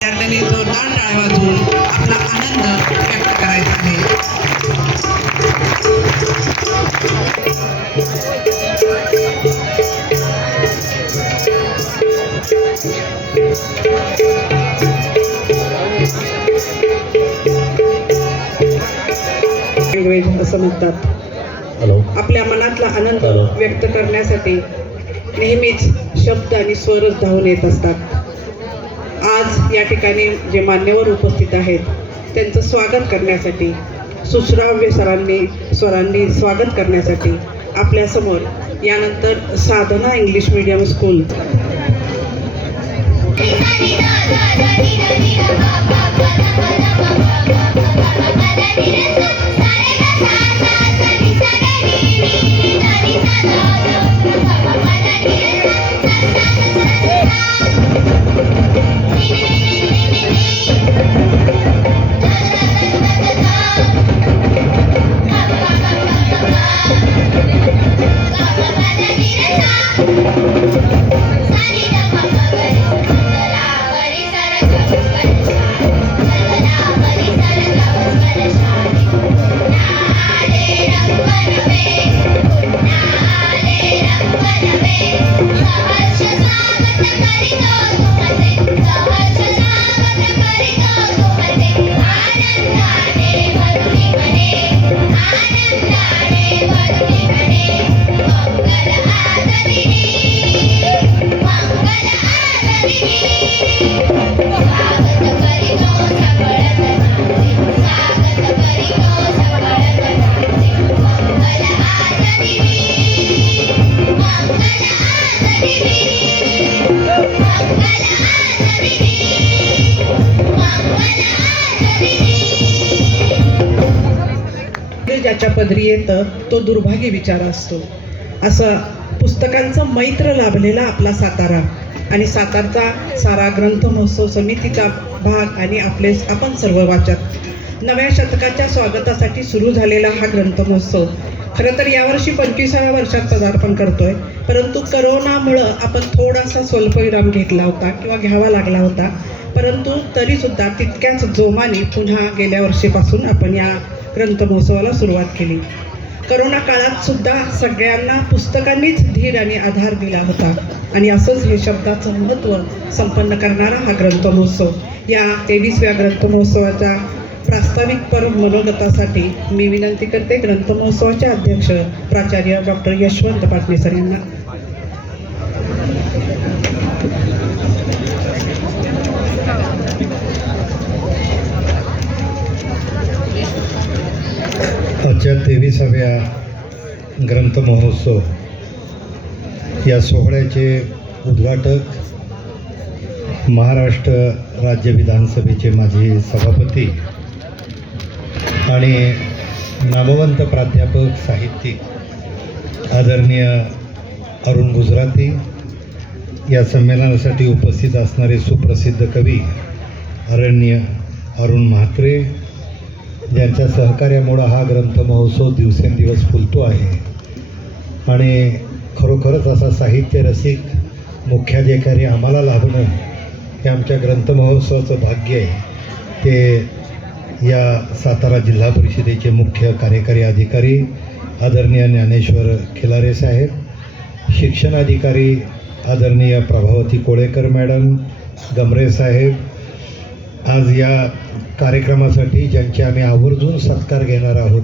विद्यार्थ्यांनी जोरदार टाळ्या वाजवून आपला आनंद व्यक्त करायचा आहे. लँग्वेज असं म्हणतात. आपल्या मनातला आनंद व्यक्त करण्यासाठी नेहमीच शब्द आणि स्वरच धावून येत असतात. आज या ठिकाणी जे मान्यवर उपस्थित आहेत त्यांचं स्वागत करण्यासाठी सुश्राव्य स्वरांनी स्वागत करण्यासाठी आपल्यासमोर यानंतर साधना इंग्लिश मीडियम स्कूल ज्याच्या पदरी येतं तो दुर्भाग्य विचार असतो. असं पुस्तकांचं मैत्र लाभलेला आपला सातारा आणि सातारचा सारा ग्रंथ महोत्सव समितीचा भाग आणि आपण सर्व वाचक नव्या शतकाच्या स्वागतासाठी सुरू झालेला हा ग्रंथ महोत्सव खरं तर यावर्षी 25व्या वर्षात पदार्पण करतोय. परंतु करोनामुळं आपण थोडासा स्वल्पविराम घेतला होता किंवा घ्यावा लागला होता. परंतु तरीसुद्धा तितक्याच जोमाने पुन्हा गेल्या वर्षीपासून आपण या ग्रंथ महोत्सवाला सुरुवात केली. करोना काळात सुद्धा सगळ्यांना पुस्तकांनीच धीर आणि आधार दिला होता आणि असंच हे शब्दाचं महत्त्व संपन्न करणारा हा ग्रंथ महोत्सव. या 23व्या ग्रंथ महोत्सवाच्या प्रास्ताविक पर्व मनोगतासाठी मी विनंती करते ग्रंथ महोत्सवाचे अध्यक्ष प्राचार्य डॉक्टर यशवंत पाटणे सर यांना. आजच्या 23व्या ग्रंथ महोत्सव या सोहळ्याचे उद्घाटक महाराष्ट्र राज्य विधानसभेचे माजी सभापती आणि नामवंत प्राध्यापक साहित्यिक आदरणीय अरुण गुजराती, या संमेलनासाठी उपस्थित असणारे सुप्रसिद्ध कवी आदरणीय अरुण म्हात्रे, ज्यांच्या सहकार्यामुळं हा ग्रंथ महोत्सव दिवसेंदिवस फुलतो आहे आणि खरोखरच असा साहित्य रसिक मुख्याधिकारी आम्हाला लाभणं हे आमच्या ग्रंथ महोत्सवाचं भाग्य आहे. ते या सातारा जिल्हा परिषदेचे मुख्य कार्यकारी अधिकारी आदरणीय ज्ञानेश्वर खिलारे साहेब, शिक्षणाधिकारी आदरणीय प्रभावती कोळेकर मॅडम, गमरे साहेब, आज या कार्यक्रमासाठी ज्यांचे आम्ही आवर्जून सत्कार घेणार आहोत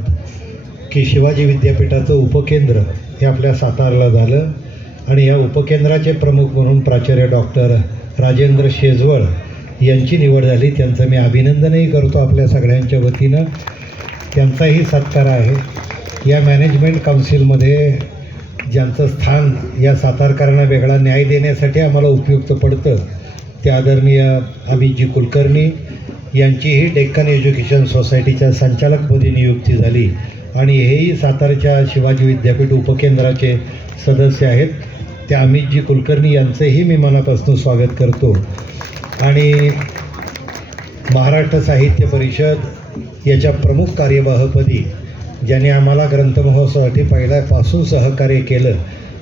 की शिवाजी विद्यापीठाचं उपकेंद्र हे आपल्या सातारला झालं आणि या उपकेंद्राचे प्रमुख म्हणून प्राचार्य डॉक्टर राजेंद्र शेजवळ यांची निवड झाली. त्यांचं मी अभिनंदनही करतो आपल्या सगळ्यांच्या वतीनं. त्यांचाही सत्कार आहे. या मॅनेजमेंट काउन्सिलमध्ये ज्यांचं स्थान या सातारकरांना वेगळा न्याय देण्यासाठी आम्हाला उपयुक्त पडतं ते आदरणीय अमितजी कुलकर्णी यांचीही डेक्कन एज्युकेशन सोसायटीच्या संचालकपदी नियुक्ती झाली आणि हेही सातारच्या शिवाजी विद्यापीठ उपकेंद्राचे सदस्य आहेत. त्या अमितजी कुलकर्णी यांचंही मी मनापासून स्वागत करतो. आणि महाराष्ट्र साहित्य परिषद याच्या प्रमुख कार्यवाहपदी ज्याने आम्हाला ग्रंथमहोत्सवासाठी पहिल्यापासून सहकार्य केलं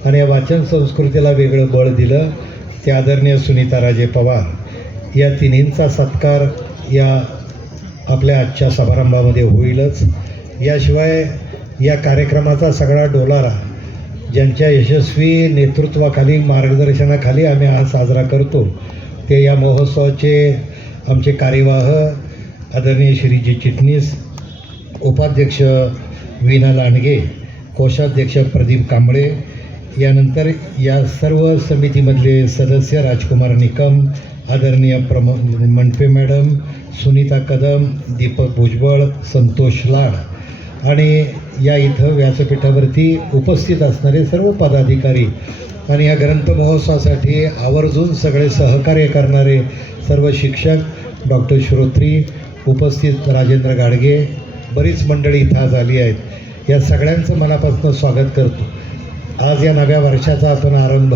आणि या वाचन संस्कृतीला वेगळं बळ दिलं ते आदरणीय सुनीता राजे पवार या तिन्हींचा सत्कार या आपल्या आजच्या समारंभामध्ये होईलच. याशिवाय या कार्यक्रमाचा सगळा डोलारा ज्यांच्या यशस्वी नेतृत्वाखाली मार्गदर्शनाखाली आम्ही हा साजरा करतो ते या महोत्सवाचे आमचे कार्यवाह आदरणीय श्रीजी चिटणीस, उपाध्यक्ष वीणा लांडगे, कोषाध्यक्ष प्रदीप कांबळे, यानंतर या सर्व समितीमधले सदस्य राजकुमार निकम, आदरणीय मंडपे मॅडम, सुनीता कदम, दीपक भुजबळ, संतोष लाड आणि या इथं व्यासपीठावरती उपस्थित असणारे सर्व पदाधिकारी आणि या ग्रंथ महोत्सवासाठी आवर्जून सगळे सहकार्य करणारे सर्व शिक्षक, डॉक्टर श्रोत्री, उपस्थित राजेंद्र गाडगे, बरीच मंडळी इथं आज आली आहेत. या सगळ्यांचं मनापासून स्वागत करतो. आज या नव्या वर्षाचा आपण आरंभ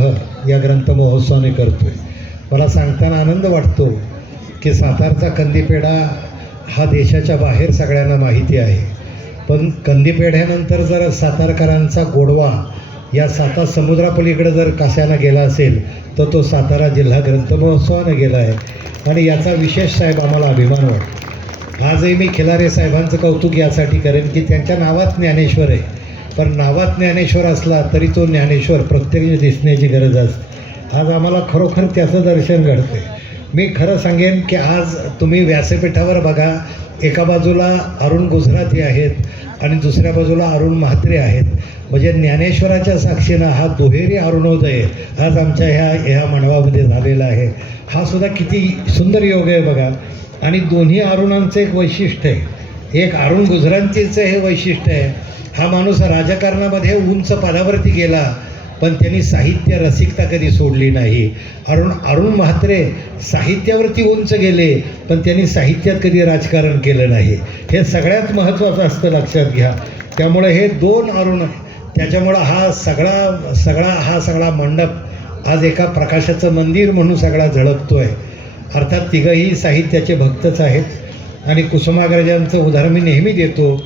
या ग्रंथ महोत्सवाने करतो आहे. मला सांगताना आनंद वाटतो की सातारचा कंदीपेढा हा देशाच्या बाहेर सगळ्यांना माहिती आहे, पण कंदीपेढ्यानंतर जर सातारकरांचा गोडवा या साता समुद्रापलीकडे जर कशाला गेला असेल तर तो सातारा जिल्हा ग्रंथ महोत्सवानं गेला आहे. आणि याचा विशेष साहेब आम्हाला अभिमान वाटतो. आजही मी खिलारे साहेबांचं कौतुक यासाठी करेन की त्यांच्या नावात ज्ञानेश्वर आहे, पण नावात ज्ञानेश्वर असला तरी तो ज्ञानेश्वर प्रत्यक्ष दिसण्याची गरज असते. आज आम्हाला खरोखर त्याचं दर्शन घडते. मी खरं सांगेन की आज तुम्ही व्यासपीठावर बघा, एका बाजूला अरुण गुजराती आहेत आणि दुसऱ्या बाजूला अरुण म्हात्रे आहेत. म्हणजे ज्ञानेश्वराच्या साक्षीनं हा दुहेरी अरुणोदय आज आमच्या ह्या मंडपामध्ये झालेला आहे. हा सुद्धा किती सुंदर योग आहे बघा. आणि दोन्ही अरुणांचं एक वैशिष्ट्य आहे. एक अरुण गुजरातीचं हे वैशिष्ट्य आहे, हा माणूस राजकारणामध्ये उंच पदावरती गेला पण त्यांनी साहित्य रसिकता कधी सोडली नाही. अरुण म्हात्रे साहित्यावरती उंच गेले पण त्यांनी साहित्यात कधी राजकारण केलं नाही. हे सगळ्यात महत्त्वाचं असतं, लक्षात घ्या. त्यामुळे हे दोन अरुण, त्याच्यामुळं हा सगळा मंडप आज एका प्रकाशाचं मंदिर म्हणून सगळा झळकतो आहे. अर्थात तिघंही साहित्याचे भक्तच आहेत. आणि कुसुमाग्रजांचं उदाहरण मी नेहमी देतो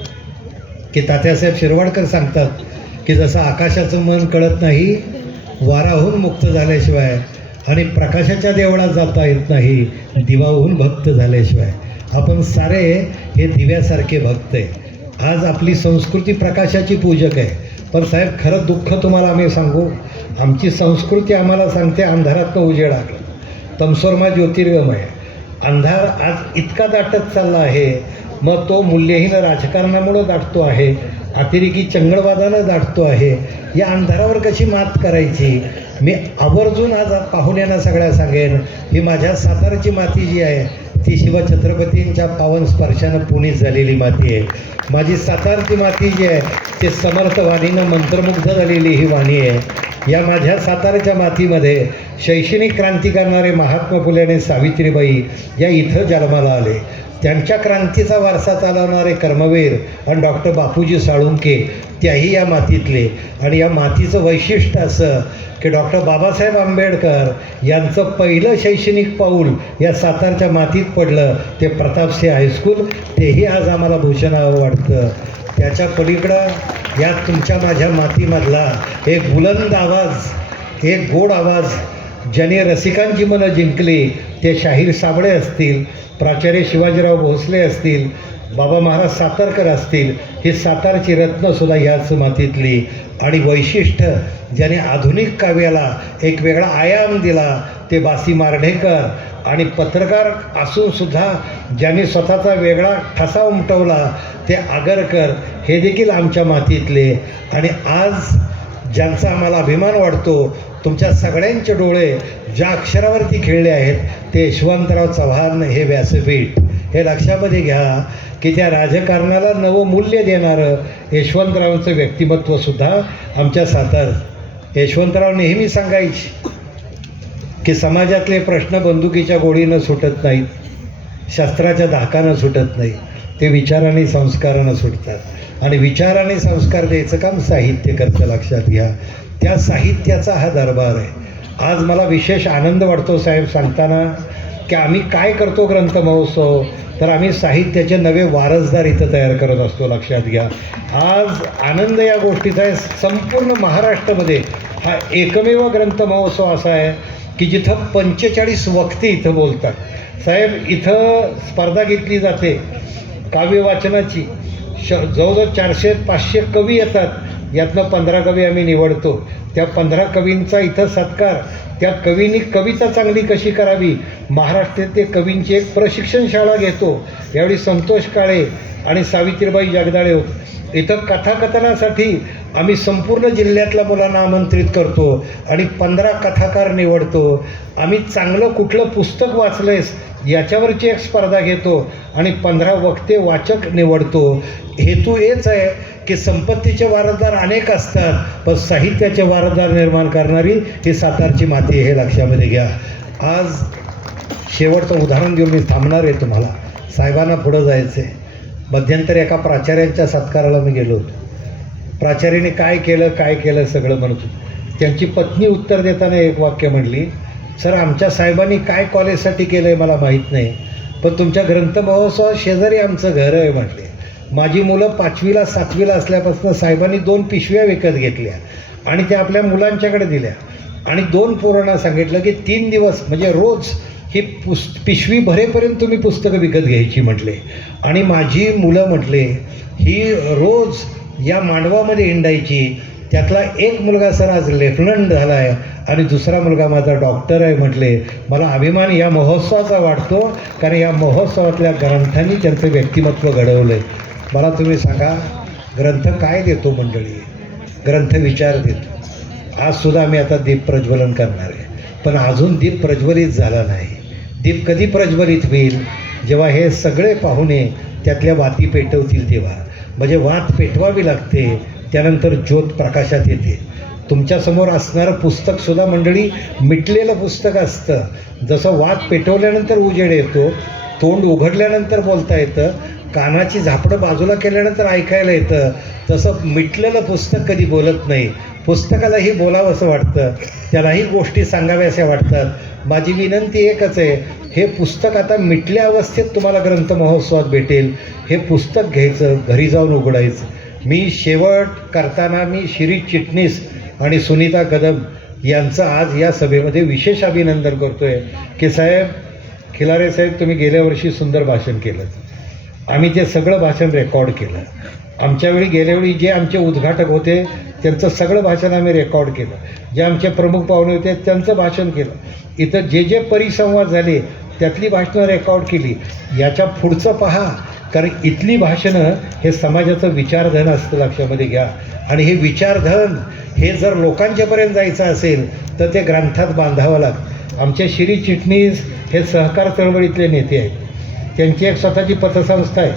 की तात्यासाहेब शिरवाडकर सांगतात की जसं आकाशाचं मन कळत नाही वाराहून मुक्त झाल्याशिवाय आणि प्रकाशाच्या देवळात जाता येत नाही दिवाहून भक्त झाल्याशिवाय. आपण सारे हे दिव्यासारखे भक्त आहे. आज आपली संस्कृती प्रकाशाची पूजक आहे, पण साहेब खरं दुःख तुम्हाला आम्ही सांगू, आमची संस्कृती आम्हाला सांगते अंधारातनं उजेडाकडं, तमसोरमा ज्योतिर्गमय. अंधार आज इतका दाटत चालला आहे, मग तो मूल्यहीन राजकारणामुळं दाटतो आहे, अतिरेकी चंगळवादानं दाटतो आहे. या अंधारावर कशी मात करायची? मी आवर्जून आज पाहुण्यांना सगळ्या सांगेन, ही माझ्या सातारची माती जी आहे ती शिवछत्रपतींच्या पावन स्पर्शानं पुनीत झालेली माती आहे. माझी सातारची माती जी आहे ते समर्थ वाणीनं मंत्रमुग्ध झालेली ही वाणी आहे. या माझ्या सातारच्या मातीमध्ये शैक्षणिक क्रांती करणारे महात्मा फुले आणि सावित्रीबाई या इथं जन्माला आले. त्यांच्या क्रांतीचा वारसा चालवणारे कर्मवीर आणि डॉक्टर बापूजी साळुंके त्याही या मातीतले. आणि या मातीचं वैशिष्ट्य असं की डॉक्टर बाबासाहेब आंबेडकर यांचं पहिलं शैक्षणिक पाऊल या सातारच्या मातीत पडलं, ते प्रतापसिंह हायस्कूल. तेही आज आम्हाला भूषणावं वाटतं. त्याच्या पलीकडं या तुमच्या माझ्या मातीमधला एक बुलंद आवाज, एक गोड आवाज ज्याने रसिकांची मनं जिंकली ते शाहीर साबळे असतील, प्राचार्य शिवाजीराव भोसले असतील, बाबा महाराज सातारकर असतील. ही सातारची रत्नसुद्धा ह्याच मातीतली. आणि वैशिष्ट्य ज्याने आधुनिक काव्याला एक वेगळा आयाम दिला ते बासी मार्ढेकर. आणि पत्रकार असूनसुद्धा ज्यांनी स्वतःचा वेगळा ठसा उमटवला ते आगरकर. हे देखील आमच्या मातीतले. आणि आज ज्यांचा आम्हाला अभिमान वाटतो, तुमच्या सगळ्यांचे डोळे ज्या अक्षरावरती खेळले आहेत ते यशवंतराव चव्हाण हे व्यासपीठ. हे लक्षामध्ये घ्या की त्या राजकारणाला नवं मूल्य देणारं यशवंतरावांचं व्यक्तिमत्वसुद्धा आमच्या सातार. यशवंतराव नेहमी सांगायचे की समाजातले प्रश्न बंदुकीच्या गोळीनं सुटत नाहीत, शस्त्राच्या धाकानं सुटत नाही, ते विचाराने संस्कारानं सुटतात. आणि विचार आणि संस्कार द्यायचं काम साहित्य करतं, लक्षात घ्या. त्या साहित्याचा हा दरबार आहे. आज मला विशेष आनंद वाटतो साहेब सांगताना की आम्ही काय करतो ग्रंथ महोत्सव, तर आम्ही साहित्याचे नवे वारसदार इथं तयार करत असतो, लक्षात घ्या. आज आनंद या गोष्टीचा आहे. संपूर्ण महाराष्ट्रामध्ये हा एकमेव ग्रंथ महोत्सव असा आहे की जिथं 45 वक्ते इथं बोलतात. साहेब, इथं स्पर्धा घेतली जाते काव्य वाचनाची. जवळजवळ 400-500 कवी येतात, यातनं 15 कवी आम्ही निवडतो. त्या 15 कवींचा इथं सत्कार, त्या कवींनी कविता चांगली कशी करावी, महाराष्ट्रातील कवींची एक प्रशिक्षण शाळा घेतो. यावेळी संतोष काळे आणि सावित्रीबाई जगदाळे होत. इथं कथाकथनासाठी आम्ही संपूर्ण जिल्ह्यातल्या मुलांना आमंत्रित करतो आणि 15 कथाकार निवडतो. आम्ही चांगलं कुठलं पुस्तक वाचलंयस याच्यावरची एक स्पर्धा घेतो आणि 15 वक्ते वाचक निवडतो. हेतू हेच आहे की संपत्तीचे वारसदार अनेक असतात, पण साहित्याचे वारसदार निर्माण करणारी ही सातारची माती, हे लक्षामध्ये घ्या. आज शेवटचं उदाहरण देऊन मी थांबणार आहे. तुम्हाला साहेबांना पुढं जायचं आहे. मध्यंतरी एका प्राचार्यांच्या सत्काराला मी गेलो होतो. प्राचार्याने काय केलं सगळं म्हणत होतं. त्यांची पत्नी उत्तर देताना एक वाक्य म्हणली, सर आमच्या साहेबांनी काय कॉलेजसाठी केलं आहे मला माहीत नाही, पण तुमच्या ग्रंथ महोत्सवात शेजारी आमचं घर आहे म्हटले. माझी मुलं 5वीला 7वीला असल्यापासून साहेबांनी 2 पिशव्या विकत घेतल्या आणि त्या आपल्या मुलांच्याकडे दिल्या आणि 2 पोरांना सांगितलं की 3 दिवस म्हणजे रोज ही पिशवी भरेपर्यंत तुम्ही पुस्तकं विकत घ्यायची म्हटले. आणि माझी मुलं म्हटले ही रोज या मांडवामध्ये हिंडायची. त्यातला एक मुलगा सर आज लेफ्टनंट झाला आहे आणि दुसरा मुलगा माझा डॉक्टर आहे म्हटले. मला अभिमान या महोत्सवाचा वाटतो, कारण या महोत्सवातल्या ग्रंथांनी त्यांचं व्यक्तिमत्व घडवलं आहे. मला तुम्ही सांगा, ग्रंथ काय देतो मंडळी? ग्रंथ विचार देतो. आजसुद्धा आम्ही आता दीप प्रज्वलन करणार आहे, पण अजून दीप प्रज्वलित झाला नाही. दीप कधी प्रज्वलित होईल? जेव्हा हे सगळे पाहुणे त्यातल्या वाती पेटवतील तेव्हा. म्हणजे वात पेटवावी लागते, त्यानंतर ज्योत प्रकाशात येते. तुमच्यासमोर असणारं पुस्तकसुद्धा मंडळी मिटलेलं पुस्तक असतं. जसं वात पेटवल्यानंतर उजेड येतो, तोंड उघडल्यानंतर बोलता येतं, कानाची झापडं बाजूला केल्यानंतर ऐकायला येतं, तसं मिटलेलं पुस्तक कधी बोलत नाही. पुस्तकालाही बोलावं असं वाटतं, त्यालाही गोष्टी सांगाव्याशा वाटतात. माझी विनंती एकच आहे, हे पुस्तक आता मिटल्या अवस्थेत तुम्हाला ग्रंथ महोत्सवात भेटेल. हे पुस्तक घ्यायचं, घरी जाऊन उघडायचं. मी शेवट करताना मी शिरीष चिटणीस आणि सुनीता कदम यांचं आज या सभेमध्ये विशेष अभिनंदन करतो आहे की साहेब, खिलारे साहेब, तुम्ही गेल्या वर्षी सुंदर भाषण केलं. आम्ही ते सगळं भाषण रेकॉर्ड केलं. आमच्यावेळी गेल्यावेळी जे आमचे उद्घाटक होते त्यांचं सगळं भाषण आम्ही रेकॉर्ड केलं. जे आमचे प्रमुख पाहुणे होते त्यांचं भाषण केलं. इथं जे जे परिसंवाद झाले त्यातली भाषणं रेकॉर्ड केली. याच्या पुढचं पहा, कारण इथली भाषणं हे समाजाचं विचारधन असतं, लक्षामध्ये घ्या. आणि हे विचारधन हे जर लोकांच्यापर्यंत जायचं असेल तर ते ग्रंथात बांधावं लागतं. आमचे शिरीष चिटणीस हे सहकार चळवळीतले नेते आहेत. त्यांची एक स्वतःची पतसंस्था आहे.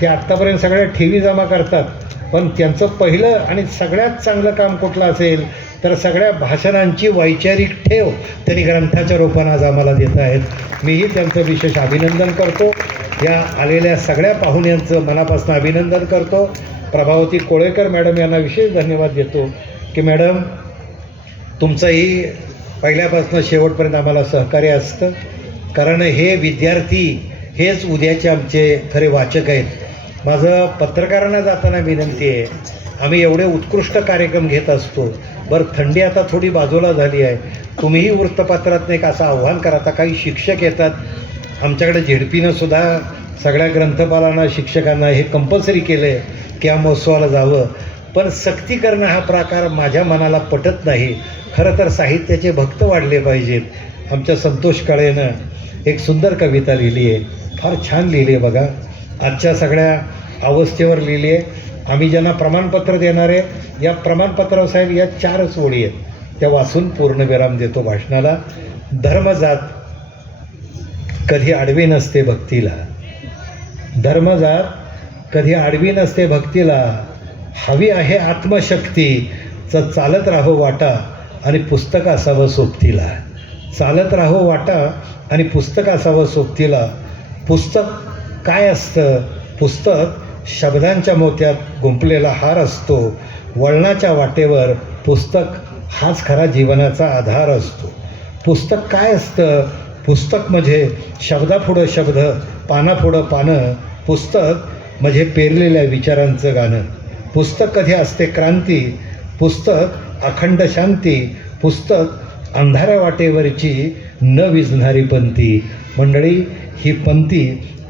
ते आत्तापर्यंत सगळ्या ठेवी जमा करतात. पण त्यांचं पहिलं आणि सगळ्यात चांगलं काम कुठलं असेल तर सगळ्या भाषणांची वैचारिक ठेव त्यांनी ग्रंथाच्या रूपानं आज आम्हाला देत आहेत. मीही त्यांचं विशेष अभिनंदन करतो. या आलेल्या सगळ्या पाहुण्यांचं मनापासून अभिनंदन करतो. प्रभावती कोळेकर मॅडम यांना विशेष धन्यवाद देतो की मॅडम, तुमचंही पहिल्यापासून शेवटपर्यंत आम्हाला सहकार्य असतं. कारण हे विद्यार्थी हेच उद्याचे आमचे खरे वाचक आहेत. माझं पत्रकारांना जाताना विनंती आहे, आम्ही एवढे उत्कृष्ट कार्यक्रम घेत असतो. बरं, थंडी आता थोडी बाजूला झाली आहे, तुम्हीही वृत्तपत्रात एक असं आव्हान करा. आता काही शिक्षक येतात आमच्याकडे, झेडपीनं सुद्धा सगळ्या ग्रंथपालांना, शिक्षकांना हे कंपल्सरी केलं आहे की या महोत्सवाला जावं. पण सक्ती करणं हा प्रकार माझ्या मनाला पटत नाही. खरं तर साहित्याचे भक्त वाढले पाहिजेत. आमच्या संतोष काळेनं एक सुंदर कविता लिहिली आहे, फार छान लिहिली आहे बघा. आजच्या सगळ्या अवस्थेवर लिहिली आहे. आम्ही ज्यांना प्रमाणपत्र देणार आहे, या प्रमाणपत्रावर साहेब या 4च ओळी आहेत, त्या वाचून पूर्णविराम देतो भाषणाला. धर्मजात कधी आडवी नसते भक्तीला, धर्मजात कधी आडवी नसते भक्तीला, हवी आहे आत्मशक्ती, चालत राहो वाटा आणि पुस्तक असावं सोबतीला. चालत राहो वाटा आणि पुस्तक असावं सोबतीला. पुस्तक काय असतं? पुस्तक शब्दांच्या मोत्यात गुंफलेला हार असतो. वळणाच्या वाटेवर पुस्तक हाच खरा जीवनाचा आधार असतो. पुस्तक काय असतं? पुस्तक म्हणजे शब्दापुढं शब्द, पानापुढं पानं. पुस्तक म्हणजे पेरलेल्या विचारांचं गाणं. पुस्तक कधी असते क्रांती, पुस्तक अखंड शांती. पुस्तक अंधाऱ्या वाटेवरची न विझणारी पंथी. मंडळी, ही पंक्ती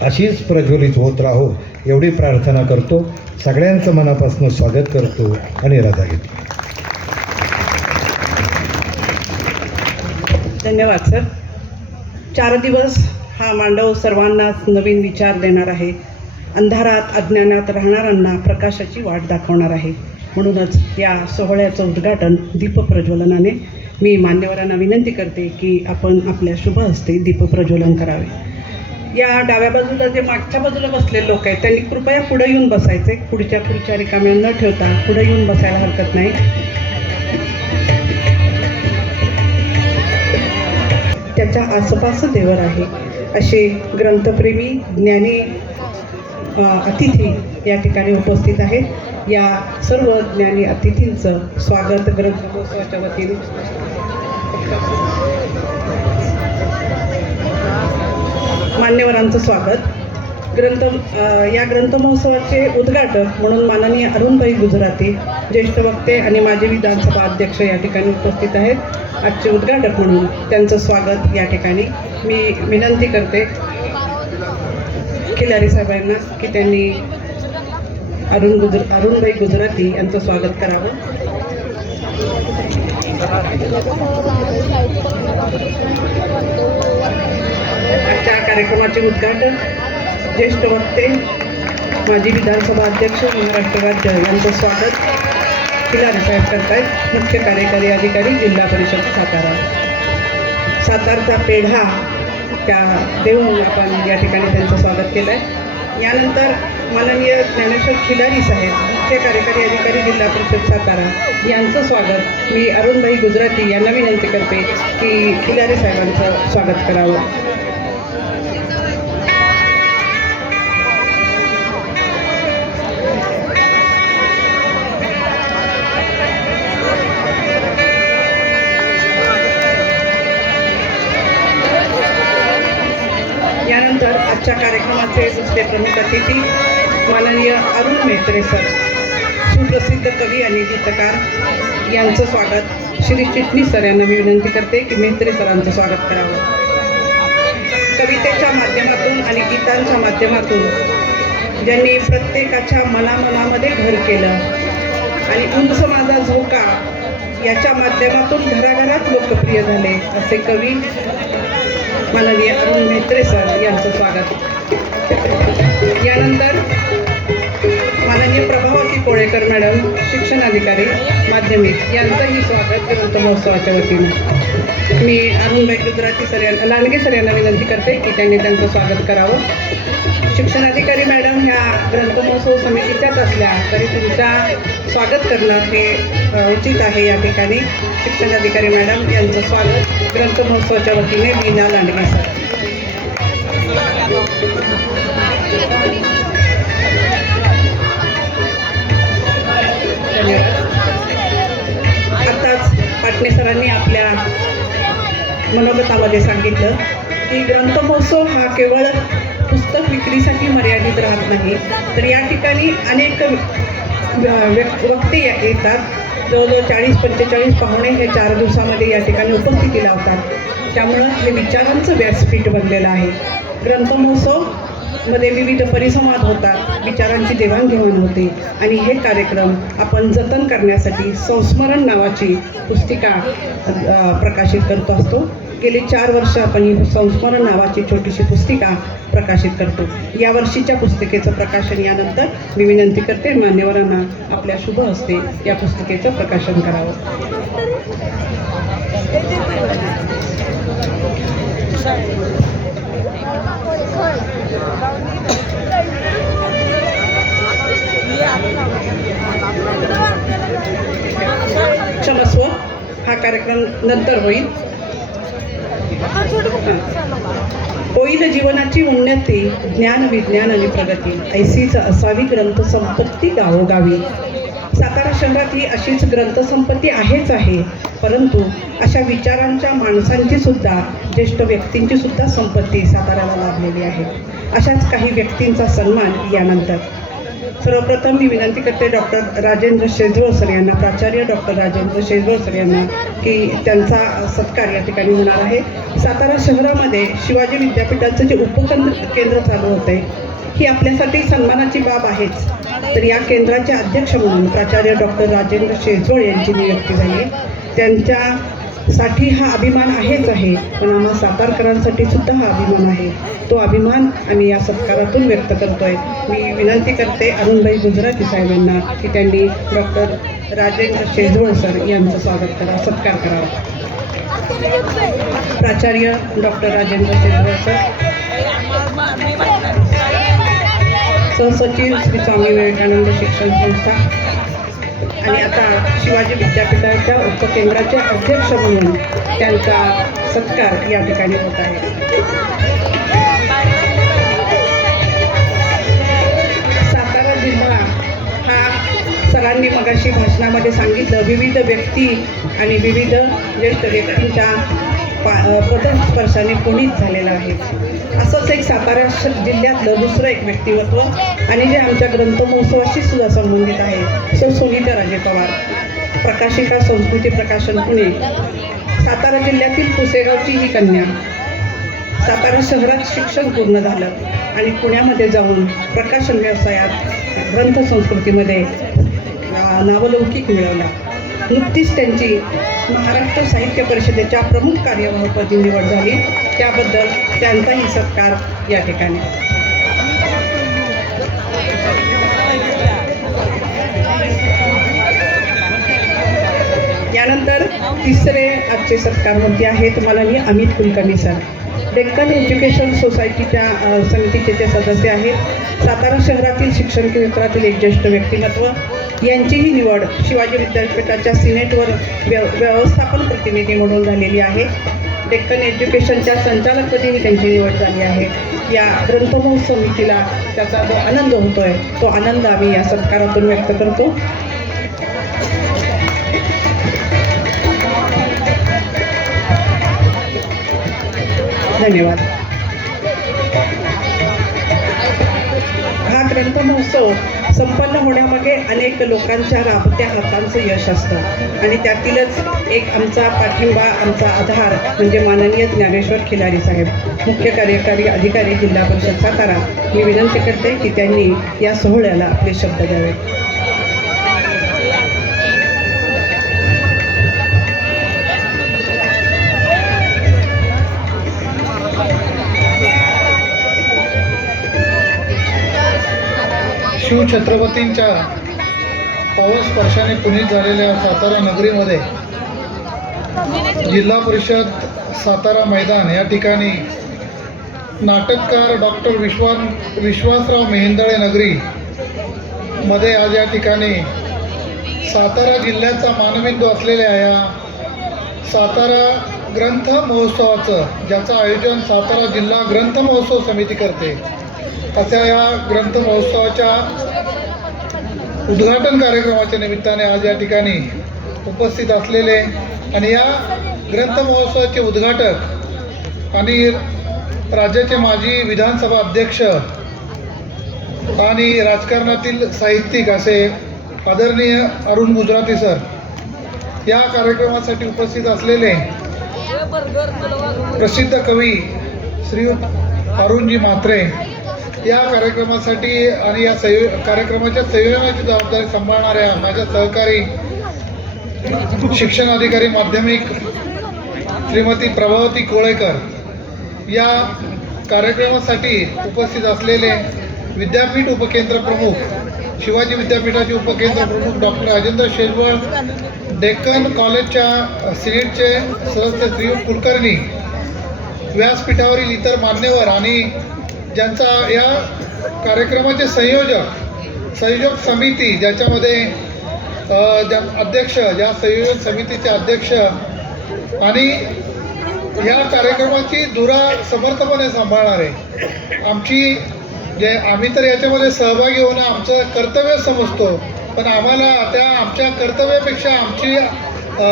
अशीच प्रज्वलित होत राहो एवढी प्रार्थना करतो. सगळ्यांचं मनापासून स्वागत करतो आणि रजा घेतो. धन्यवाद सर. 4 दिवस हा मांडव सर्वांनाच नवीन विचार देणार आहे. अंधारात अज्ञानात राहणाऱ्यांना प्रकाशाची वाट दाखवणार आहे. म्हणूनच या सोहळ्याचं उद्घाटन दीपप्रज्वलनाने मी मान्यवरांना विनंती करते की आपण आपल्या शुभ हस्ते दीपप्रज्वलन करावे. या डाव्या बाजूला जे मागच्या बाजूला बसलेले लोक आहेत त्यांनी कृपया पुढे येऊन बसायचे. पुढच्या खुर्च्या रिकाम्या न ठेवता पुढे येऊन बसायला हरकत नाही. त्याच्या आसपास देवर आहे असे ग्रंथप्रेमी ज्ञानी अतिथी या ठिकाणी उपस्थित आहेत. या सर्व ज्ञानी अतिथींचं स्वागत ग्रंथमहोत्सवाच्या वतीने मान्यवरांचं स्वागत. या ग्रंथमहोत्सवाचे उद्घाटक म्हणून माननीय अरुणभाई गुजराती ज्येष्ठ वक्ते आणि माजी विधानसभा अध्यक्ष या ठिकाणी उपस्थित आहेत. आजचे उद्घाटक म्हणून त्यांचं स्वागत या ठिकाणी मी विनंती करते खिलारी साहेबांना की त्यांनी अरुणभाई गुजराती यांचं स्वागत करावं. आजच्या कार्यक्रमाचे उद्घाटन ज्येष्ठ वक्ते माजी विधानसभा अध्यक्ष महाराष्ट्र राज्य यांचं स्वागत खिलारी साहेब करतायत. मुख्य कार्यकारी अधिकारी जिल्हा परिषद सातारा. सातारचा पेढा त्या देऊन आपण या ठिकाणी त्यांचं स्वागत केलं आहे. यानंतर माननीय ज्ञानेश्वर खिलारी साहेब मुख्य कार्यकारी अधिकारी जिल्हा परिषद सातारा यांचं स्वागत मी अरुणभाई गुजराती यांना विनंती करते की खिलारी साहेबांचं स्वागत करावं. यानंतर आजच्या कार्यक्रमाचे दुसरे प्रमुख अतिथी माननीय अरुण मेत्रे सर, सुप्रसिद्ध कवी आणि गीतकार यांचं स्वागत श्री चिटणीस सर यांना मी विनंती करते की मेत्रे सरांचं स्वागत करावं. कवितेच्या माध्यमातून आणि गीतांच्या माध्यमातून ज्यांनी प्रत्येकाच्या मनामध्ये घर केलं आणि उंच माझा झोका याच्या माध्यमातून घराघरात लोकप्रिय झाले असे कवी माननीय अरुण मेत्रे सर यांचं स्वागत. यानंतर माननीय प्रभावती कोळेकर मॅडम शिक्षणाधिकारी माध्यमिक यांचंही स्वागत ग्रंथमहोत्सवाच्या वतीने मी अरुणभाई गुजराती सर यांना लांडगे सर यांना विनंती करते की त्यांनी त्यांचं स्वागत करावं. शिक्षणाधिकारी मॅडम ह्या ग्रंथमहोत्सव समितीच्याच असल्या तरी तुमच्या स्वागत करणं हे उचित आहे. या ठिकाणी शिक्षणाधिकारी मॅडम यांचं स्वागत ग्रंथमहोत्सवाच्या वतीने मीना लांडगे सर. आताच पाटणे सरांनी आपल्या मनोगतामध्ये सांगितलं की ग्रंथमहोत्सव हा केवळ पुस्तक विक्रीसाठी मर्यादित राहत नाही, तर या ठिकाणी अनेक वक्ते येतात. जवळजवळ 40-45 पाहुणे हे 4 दिवसामध्ये या ठिकाणी उपस्थिती लावतात. त्यामुळं हे विचारांचं व्यासपीठ बनलेलं आहे. ग्रंथमहोत्सवमध्ये विविध परिसंवाद होतात, विचारांची देवाणघेवाण होते आणि हे कार्यक्रम आपण जतन करण्यासाठी संस्मरण नावाची पुस्तिका प्रकाशित करतो असतो. गेली 4 वर्ष आपण ही संस्मरण नावाची छोटीशी पुस्तिका प्रकाशित करतो. या वर्षीच्या पुस्तिकेचं प्रकाशन यानंतर मी विनंती करते मान्यवरांना आपल्या शुभ हस्ते या पुस्तिकेचं प्रकाशन करावं. क्षमस्व, हा कार्यक्रम नंतर होईल. होईल जीवनाची उन्नती, ज्ञान विज्ञान आणि प्रगती, ऐसीच असावी ग्रंथसंपत्ती गावोगावी. सातारा शहरात ही अशीच ग्रंथसंपत्ती आहेच आहे, परंतु अशा विचारांच्या माणसांची सुद्धा, ज्येष्ठ व्यक्तींची सुद्धा संपत्ती साताऱ्याला लाभलेली आहे. अशाच काही व्यक्तींचा सन्मान यानंतर. सर्वप्रथम मी विनंती करते डॉक्टर राजेंद्र शेजवळ सर यांना, प्राचार्य डॉक्टर राजेंद्र शेजवळ सर यांना, की त्यांचा सत्कार या ठिकाणी होणार आहे. सातारा शहरामध्ये शिवाजी विद्यापीठाचं जे उपकेंद्र चालू होतं आहे, ही आपल्यासाठी सन्मानाची बाब आहेच. तर या केंद्राचे अध्यक्ष म्हणून प्राचार्य डॉक्टर राजेंद्र शेजवळ यांची नियुक्ती झाली. त्यांच्यासाठी हा अभिमान आहेच आहे, पण आम्हा सातारकरांसाठी सुद्धा हा अभिमान आहे. तो अभिमान आम्ही या सत्कारातून व्यक्त करतोय. मी विनंती करते अरुणभाई गुजराती साहेबांना की त्यांनी डॉक्टर राजेंद्र शेजवळ सर यांचं स्वागत करा, सत्कार करावा. प्राचार्य डॉक्टर राजेंद्र शेजवळ सर, सहसचिव श्री स्वामी विवेकानंद शिक्षण संस्था आणि आता शिवाजी विद्यापीठाच्या उपकेंद्राचे अध्यक्ष म्हणून त्यांचा सत्कार या ठिकाणी होत आहे. सातारा जिल्हा हा सरांनी मगाशी भाषणामध्ये सांगितलं, विविध व्यक्ती आणि विविध ज्येष्ठ व्यक्तींच्या पदस्पर्शाने पुनीत झालेला आहे. असंच एक सातारा जिल्ह्यातलं दुसरं एक व्यक्तिमत्व आणि जे आमच्या ग्रंथमहोत्सवाशी सुद्धा संबंधित आहे, सो सुनीता राजे पवार, प्रकाशिका संस्कृती प्रकाशन पुणे. सातारा जिल्ह्यातील पुसेगावची ही कन्या सातारा शहरात शिक्षण पूर्ण झालं आणि पुण्यामध्ये जाऊन प्रकाशन व्यवसायात ग्रंथ संस्कृतीमध्ये नावलौकिक मिळवला. नुकतीच त्यांची महाराष्ट्र साहित्य परिषदेच्या प्रमुख कार्यवाहपदी निवड झाली. त्याबद्दल त्यांचाही सत्कार या ठिकाणी. यानंतर तिसरे आजचे सत्कारमंत्री आहेत माननीय अमित कुलकर्णी सर. डेक्कन एज्युकेशन सोसायटीच्या समितीचे ते सदस्य आहेत. सातारा शहरातील शिक्षण क्षेत्रातील एक ज्येष्ठ व्यक्तिमत्व. यांचीही निवड शिवाजी विद्यापीठाच्या सिनेटवर व्यवस्थापन प्रतिनिधी म्हणून झालेली आहे. डेक्कन एज्युकेशनच्या संचालकपदी त्यांची निवड झाली आहे. या ग्रंथमहोत्सव समितीला त्याचा जो आनंद होतोय, तो आनंद आम्ही या सत्कारातून व्यक्त करतो. धन्यवाद. हा ग्रंथमहोत्सव संपन्न होण्यामागे अनेक लोकांच्या राबत्या हातांचं यश असतं आणि त्यातीलच एक आमचा पाठिंबा, आमचा आधार म्हणजे माननीय ज्ञानेश्वर खिलारी साहेब, मुख्य कार्यकारी अधिकारी जिल्हा परिषद सातारा. मी विनंती करते की त्यांनी या सोहळ्याला आपले शब्द द्यावेत. शिवछत्रपतींच्या पावसस्पर्शाने पुनीत झालेल्या सातारा नगरीमध्ये जिल्हा परिषद सातारा मैदान या ठिकाणी नाटककार डॉक्टर विश्वासराव मेहेंदळे नगरी मध्ये आज या ठिकाणी सातारा जिल्ह्याचा मानबिंदू असलेल्या या सातारा ग्रंथ महोत्सवाचं, ज्याचं आयोजन सातारा जिल्हा ग्रंथ महोत्सव समिती करते, अशा या ग्रंथ महोत्सवाच्या उद्घाटन कार्यक्रमाच्या निमित्ताने आज या ठिकाणी उपस्थित असलेले आणि या ग्रंथ महोत्सवाचे उद्घाटक आणि राज्याचे माजी विधानसभा अध्यक्ष आणि राजकारणातील साहित्यिक असे आदरणीय अरुण गुजराती सर, या कार्यक्रमासाठी उपस्थित असलेले प्रसिद्ध कवी श्री अरुणजी म्हात्रे, या कार्यक्रमासाठी आणि या कार्यक्रमाच्या संयोजनाची जबाबदारी सांभाळणाऱ्या माझ्या सहकारी शिक्षण अधिकारी माध्यमिक श्रीमती प्रभावती कोळेकर, या कार्यक्रमासाठी उपस्थित असलेले विद्यापीठ उपकेंद्र प्रमुख, शिवाजी विद्यापीठाचे उपकेंद्र प्रमुख डॉक्टर राजेंद्र शेजवळ, डेक्कन कॉलेजच्या सिनेटचे सदस्य श्री कुलकर्णी, व्यासपीठावरील इतर मान्यवर आणि ज्यांचा या कार्यक्रमाचे संयोजक समिती, ज्याच्यामध्ये अध्यक्ष, या संयोजक समितीचे अध्यक्ष आणि या कार्यक्रमाची धुरा समर्थपणे सांभाळणारे आम्ही तर याच्यामध्ये सहभागी होणं आमचं कर्तव्य समजतो, पण आम्हाला त्या आमच्या कर्तव्यापेक्षा आमची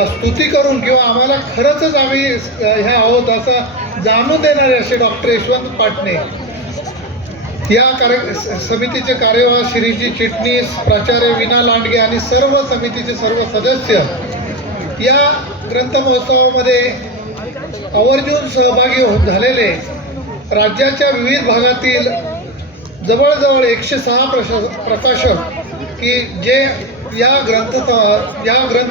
स्तुती करून किंवा आम्हाला खरंच आम्ही ह्या आहोत असं जाणून देणारे असे डॉक्टर यशवंत पाटणे, या समितीचे कार्यवाह श्रीजी चिटणीस, प्राचार्य विना लांडगे आणि सर्व समितीचे सर्व सदस्य या ग्रंथ महोत्सवामध्ये आवर्जून सहभागी झालेले राज्याच्या विविध भागातील जवळजवळ 106 प्रकाशक की जे या ग्रंथ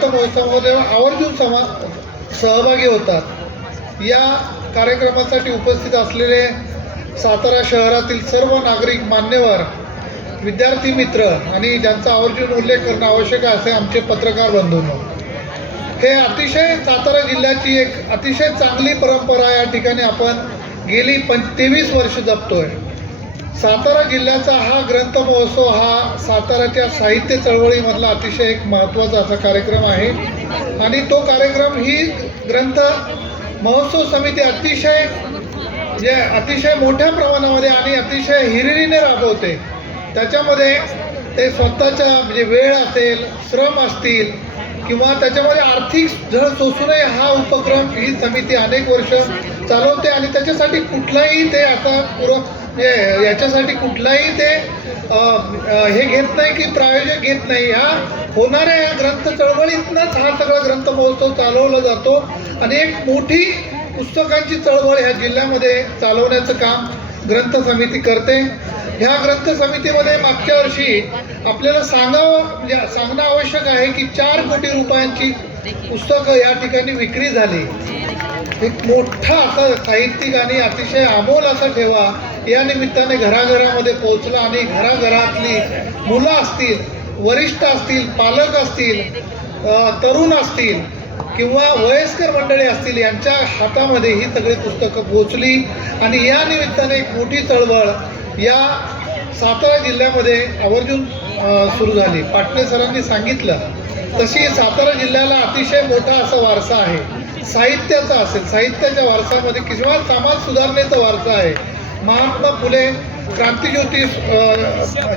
महोत्सवामध्ये आवर्जून सहभागी होतात. या कार्यक्रमासाठी उपस्थित असलेले सातारा शहरातील सर्व नागरिक, मान्यवर, विद्यार्थी मित्र आणि ज्यांचा आवर्जून उल्लेख करणं आवश्यक आहे असे आमचे पत्रकार बंधूंनो, हे अतिशय सातारा जिल्ह्याची एक अतिशय चांगली परंपरा या ठिकाणी आपण गेली 23 वर्ष जपतोय. सातारा जिल्ह्याचा हा ग्रंथ महोत्सव हा साताराच्या साहित्य चळवळीमधला अतिशय एक महत्त्वाचा असा कार्यक्रम आहे आणि तो कार्यक्रम ही ग्रंथ महोत्सव समिती अतिशय मोठ्या प्रमाणामध्ये आणि अतिशय हिरिरीने राबवते. त्याच्यामध्ये ते स्वतःचा म्हणजे वेळ असेल, श्रम असतील किंवा त्याच्यामध्ये आर्थिक झळ सोसू नये हा उपक्रम ही समिती अनेक वर्ष चालवते आणि त्याच्यासाठी कुठलाही ते याच्यासाठी कुठलाही ते हे घेत नाही की प्रायोजक घेत नाही. ह्या होणाऱ्या या ग्रंथ चळवळीतनंच हा सगळा ग्रंथ महोत्सव चालवला जातो आणि एक मोठी पुस्तकांची चळवळ ह्या जिल्ह्यामध्ये चालवण्याचं काम ग्रंथ समिती करते. ह्या ग्रंथ समितीमध्ये मागच्या वर्षी आपल्याला सांगणं आवश्यक आहे की 4 कोटी रुपयांची पुस्तकं या ठिकाणी विक्री झाली. एक मोठा असा साहित्यिक आणि अतिशय अमोल असा ठेवा या निमित्ताने घराघरामध्ये पोहोचला आणि घराघरातली मुलं असतील, वरिष्ठ असतील, पालक असतील, तरुण असतील किंवा वयस्कर मंडळी असतील, यांच्या हातामध्ये ही सगळी पुस्तकं पोहोचली आणि या निमित्ताने एक मोठी चळवळ या सातारा जिल्ह्यामध्ये आवर्जून सुरू झाली. पाटणे सरांनी सांगितलं तशी सातारा जिल्ह्याला अतिशय मोठा असा वारसा आहे. साहित्याचा असेल, साहित्याच्या वारसामध्ये किंवा समाज सुधारणेचा वारसा आहे. महात्मा फुले क्रांतिज्योती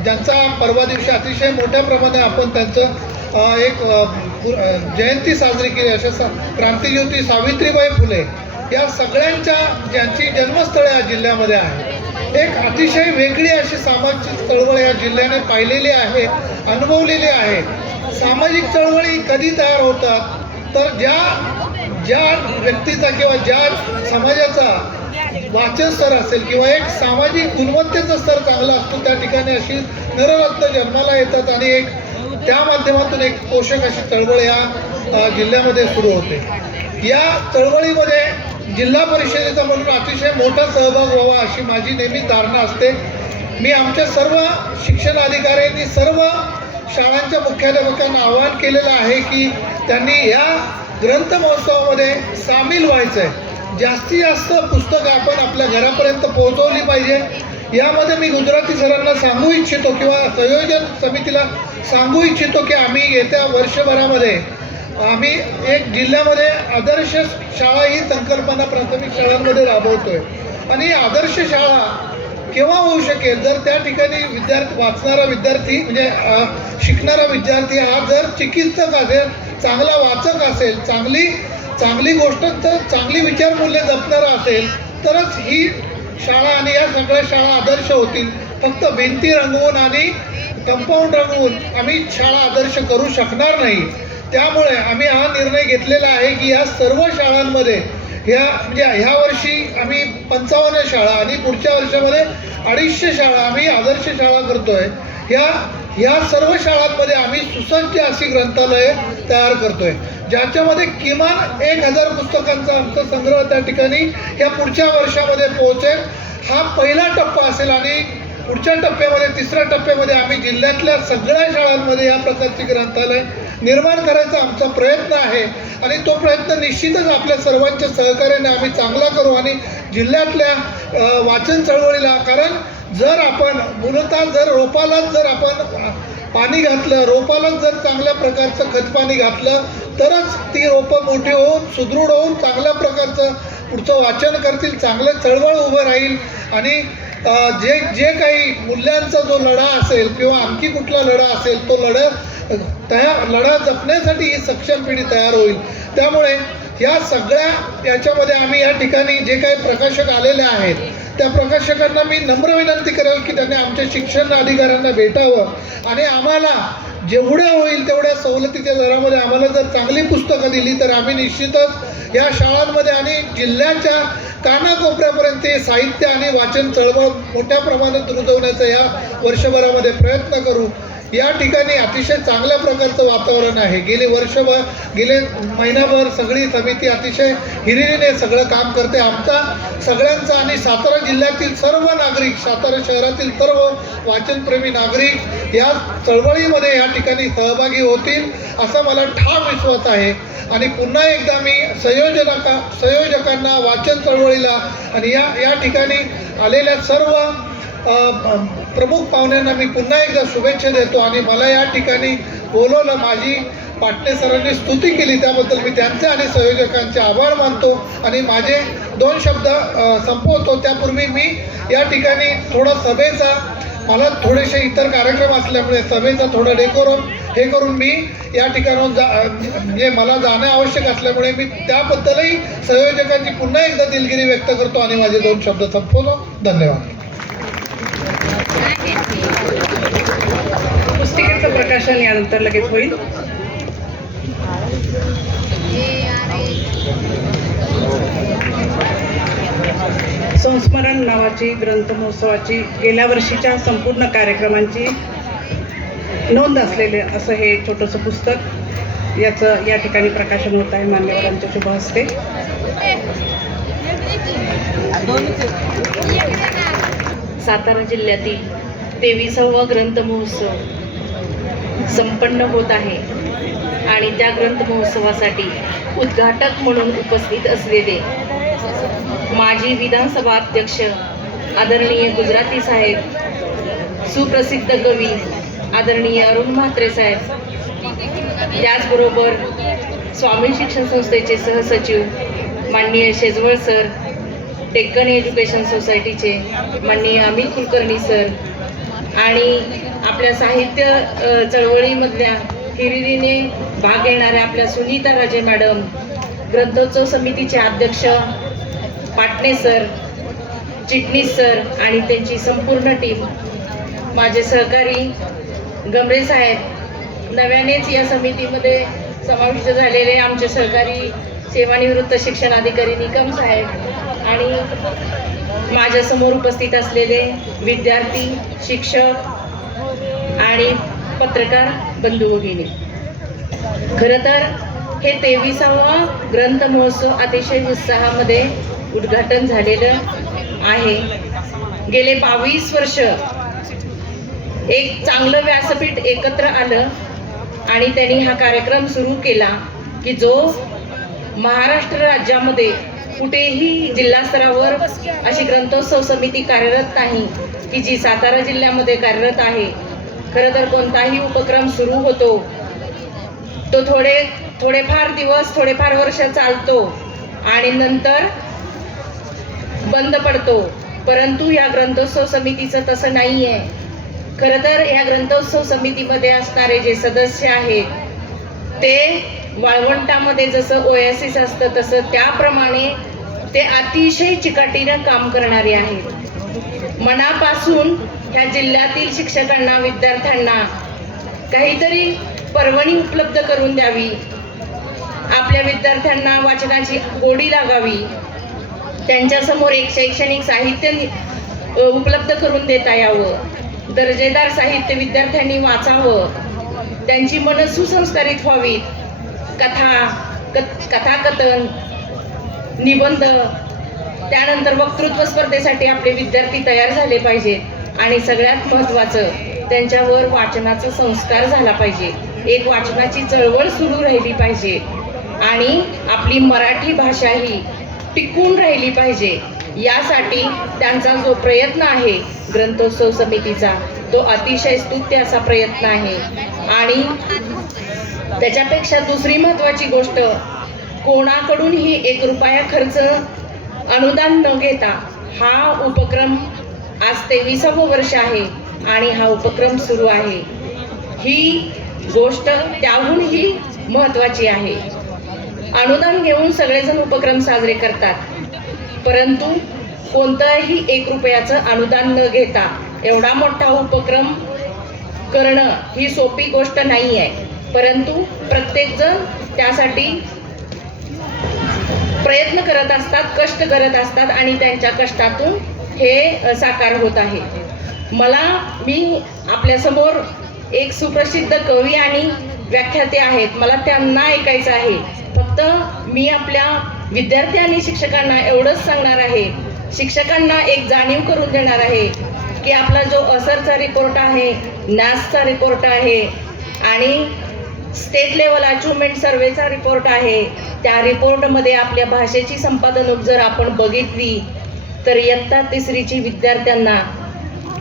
ज्यांचा परवा दिवशी अतिशय मोठ्या प्रमाणात आपण त्यांचं एक जयंती साजरी केली. अशा क्रांतिज्योती सावित्रीबाई फुले या सगळ्यांच्या ज्यांची जन्मस्थळे या जिल्ह्यामध्ये आहे. एक अतिशय वेगळी अशी सामाजिक चळवळ या जिल्ह्याने पाहिलेली आहे, अनुभवलेली आहे. सामाजिक चळवळी कधी तयार होतात तर ज्या व्यक्तीचा किंवा ज्या समाजाचा वाचन स्तर असेल किंवा एक सामाजिक गुणवत्तेचा स्तर चांगला असतो त्या ठिकाणी अशी नररत्न जन्माला येतात आणि एक त्या माध्यमातून एक पोषक अशी चळवळ या जिल्ह्यामध्ये सुरू होते. या चळवळीमध्ये जिल्हा परिषदेचा म्हणून अतिशय मोठा सहभाग व्हावा अशी माझी नेहमी धारणा असते. मी आमच्या सर्व शिक्षण अधिकाऱ्यांनी सर्व शाळांच्या मुख्याध्यापकांना आवाहन केलेलं आहे की त्यांनी या ग्रंथ महोत्सवामध्ये सामील व्हायचं आहे. जास्तीत जास्त पुस्तकं आपण आपल्या घरापर्यंत पोहोचवली पाहिजे. यामध्ये मी गुजराती सरांना सांगू इच्छितो किंवा संयोजन समितीला सांगू इच्छितो की आम्ही येत्या वर्षभरामध्ये आम्ही एक जिल्ह्यामध्ये आदर्श शाळा ही संकल्पना प्राथमिक शाळांमध्ये राबवतोय आणि आदर्श शाळा केव्हा होऊ शकेल जर त्या ठिकाणी वाचणारा विद्यार्थी म्हणजे शिकणारा विद्यार्थी हा जर चिकित्सक असेल, चांगला वाचक असेल, चांगली गोष्ट तर चांगली विचारमूल्य जपणारा असेल तरच ही शाळा आणि या सगळ्या शाळा आदर्श होतील. फक्त भिंती रंगवून आणि कंपाऊंड रंगवून आम्ही शाळा आदर्श करू शकणार नाही. त्यामुळे आम्ही हा निर्णय घेतलेला आहे की या सर्व शाळांमध्ये ह्या वर्षी आम्ही 55 शाळा आणि पुढच्या वर्षामध्ये 250 शाळा आम्ही आदर्श शाळा करतोय. ह्या सर्व शाळांमध्ये आम्ही सुसज्ज अशी ग्रंथालय तयार करतोय ज्याच्यामध्ये किमान 1000 पुस्तकांचा आमचा संग्रह त्या ठिकाणी या पुढच्या वर्षामध्ये पोहोचेल. हा पहिला टप्पा असेल आणि पुढच्या टप्प्यामध्ये 3ऱ्या टप्प्यामध्ये आम्ही जिल्ह्यातल्या सगळ्या शाळांमध्ये या प्रकारची ग्रंथालय निर्माण करायचा आमचा प्रयत्न आहे आणि तो प्रयत्न निश्चितच आपल्या सर्वांच्या सहकार्याने आम्ही चांगला करू आणि जिल्ह्यातल्या वाचन चळवळीला, कारण जर आपण मूलतः जर रोपालाच जर आपण पाणी घातलं, रोपालाच जर चांगल्या प्रकारचं खतपाणी घातलं तरच ती रोपं मोठी होऊन सुदृढ होऊन चांगल्या प्रकारचं पुढचं वाचन करतील, चांगलं चळवळ उभं राहील आणि जे काही मूल्यांचा जो लढा असेल किंवा आणखी कुठला लढा असेल तो लढा जपण्यासाठी ही सक्षम पिढी तयार होईल. त्यामुळे या सगळ्या याच्यामध्ये आम्ही या ठिकाणी जे काही प्रकाशक आलेले आहेत त्या प्रकाशकांना मी नम्र विनंती करेल की त्यांनी आमच्या शिक्षण अधिकाऱ्यांना भेटावं आणि आम्हाला जेवढ्या होईल तेवढ्या सवलतीच्या दरामध्ये आम्हाला जर चांगली पुस्तकं दिली तर आम्ही निश्चितच या शाळांमध्ये आणि जिल्ह्याच्या कानाकोपऱ्यापर्यंत हे साहित्य आणि वाचन चळवळ मोठ्या प्रमाणात रुजवण्याचा या वर्षभरामध्ये प्रयत्न करू. या ठिकाणी अतिशय चांगल्या प्रकारचं वातावरण आहे. गेले महिनाभर सगळी समिती अतिशय हिरिरीने सगळं काम करते. आमचा सगळ्यांचा आणि सातारा जिल्ह्यातील सर्व नागरिक, सातारा शहरातील सर्व वाचनप्रेमी नागरिक या चळवळीमध्ये या ठिकाणी सहभागी होतील असा मला ठाम विश्वास आहे. आणि पुन्हा एकदा मी संयोजकांना, वाचन चळवळीला आणि या ठिकाणी आलेल्या सर्व प्रमुख पाहुण्यांना मी पुन्हा एकदा शुभेच्छा देतो. आणि मला या ठिकाणी बोलवलं, माझी पाटणे सरांनी स्तुती केली त्याबद्दल मी त्यांचे आणि संयोजकांचे आभार मानतो आणि माझे 2 शब्द संपवतो. त्यापूर्वी मी या ठिकाणी थोडा सभेचा, मला थोडेसे इतर कार्यक्रम असल्यामुळे सभेचा थोडा डेकोरम हे करून मी या ठिकाणाहून म्हणजे मला जाणं आवश्यक असल्यामुळे मी त्याबद्दलही संयोजकांची पुन्हा एकदा दिलगिरी व्यक्त करतो आणि माझे 2 शब्द संपवतो. धन्यवाद. पुस्तिकेचं प्रकाशन यानंतर लगेच होईल. संस्मरण नावाची ग्रंथ महोत्सवाची गेल्या वर्षीच्या संपूर्ण कार्यक्रमांची नोंद असलेले असं हे छोटंसं पुस्तक, याचं या ठिकाणी प्रकाशन होत आहे मान्यवरांच्या शुभ हस्ते. सातारा जिल्ह्यातील 23वा ग्रंथ महोत्सव संपन्न होत आहे आणि त्या ग्रंथ महोत्सवासाठी उद्घाटक म्हणून उपस्थित असलेले माजी विधानसभा अध्यक्ष आदरणीय गुजराती साहेब, सुप्रसिद्ध कवी आदरणीय अरुण म्हात्रे साहेब, त्याचबरोबर स्वामी शिक्षण संस्थेचे सहसचिव माननीय शेजवळ सर, डेक्कन एज्युकेशन सोसायटीचे माननीय अमित कुलकर्णी सर आणि आपल्या साहित्य चळवळीमधल्या हिरिरीने भाग घेणाऱ्या आपल्या सुनीता राजे मॅडम, ग्रंथोत्सव समितीचे अध्यक्ष पाटणे सर, चिटणीस सर आणि त्यांची संपूर्ण टीम, माझे सहकारी गमरे साहेब, नव्यानेच या समितीमध्ये समाविष्ट झालेले आमचे सहकारी सेवानिवृत्त शिक्षण अधिकारी निकम साहेब आणि माझ्यासमोर उपस्थित असलेले विद्यार्थी, शिक्षक आणि पत्रकार बंधू भगिनी. खरं तर हे 23वा ग्रंथ महोत्सव अतिशय उत्साहामध्ये उद्घाटन झालेलं आहे. गेले 22 वर्ष एक चांगलं व्यासपीठ एकत्र आलं आणि त्यांनी हा कार्यक्रम सुरू केला की जो महाराष्ट्र राज्यामध्ये कुठेही जिल्हा स्तरावर अशी ग्रंथोत्सव समिती कार्यरत नाही की जी सातारा जिल्ह्यामध्ये कार्यरत आहे. खरं तर कोणताही उपक्रम सुरू होतो तो थोडेफार दिवस, थोडेफार वर्ष चालतो आणि नंतर बंद पडतो. परंतु या ग्रंथोत्सव समितीचं तसं नाही आहे. खरं तर या ग्रंथोत्सव समितीमध्ये असणारे जे सदस्य आहेत ते वाळवंटामध्ये जसं ओएसिस असतं तसं त्याप्रमाणे ते अतिशय चिकाटीनं काम करणारे आहेत. मनापासून ह्या जिल्ह्यातील शिक्षकांना, विद्यार्थ्यांना काहीतरी पर्वणी उपलब्ध करून द्यावी, आपल्या विद्यार्थ्यांना वाचनाची गोडी लागावी, त्यांच्यासमोर एक शैक्षणिक साहित्य उपलब्ध करून देता यावं, दर्जेदार साहित्य विद्यार्थ्यांनी वाचावं, त्यांची मन सुसंस्कारित व्हावीत, कथाकथन, निबंध, त्यानंतर वक्तृत्व स्पर्धेसाठी आपले विद्यार्थी तयार झाले पाहिजेत आणि सगळ्यात महत्त्वाचं त्यांच्यावर वाचनाचा संस्कार झाला पाहिजे, एक वाचनाची चळवळ सुरू राहिली पाहिजे आणि आपली मराठी भाषा ही टिकून राहिली पाहिजे. यासाठी त्यांचा जो प्रयत्न आहे ग्रंथोत्सव समितीचा तो अतिशय स्तुत्य असा प्रयत्न आहे. आणि त्याच्यापेक्षा दुसरी महत्त्वाची गोष्ट, कोणाकडूनही 1 रुपया खर्च अनुदान न घेता हा उपक्रम आज 23वे वर्ष आहे आणि हा उपक्रम सुरू आहे. ही गोष्ट त्याहूनही महत्त्वाची आहे. अनुदान घेऊन सगळेजण उपक्रम साजरे करतात, परंतु कोणतंही 1 रुपयाचं अनुदान न घेता एवढा मोठा उपक्रम करणं ही सोपी गोष्ट नाही आहे. परंतु प्रत्येकजण त्यासाठी प्रयत्न करत असतात, कष्ट करत असतात आणि त्यांच्या कष्टातून हे साकार होत आहे. मी आपल्यासमोर एक सुप्रसिद्ध कवी आणि व्याख्याते आहेत, मला त्यांना ऐकायचं आहे. फक्त मी आपल्या विद्यार्थी आणि शिक्षकांना एवढंच सांगणार आहे, शिक्षकांना एक जाणीव करून देणार आहे की आपला जो असरचा रिपोर्ट आहे, नॅसचा रिपोर्ट आहे आणि स्टेट लेवल अचिव्हमेंट सर्वेचा रिपोर्ट आहे, त्या रिपोर्टमध्ये आपल्या भाषेची संपादन जर आपण बघितली तर इयत्ता 3रीची विद्यार्थ्यांना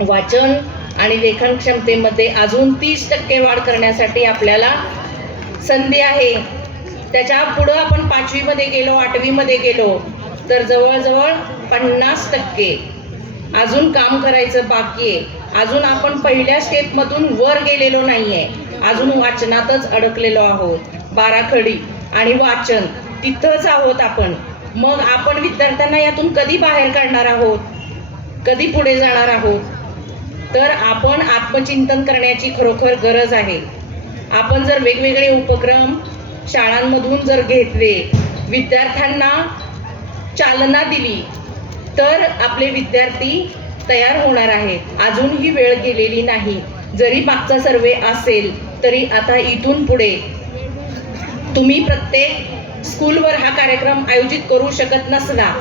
वाचन आणि लेखन क्षमतेमध्ये अजून 30% वाढ करण्यासाठी आपल्याला संधी आहे. त्याच्या पुढं आपण 5वीमध्ये गेलो, 8वीमध्ये गेलो तर जवळजवळ 50% अजून काम करायचं बाकी आहे. अजून आपण पहिल्या स्टेपमधून वर गेलेलो नाही आहे, अजून वाचनातच अडकलेलो आहोत. बाराखडी आणि वाचन तिथंच आहोत आपण. मग आपण विद्यार्थ्यांना यातून कधी बाहेर काढणार आहोत, कधी पुढे जाणार आहोत? तर आपण आत्मचिंतन करण्याची खरोखर गरज आहे. आपण जर वेगवेगळे उपक्रम शाळांमधून जर घेतले, विद्यार्थ्यांना चालना दिली तर आपले विद्यार्थी तयार होणार आहेत. अजून ही वेळ गेलेली नाही. जरी मागचा सर्वे असेल तरी आता इथून पुढे तुम्ही प्रत्येक स्कूलवर हा कार्यक्रम आयोजित करू शकत नसला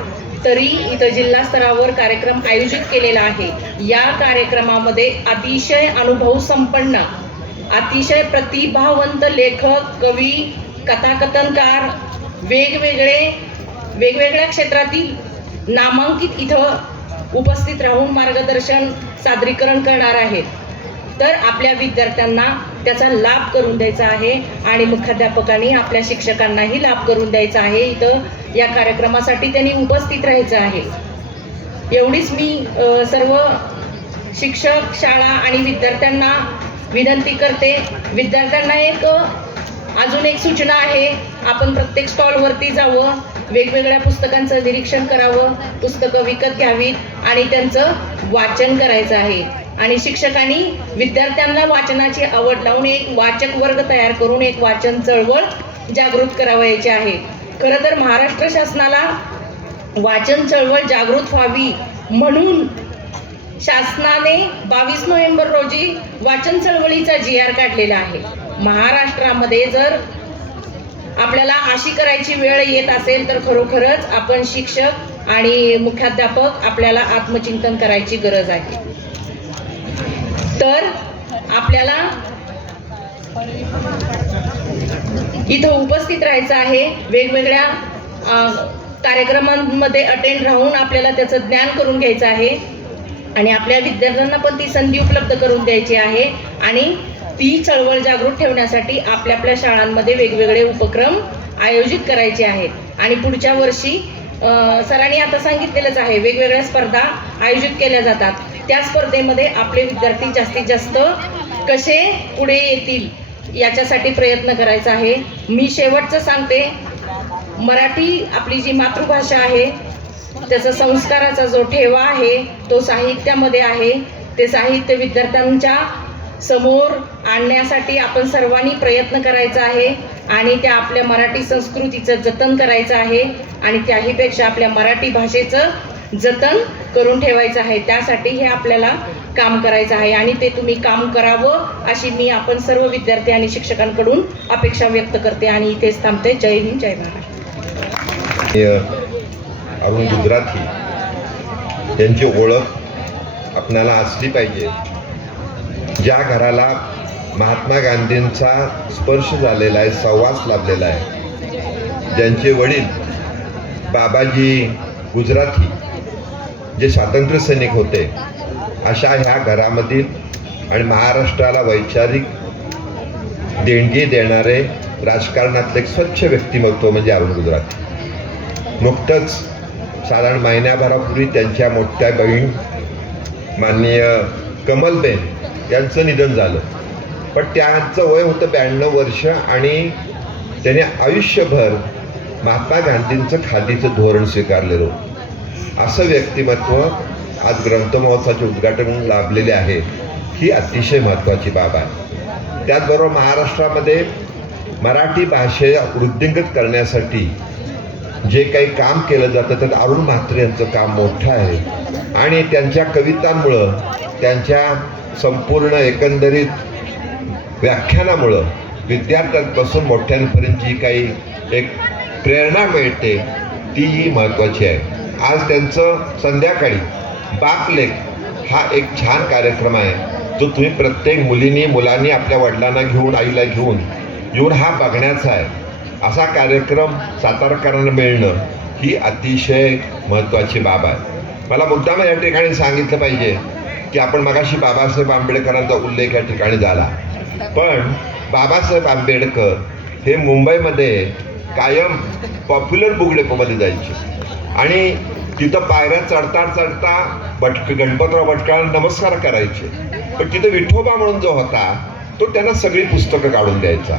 तरी इथं जिल्हा स्तरावर कार्यक्रम आयोजित केलेला आहे. या कार्यक्रमामध्ये अतिशय अनुभव संपन्न, अतिशय प्रतिभावंत लेखक, कवी, कथाकथनकार, वेगवेगळ्या क्षेत्रातील नामांकित इथं उपस्थित राहून मार्गदर्शन सादरीकरण करणार आहेत. तर आपल्या विद्यार्थ्यांना त्याचा लाभ करून द्यायचा आहे आणि मुख्याध्यापकांनी आपल्या शिक्षकांनाही लाभ करून द्यायचा आहे. इथं या कार्यक्रमासाठी त्यांनी उपस्थित राहायचं आहे. एवढीच मी सर्व शिक्षक, शाळा आणि विद्यार्थ्यांना विनंती करते. विद्यार्थ्यांना अजून एक सूचना आहे, आपण प्रत्येक स्टॉलवरती जावं, वेगवेगळ्या पुस्तकांचं निरीक्षण करावं, पुस्तकं विकत घ्यावीत आणि त्यांचं वाचन करायचं आहे. आणि शिक्षकांनी विद्यार्थ्यांना वाचनाची आवड लावून एक वाचक वर्ग तयार करून एक वाचन चळवळ जागृत करावयाची आहे. खरं तर महाराष्ट्र शासनाला वाचन चळवळ जागृत व्हावी म्हणून शासनाने 22 नोव्हेंबर रोजी वाचन चळवळीचा GR काढलेला आहे. महाराष्ट्रामध्ये जर आपल्याला अशी करायची वेळ येत असेल तर खरोखरच आपण शिक्षक आणि मुख्याध्यापक आपल्याला आत्मचिंतन करायची गरज आहे. तर आपल्याला इथं उपस्थित राहायचं आहे. वेगवेगळ्या कार्यक्रमांमध्ये अटेंड राहून आपल्याला त्याचं ज्ञान करून घ्यायचं आहे आणि आपल्या विद्यार्थ्यांना पण ती संधी उपलब्ध करून द्यायची आहे. आणि ती चळवळ जागृत ठेवण्यासाठी आपल्या शाळांमध्ये वेगवेगळे उपक्रम आयोजित करायचे आहेत. आणि पुढच्या वर्षी सरांनी आता सांगितलेलंच आहे, वेगवेगळ्या स्पर्धा आयोजित केल्या जातात. त्या स्पर्धेमध्ये आपले विद्यार्थी जास्तीत जास्त कसे पुढे येतील याच्यासाठी प्रयत्न करायचा आहे. मी शेवटचं सांगते, मराठी आपली जी मातृभाषा आहे त्याचा संस्काराचा जो ठेवा आहे तो साहित्यामध्ये आहे. ते साहित्य विद्यार्थ्यांच्या समोर आणण्यासाठी आपण सर्वांनी प्रयत्न करायचा आहे आणि त्या आपल्या मराठी संस्कृतीचं जतन करायचं आहे आणि त्याहीपेक्षा आपल्या मराठी भाषेचं जतन करून ठेवायचं आहे. त्यासाठी हे आपल्याला काम करायचं आहे आणि ते तुम्ही काम करावं अशी मी आपण सर्व विद्यार्थी आणि शिक्षकांकडून अपेक्षा व्यक्त करते आणि इथेच थांबते. जय हिंद, जय महाराष्ट्र. अरुण गुजराथी यांची ओळख आपणाला असली पाहिजे. ज्या घराला महात्मा गांधींचा स्पर्श झालेला आहे, सहवास लाभलेला आहे, ज्यांचे वडील बाबाजी गुजराथी जे स्वातंत्र्य सैनिक होते, अशा ह्या घरामधील आणि महाराष्ट्राला वैचारिक देणगी देणारे राजकारणातले एक स्वच्छ व्यक्तिमत्व म्हणजे अरुण गुजराथी. नुकतंच साधारण महिन्याभरापूर्वी त्यांच्या मोठ्या बहीण माननीय कमलबेन यांचं निधन झालं. पण त्यांचं वय होतं 92 वर्ष आणि त्याने आयुष्यभर महात्मा गांधींचं खादीचं धोरण स्वीकारलेलं होतं. असं व्यक्तिमत्व आज ग्रंथमहोत्सवाचे उद्घाटन लाभलेले आहे, ही अतिशय महत्त्वाची बाब आहे. त्याचबरोबर महाराष्ट्रामध्ये मराठी भाषेला वृद्धिंगत करण्यासाठी जे काही काम केलं जातं त्यात अरुण म्हात्रे यांचं काम मोठं आहे. आणि त्यांच्या कवितांमुळं, त्यांच्या संपूर्ण एकंदरीत व्याख्यानामुळं विद्यार्थ्यांपासून मोठ्यांपर्यंत जी काही एक प्रेरणा मिळते तीही महत्त्वाची आहे. आज त्यांचं संध्याकाळी बापलेख हा एक छान कार्यक्रम आहे, जो तुम्ही प्रत्येक मुलांनी आपल्या वडिलांना घेऊन, आईला घेऊन हा बघण्याचा आहे. असा कार्यक्रम सातारकरांना मिळणं ही अतिशय महत्त्वाची बाब आहे. मला मुद्दाम या ठिकाणी सांगितलं पाहिजे की आपण मगाशी बाबासाहेब आंबेडकरांचा उल्लेख या ठिकाणी झाला, पण बाबासाहेब आंबेडकर हे मुंबईमध्ये कायम पॉप्युलर बुक डेपोमध्ये जायचे आणि तिथं पायऱ्या चढता गणपतराव भटकळांना नमस्कार करायचे. पण तिथं विठोबा म्हणून जो होता तो त्यांना सगळी पुस्तकं काढून द्यायचा.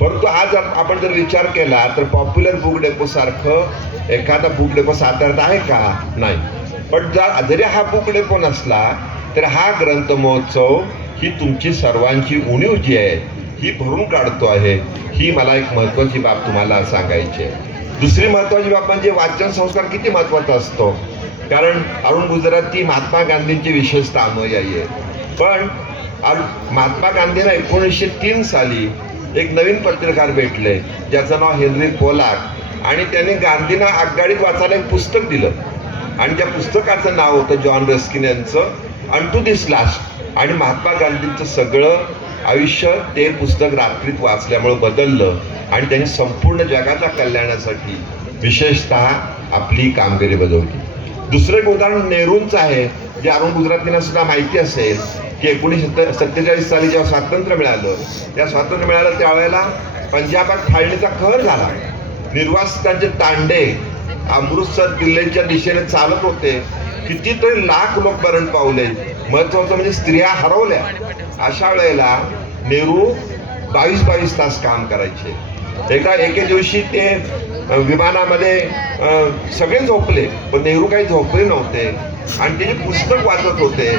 परंतु आज आपण जर विचार केला तर पॉप्युलर बुक डेपो सारखं एखादा बुक डेपो साताऱ्यात आहे का? नाही. पण जरी हा बुक डेपो नसला तर हा ग्रंथ महोत्सव ही तुमची सर्वांची उणीव जी आहे ही भरून काढतो आहे. ही मला एक महत्त्वाची बाब तुम्हाला सांगायची आहे. दुसरी महत्त्वाची बाब म्हणजे वाचन संस्कार किती महत्त्वाचा असतो. कारण अरुण गुजराती महात्मा गांधींची विशेषतः अनुयायी आहे. पण महात्मा गांधींना 1903 साली एक नवीन पत्रकार भेटले ज्याचं नाव हेनरी पोलाक, आणि त्यांनी गांधींना आगगाडीत वाचायला एक पुस्तक दिलं आणि त्या पुस्तकाचं नाव होतं जॉन रस्किन यांचं अनटू दिस लास्ट. आणि महात्मा गांधींचं सगळं आयुष्य ते पुस्तक रात्रीत वाचल्यामुळं बदललं आणि त्यांनी संपूर्ण जगाच्या कल्याणासाठी विशेषतः आपली कामगिरी बजावली. दुसरं एक उदाहरण नेहरूंचं आहे, जे अरुण गुजरातींना सुद्धा माहिती असेल की 1947 साली जेव्हा स्वातंत्र्य मिळालं, त्या स्वातंत्र्य मिळालं त्यावेळेला पंजाबात फाळणीचा कहर झाला. निर्वासितांचे तांडे अमृतसर किल्ल्याच्या दिशेने चालत होते. कितीतरी लाख लोक मरण पावले. महत्वाचं म्हणजे स्त्रिया हरवल्या. अशा वेळेला नेहरू 22 तास काम करायचे. एका एके दिवशी ते विमानामध्ये सगळे झोपले, पण नेहरू काही झोपले नव्हते आणि ते जे पुस्तक वाचत होते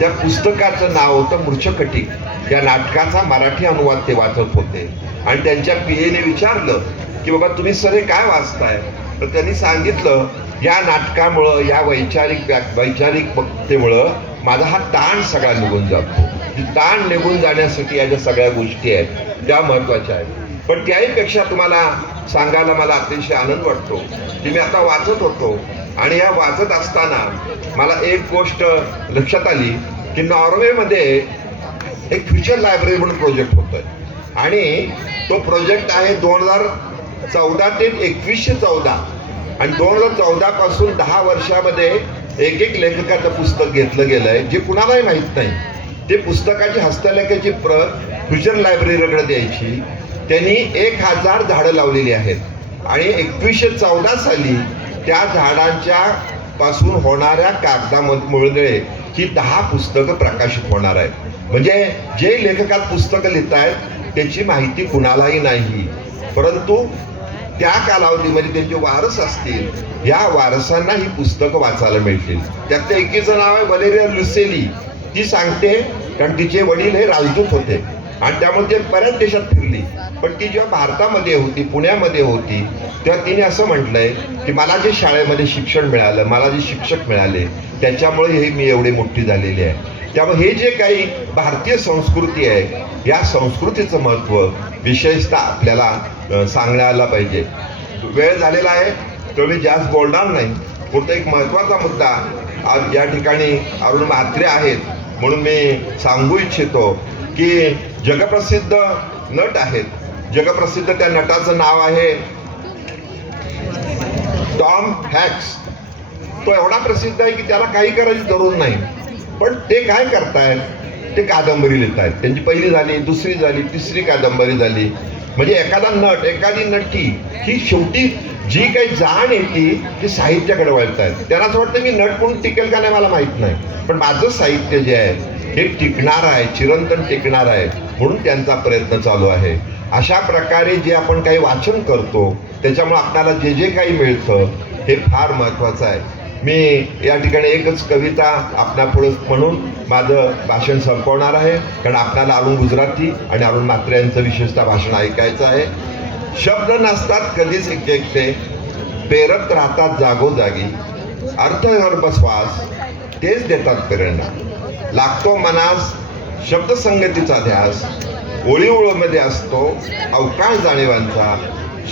त्या पुस्तकाचं नाव होतं मूर्छकटिक. त्या नाटकाचा मराठी अनुवाद ते वाचत होते आणि त्यांच्या पीएने विचारलं की बाबा तुम्ही सर हे काय वाचताय? तर त्यांनी सांगितलं या नाटकामुळं, या वैचारिक वक्तेमुळं माझा हा ताण सगळा निघून जातो. ताण निघून जाण्यासाठी या ज्या सगळ्या गोष्टी आहेत त्या महत्त्वाच्या आहेत. पण त्याहीपेक्षा तुम्हाला सांगायला मला अतिशय आनंद वाटतो की मी आता वाचत होतो आणि या वाचत असताना मला एक गोष्ट लक्षात आली की नॉर्वेमध्ये एक फ्युचर लायब्ररी म्हणून प्रोजेक्ट होतोय आणि तो प्रोजेक्ट आहे 2014 ते 2114 आणि 2014 पासून 10 वर्षामध्ये एक लेखकाचं पुस्तक घेतलं गेलंय जे कुणालाही माहीत नाही. ते पुस्तकाची हस्तलेखाची प्रत फ्युचर लायब्ररीकडे द्यायची. त्यांनी 1000 झाडं लावलेली आहेत आणि 2114 साली त्या झाडांच्या पासून होणाऱ्या कागदामुळे ही 10 पुस्तकं प्रकाशित होणार आहेत. म्हणजे जे लेखकात पुस्तकं लिहित आहेत त्याची माहिती कुणालाही नाही, परंतु त्या कालावधीमध्ये त्यांचे वारस असतील, या वारसांना ही पुस्तकं वाचायला मिळतील. त्यातल्या एकीचं नाव आहे वलेरिया लुसेली. ती सांगते कारण तिचे वडील हे राजदूत होते आणि त्यामुळे ते बऱ्याच देशात फिरली. पण ती जेव्हा भारतामध्ये होती, पुण्यामध्ये होती, तेव्हा तिने असं म्हटलंय की मला जे शाळेमध्ये शिक्षण मिळालं, मला जे शिक्षक मिळाले त्याच्यामुळे हे मी एवढी मोठी झालेली आहे. त्यामुळे हे जे काही भारतीय संस्कृती आहे या संस्कृतीचं महत्त्व विशेषतः आपल्याला सांगण्याला पाहिजे. वेळ झालेला आहे तर मी जास्त बोलणार नाही. फक्त एक महत्त्वाचा मुद्दा आज या ठिकाणी अरुण म्हात्रे आहेत म्हणून मी सांगू इच्छितो की जगप्रसिद्ध नट आहेत. जगप्रसिद्ध त्या नटाचं नाव आहे टॉम हँक्स. तो एवढा प्रसिद्ध आहे की त्याला काही करायची जरूर नाही, पण ते काय करतायत, ते कादंबरी लिहित आहेत. त्यांची पहिली झाली, दुसरी झाली, तिसरी कादंबरी झाली. म्हणजे एखादा नट, एखादी नटी ही शेवटी जी काही जाण येते ती साहित्याकडे वळतायत. त्यांना असं वाटतं मी नट म्हणून टिकेल का नाही मला माहीत नाही, पण माझं साहित्य जे आहे हे टिकणार आहे, चिरंतन टिकणार आहे, म्हणून त्यांचा प्रयत्न चालू आहे. अशा प्रकारे जे आपण काही वाचन करतो त्याच्यामुळे आपल्याला जे जे काही मिळतं हे फार महत्त्वाचं आहे. मी या ठिकाणी एकच कविता आपणापुढे म्हणून माझं भाषण संपवणार आहे, कारण आपल्याला अरुण गुजराती आणि अरुण म्हात्रे यांचं विशेषतः भाषण ऐकायचं आहे. शब्द नसतात कधीच एकटे, पेरत राहतात जागोजागी, अर्थ श्वास तेच देतात प्रेरणा. लागतो मनास शब्दसंगतीचा ध्यास, ओळी ओळीमध्ये असतो अवकाश जाणीवांचा,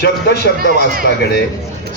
शब्द शब्द वाचताकडे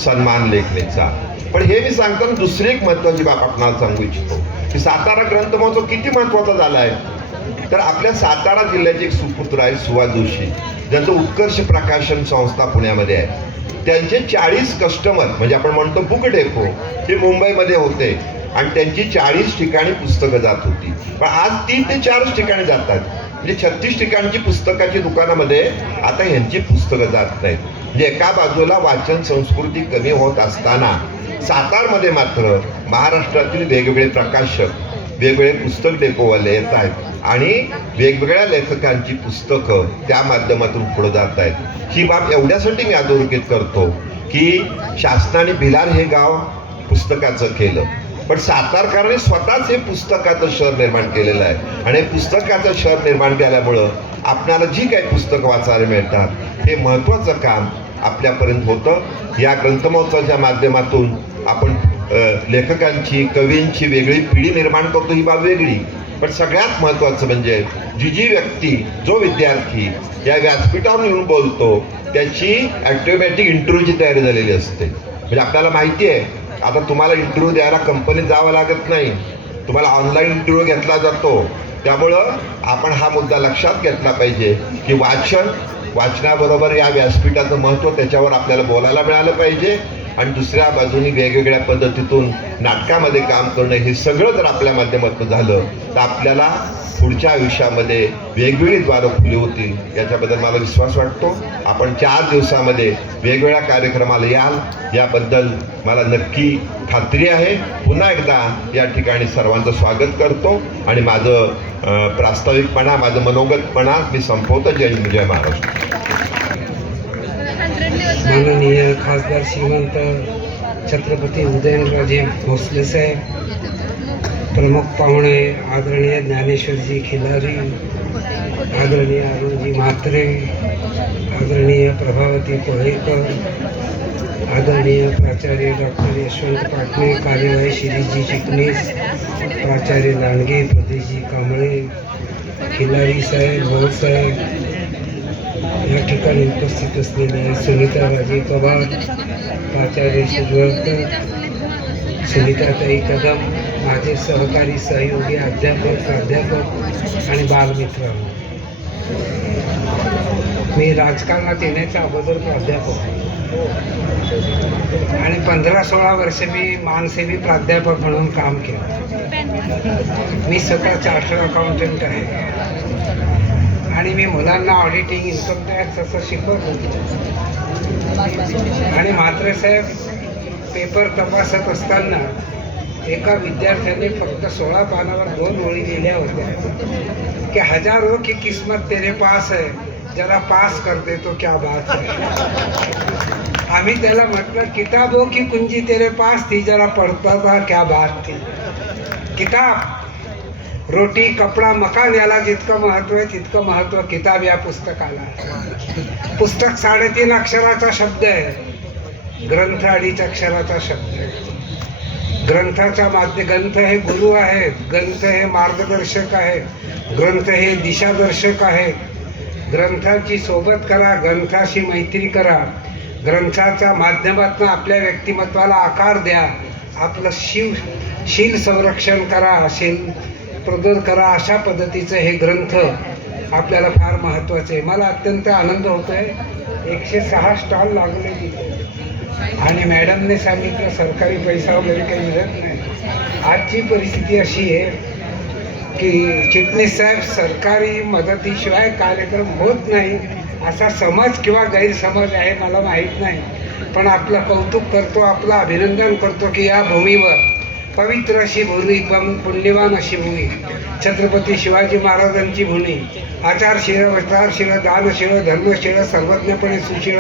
सन्मान लेखणीचा. पण हे मी सांगताना दुसरी एक महत्त्वाची बाब आपणाला सांगू इच्छितो की सातारा ग्रंथ महोत्सव किती महत्त्वाचा झाला आहे. तर आपल्या सातारा जिल्ह्याचे एक सुपुत्र आहे सुभाष जोशी, ज्यांचं उत्कर्ष प्रकाशन संस्था पुण्यामध्ये आहे. त्यांचे 40 कस्टमर म्हणजे आपण म्हणतो बुक डेपो हे मुंबईमध्ये होते आणि त्यांची 40 ठिकाणी पुस्तकं जात होती. पण आज 3 ते 4 ठिकाणी जातात, म्हणजे 36 ठिकाणची पुस्तकाची दुकानामध्ये आता ह्यांची पुस्तकं जात नाहीत. म्हणजे एका बाजूला वाचन संस्कृती कमी होत असताना सातारमध्ये मात्र महाराष्ट्रातील वेगवेगळे प्रकाशक, वेगवेगळे पुस्तक डेपोवाले येत आहेत आणि वेगवेगळ्या लेखकांची पुस्तकं त्या माध्यमातून पुढे जात आहेत. ही बाब एवढ्यासाठी मी अधोरेखित करतो की शासनाने भिलार हे गाव पुस्तकाचं केलं, पण सातारकरांनी स्वतःच हे पुस्तकाचं शहर निर्माण केलेलं आहे आणि पुस्तकाचं शहर निर्माण केल्यामुळं आपणाला जी काही पुस्तकं वाचायला मिळतात हे महत्त्वाचं काम आपल्यापर्यंत होतं. या ग्रंथमहोत्सवाच्या माध्यमातून आपण लेखकांची, कवींची वेगळी पिढी निर्माण करतो, ही बाब वेगळी. पण सगळ्यात महत्त्वाचं म्हणजे जी व्यक्ती, जो विद्यार्थी या व्यासपीठावर येऊन बोलतो त्याची ॲटोमॅटिक इंटरव्ह्यूची तयारी झालेली असते. म्हणजे आपल्याला माहिती आहे आता तुम्हाला इंटरव्ह्यू द्यायला कंपनीत जावं लागत नाही, तुम्हाला ऑनलाईन इंटरव्ह्यू घेतला जातो. त्यामुळं आपण हा मुद्दा लक्षात घेतला पाहिजे की वाचनाबरोबर या व्यासपीठाचं महत्त्व त्याच्यावर आपल्याला बोलायला मिळालं पाहिजे. आणि दुसऱ्या बाजूनी वेगवेगळ्या पद्धतीतून नाटकामध्ये काम करणं, हे सगळं जर आपल्या माध्यमातून झालं तर आपल्याला पुढच्या आयुष्यामध्ये वेगवेगळी द्वारं खुली होतील, याच्याबद्दल मला विश्वास वाटतो. आपण 4 दिवसामध्ये वेगवेगळ्या कार्यक्रमाला याल याबद्दल मला नक्की खात्री आहे. पुन्हा एकदा या ठिकाणी सर्वांचं स्वागत करतो आणि माझं प्रास्ताविकपणा, माझं मनोगतपणा मी संपवतो. जय हिंद, जय महाराष्ट्र. माननीय खासदार श्रीमंत छत्रपती उदयनराजे भोसले साहेब, प्रमुख पाहुणे आदरणीय ज्ञानेश्वरजी खिलारी, आदरणीय अरुणजी म्हात्रे, आदरणीय प्रभावती तोळेकर, आदरणीय प्राचार्य डॉक्टर यशवंत पाटणे, कार्यवाही शिरीजी चिटणीस, प्राचार्य लांडगे, प्रदेशजी कांबळे, खिलारी साहेब, भाऊसाहेब, या ठिकाणी उपस्थित असलेले सुनीता राजे पवार, प्राचार्य शिरवळकर, सुनीताताई कदम, माझे सहकारी सहयोगी अध्यापक, प्राध्यापक आणि बालमित्रांनो, मी राजकारणात येण्याच्या अगोदर प्राध्यापक आणि 15-16 वर्ष मी मानसेवी प्राध्यापक म्हणून काम केलं. मी स्वतः चार्टर्ड अकाउंटंट आहे आणि मी मुलांना ऑडिटिंग, इन्कम टॅक्स असं शिकवत होतो. आणि म्हात्रे साहेब पेपर तपासत असताना एका विद्यार्थ्याने फक्त 16 पानावर 2 ओळी लिहिल्या होत्या की हजारों की किस्मत तेरे पास है, जरा पास कर दे तो क्या बात है. आम्ही त्याला म्हटलं किताबों की कुंजी तेरे पास थी, जरा पढ़ता था क्या बात थी. किताब, रोटी, कपडा, मकान याला जितकं महत्त्व आहे तितकं महत्त्व किताब या पुस्तकाला. पुस्तक 3.5 अक्षराचा शब्द आहे, ग्रंथ 2.5 अक्षराचा शब्द आहे. ग्रंथाच्या ग्रंथ हे गुरु आहेत, ग्रंथ हे मार्गदर्शक आहेत, ग्रंथ हे दिशादर्शक आहेत. ग्रंथाची सोबत करा, ग्रंथाशी मैत्री करा, ग्रंथाच्या माध्यमातून आपल्या व्यक्तिमत्वाला आकार द्या, आपलं शील संरक्षण करा, शील प्रबोध करा. अशा पद्धतीचं हे ग्रंथ आपल्याला फार महत्त्वाचे आहे. मला अत्यंत आनंद होतो आहे. 106 स्टॉल लागले तिथे आणि मॅडमने सांगितलं सरकारी पैसा वगैरे काही मिळत नाही. आजची परिस्थिती अशी आहे की चिटणीस साहेब, सरकारी मदतीशिवाय कार्यक्रम होत नाही असा समज किंवा गैरसमज आहे, मला माहीत नाही. पण आपलं कौतुक करतो, आपलं अभिनंदन करतो की या भूमीवर, पवित्र अशी भूमी, पुण्यवान अशी भूमी, छत्रपती शिवाजी महाराजांची भूमी, आचारशील, विचारशील, दानशील, धर्मशील, सर्वज्ञपणे सुशील,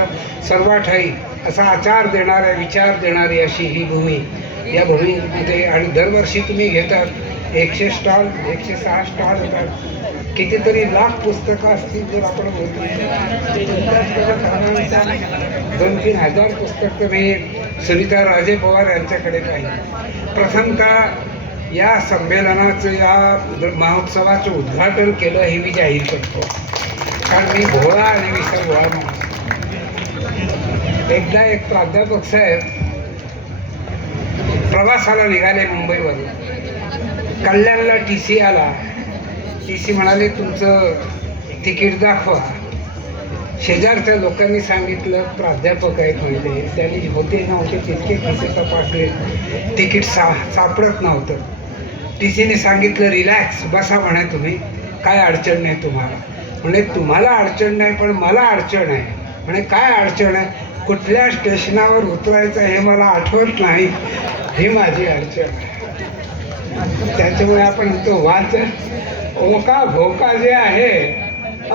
सर्व ठाई असा आचार देणारा, विचार देणारी अशी ही भूमी, या भूमीमध्ये. आणि दरवर्षी तुम्ही घेतात 106 स्टॉल होतात, कितीतरी लाख पुस्तकं असतील जर आपण बोलतो. 2-3 हजार पुस्तकं मी सुनीता राजे पवार यांच्याकडे पाहिजे. प्रथमतः या संमेलनाचं, या महोत्सवाचं उद्घाटन केलं हे मी जाहीर करतो, कारण मी भोळा आणि विसर भोळा माणूस. एकदा एक प्राध्यापक साहेब प्रवासाला निघाले मुंबईवरून. कल्याणला TC आला. TC म्हणाले तुमचं तिकीट दाखवा. शेजारच्या लोकांनी सांगितलं प्राध्यापक आहेत म्हणजे, त्यांनी होते नव्हते तितके खिसे तपासले, तिकीट सापडत नव्हतं. TCने सांगितलं रिलॅक्स बसा म्हणे, तुम्ही काय अडचण नाही तुम्हाला. म्हणे तुम्हाला अडचण नाही पण मला अडचण आहे. म्हणे काय अडचण आहे? कुठल्या स्टेशनावर उतरायचं हे मला आठवत नाही, ही माझी अडचण आहे. त्याच्यामुळे आपण तो वाचन ओका भोका जे आहे,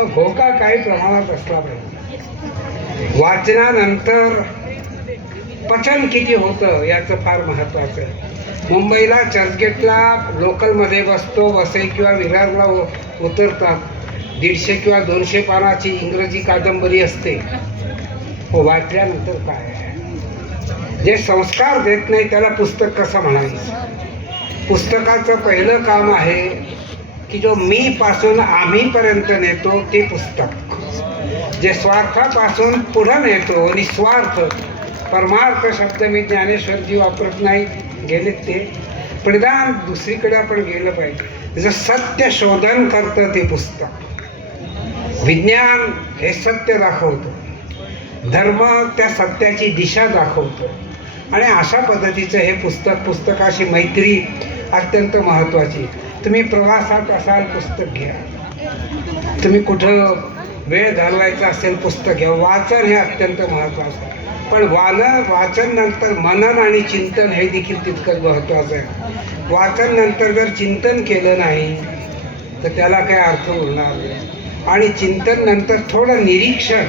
भोका काही प्रमाणात असला पाहिजे. वाचनानंतर पचन किती होतं याचं फार महत्त्वाचं आहे. मुंबईला चर्चगेटला लोकलमध्ये बसतो, वसई किंवा विरारला उतरतात. 150 किंवा 200 पानाची इंग्रजी कादंबरी असते. वाचल्यानंतर काय? जे संस्कार देत नाही त्याला पुस्तक कसं म्हणायचं? पुस्तकाचं पहिलं काम आहे की जो मी पासून आम्हीपर्यंत नेतो ते पुस्तक. जे स्वार्थापासून पुढं नेतो, निस्वार्थ, परमार्थ शब्द मी ज्ञानेश्वरजी वापरत नाही, गेलेत ते, प्रधान दुसरीकडे आपण गेलं पाहिजे. जर सत्य शोधन करतं ते पुस्तक. विज्ञान हे सत्य दाखवतं, धर्म त्या सत्याची दिशा दाखवतो, आणि अशा पद्धतीचं हे पुस्तक. पुस्तकाशी मैत्री अत्यंत महत्त्वाची. तुम्ही प्रवासात असाल पुस्तक घ्या, तुम्ही कुठं वेळ घालवायचा असेल पुस्तक घ्या. वाचन हे अत्यंत महत्त्वाचं आहे. पण वाचन नंतर मनन आणि चिंतन हे देखील तितकंच महत्त्वाचं आहे. वाचन नंतर जर चिंतन केलं नाही तर त्याला काही अर्थ उरणार नाही. आणि चिंतन नंतर थोडं निरीक्षण,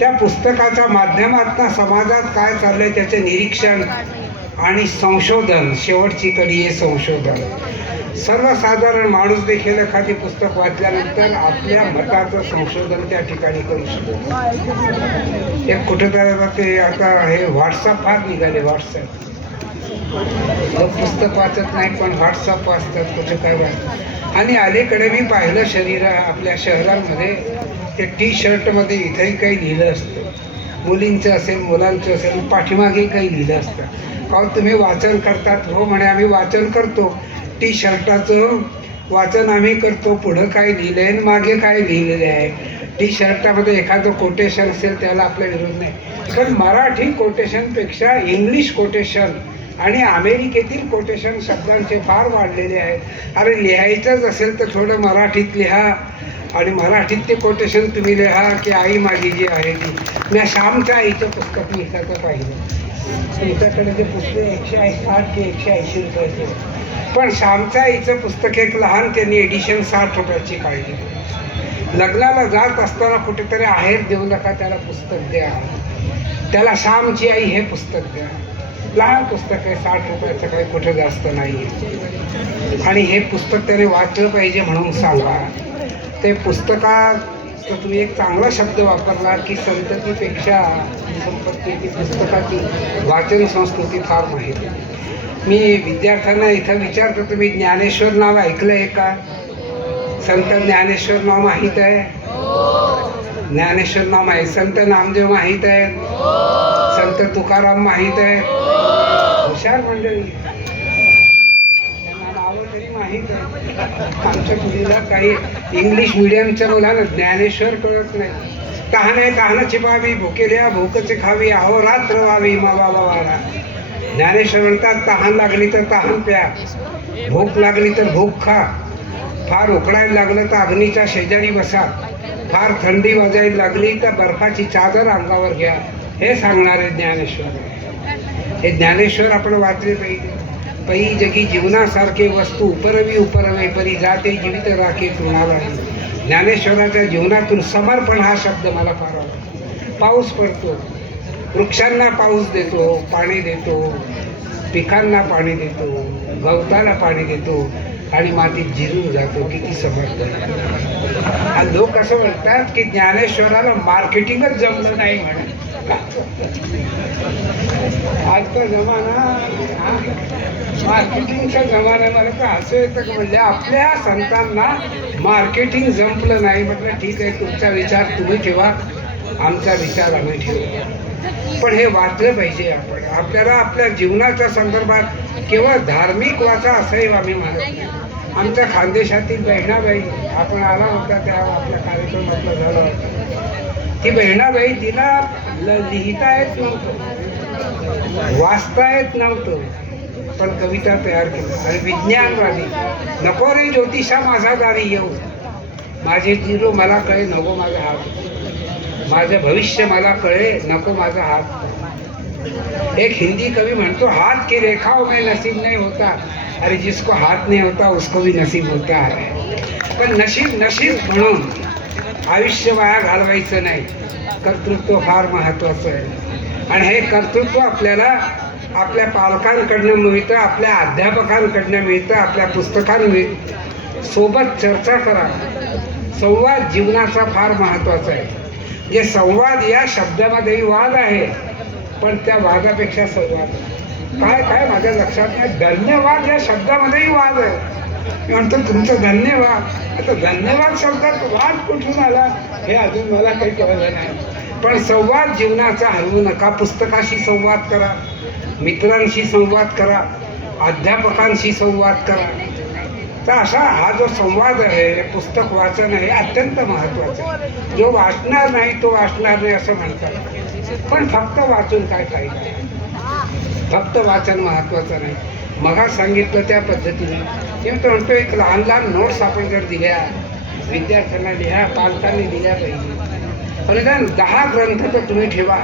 त्या पुस्तकाच्या माध्यमातून समाजात काय चाललंय त्याचे निरीक्षण आणि संशोधन. शेवटची कडी आहे संशोधन. सर्वसाधारण माणूस देखील एखादी पुस्तक वाचल्यानंतर आपल्या मताचं संशोधन त्या ठिकाणी करू शकतो. एक कुठेतरी ते आता हे व्हॉट्सअप फार निघाले. व्हॉट्सअप लोक पुस्तक वाचत नाही पण व्हॉट्सअप वाचतात, कुठे काय वाचतात. आणि अलीकडे मी पाहिलं आपल्या शहरांमध्ये ते T-शर्टमध्ये इथेही काही लिहिलं असतं, मुलींचं असेल मुलांचं असेल, पाठीमागे काही लिहिलं असतं. का तुम्ही वाचन करतात? हो म्हणे आम्ही वाचन करतो. T-शर्टाचं वाचन आम्ही करतो. पुढं काय लिहिलं आहे, मागे काय लिहिलेलं आहे. T-शर्टामध्ये एखादं कोटेशन असेल त्याला आपला विरोध नाही, पण मराठी कोटेशनपेक्षा इंग्लिश कोटेशन आणि अमेरिकेतील कोटेशन शब्दांचे फार वाढलेले आहेत. अरे लिहायचंच असेल तर थोडं मराठीत लिहा, आणि मराठीत ते कोटेशन तुम्ही लिहा की आई माझी जी आहे ती. मी श्यामच्या आईचं पुस्तक लिहिलं पाहिजे. तुमच्याकडे ते पुस्तक 160 की 180 रुपयाचे, पण श्यामच्या आईचं पुस्तक एक लहान त्यांनी एडिशन 60 रुपयाची काढली. लग्नाला जात असताना कुठेतरी आहेर देऊ नका, त्याला पुस्तक द्या. त्याला श्यामची आई हे पुस्तक द्या. लहान पुस्तक आहे, 60 रुपयाचं काही कुठं जास्त नाही. आणि हे पुस्तक त्याने वाचलं पाहिजे म्हणून सांगा. ते पुस्तकात तुम्ही एक चांगला शब्द वापरला की संततीपेक्षा संपत्ती, ती पुस्तकाची वाचन संस्कृती फार माहिती. मी विद्यार्थ्यांना इथं विचारतो, तुम्ही ज्ञानेश्वर नाव ऐकलं आहे का? संत ज्ञानेश्वर नाव माहीत आहे? ज्ञानेश्वर नाव माहीत. संत नामदेव माहीत आहे? संत तुकाराम माहीत आहे? हुशार मंडळी, त्यांना नावं तरी माहीत आहे. आमच्या पिढीला काही इंग्लिश मिडियमच्या मुलांना ज्ञानेश्वर कळत नाही. तहाने तहान छिपावी, भुकेल्या भूकचे खावी, अहोरात्र व्हावी मा बाबा वारा. ज्ञानेश्वर म्हणतात तहान लागली तर तहान प्या, भूक लागली तर भूक खा, फार उकडायला लागलं तर अग्नीच्या शेजारी बसा, फार थंडी वाजायला लागली तर बर्फाची चादर अंगावर घ्या. हे सांगणारे ज्ञानेश्वर. हे ज्ञानेश्वर आपण वाचले पाहिजे. पै जगी जीवनासारखे वस्तू उपरवी उपरवे, परी जाते जीवित राखे तृणाला. ज्ञानेश्वराच्या जीवनातून समर्पण हा शब्द मला फार आवडतो. पाऊस पडतो, वृक्षांना पाऊस देतो, पाणी देतो, पिकांना पाणी देतो, गवताला पाणी देतो आणि मातीत जिरून जातो. किती समर्थ आहे. लोक असं म्हणतात की ज्ञानेश्वराला मार्केटिंगच जमलं नाही म्हणून. आजचा जमाना मार्केटिंगचा जमाना. मला तर असं येतं की म्हणजे आपल्या संतांना मार्केटिंग जमलं नाही. म्हटलं ठीक आहे, तुमचा विचार तुम्ही ठेवा, आमचा विचार आम्ही ठेवू. पण हे वाचलं पाहिजे. आपल्याला आपल्या जीवनाच्या संदर्भात केवळ धार्मिक वाचा असंही आम्ही मानत नाही. आमच्या खानदेशातील बहिणाबाई, आपण आला होता त्या आपल्या कार्यक्रमातलं झालं होतं. ती बहिणाबाई, तिला लिहिता येत नव्हतं, वाचता येत नव्हतं, पण कविता तयार केली. आणि विज्ञानवादी, नको रे ज्योतिषा माझा दारी येऊ, माझे जिरो मला कळे नको माझा हात, माझं भविष्य मला कळे नको माझा हात. एक हिंदी कवी म्हणतो, हाथ की रेखाओं में नसीब नहीं होता, अरे जिसको हाथ नहीं होता उसको भी नसीब होता है. पण नशीब नशीब म्हणून आयुष्य वाया घालवायचं नाही. कर्तृत्व फार महत्त्वाचं आहे. आणि हे कर्तृत्व आपल्याला आपल्या पालकांकडनं मिळतं, आपल्या अध्यापकांकडनं मिळतं, आपल्या पुस्तकांना सोबत चर्चा करा. संवाद जीवनाचा फार महत्त्वाचा आहे. जे संवाद या शब्दामध्येही वाद आहे, पण त्या वादापेक्षा संवाद काय माझ्या लक्षात नाही. धन्यवाद या शब्दामध्येही वाद आहे. मी म्हणतो तुमचं धन्यवाद. आता धन्यवाद शब्दात वाद कुठून आला हे अजून मला काही कळलं नाही. पण संवाद जीवनाचा हरवू नका. पुस्तकाशी संवाद करा, मित्रांशी संवाद करा, अध्यापकांशी संवाद करा. तर असा हा जो संवाद आहे, पुस्तक वाचन हे अत्यंत महत्त्वाचं आहे. जो वाचणार नाही तो वाचणार नाही असं म्हणतात, पण फक्त वाचून काय फायदा. फक्त वाचन महत्त्वाचं नाही. मग सांगितलं त्या पद्धतीने मी म्हणतो एक लहान लहान नोट्स आपण जर दिल्या विद्यार्थ्यांना, लिहा, पालकांनी दिल्या पाहिजे. पण 10 ग्रंथ तर तुम्ही ठेवा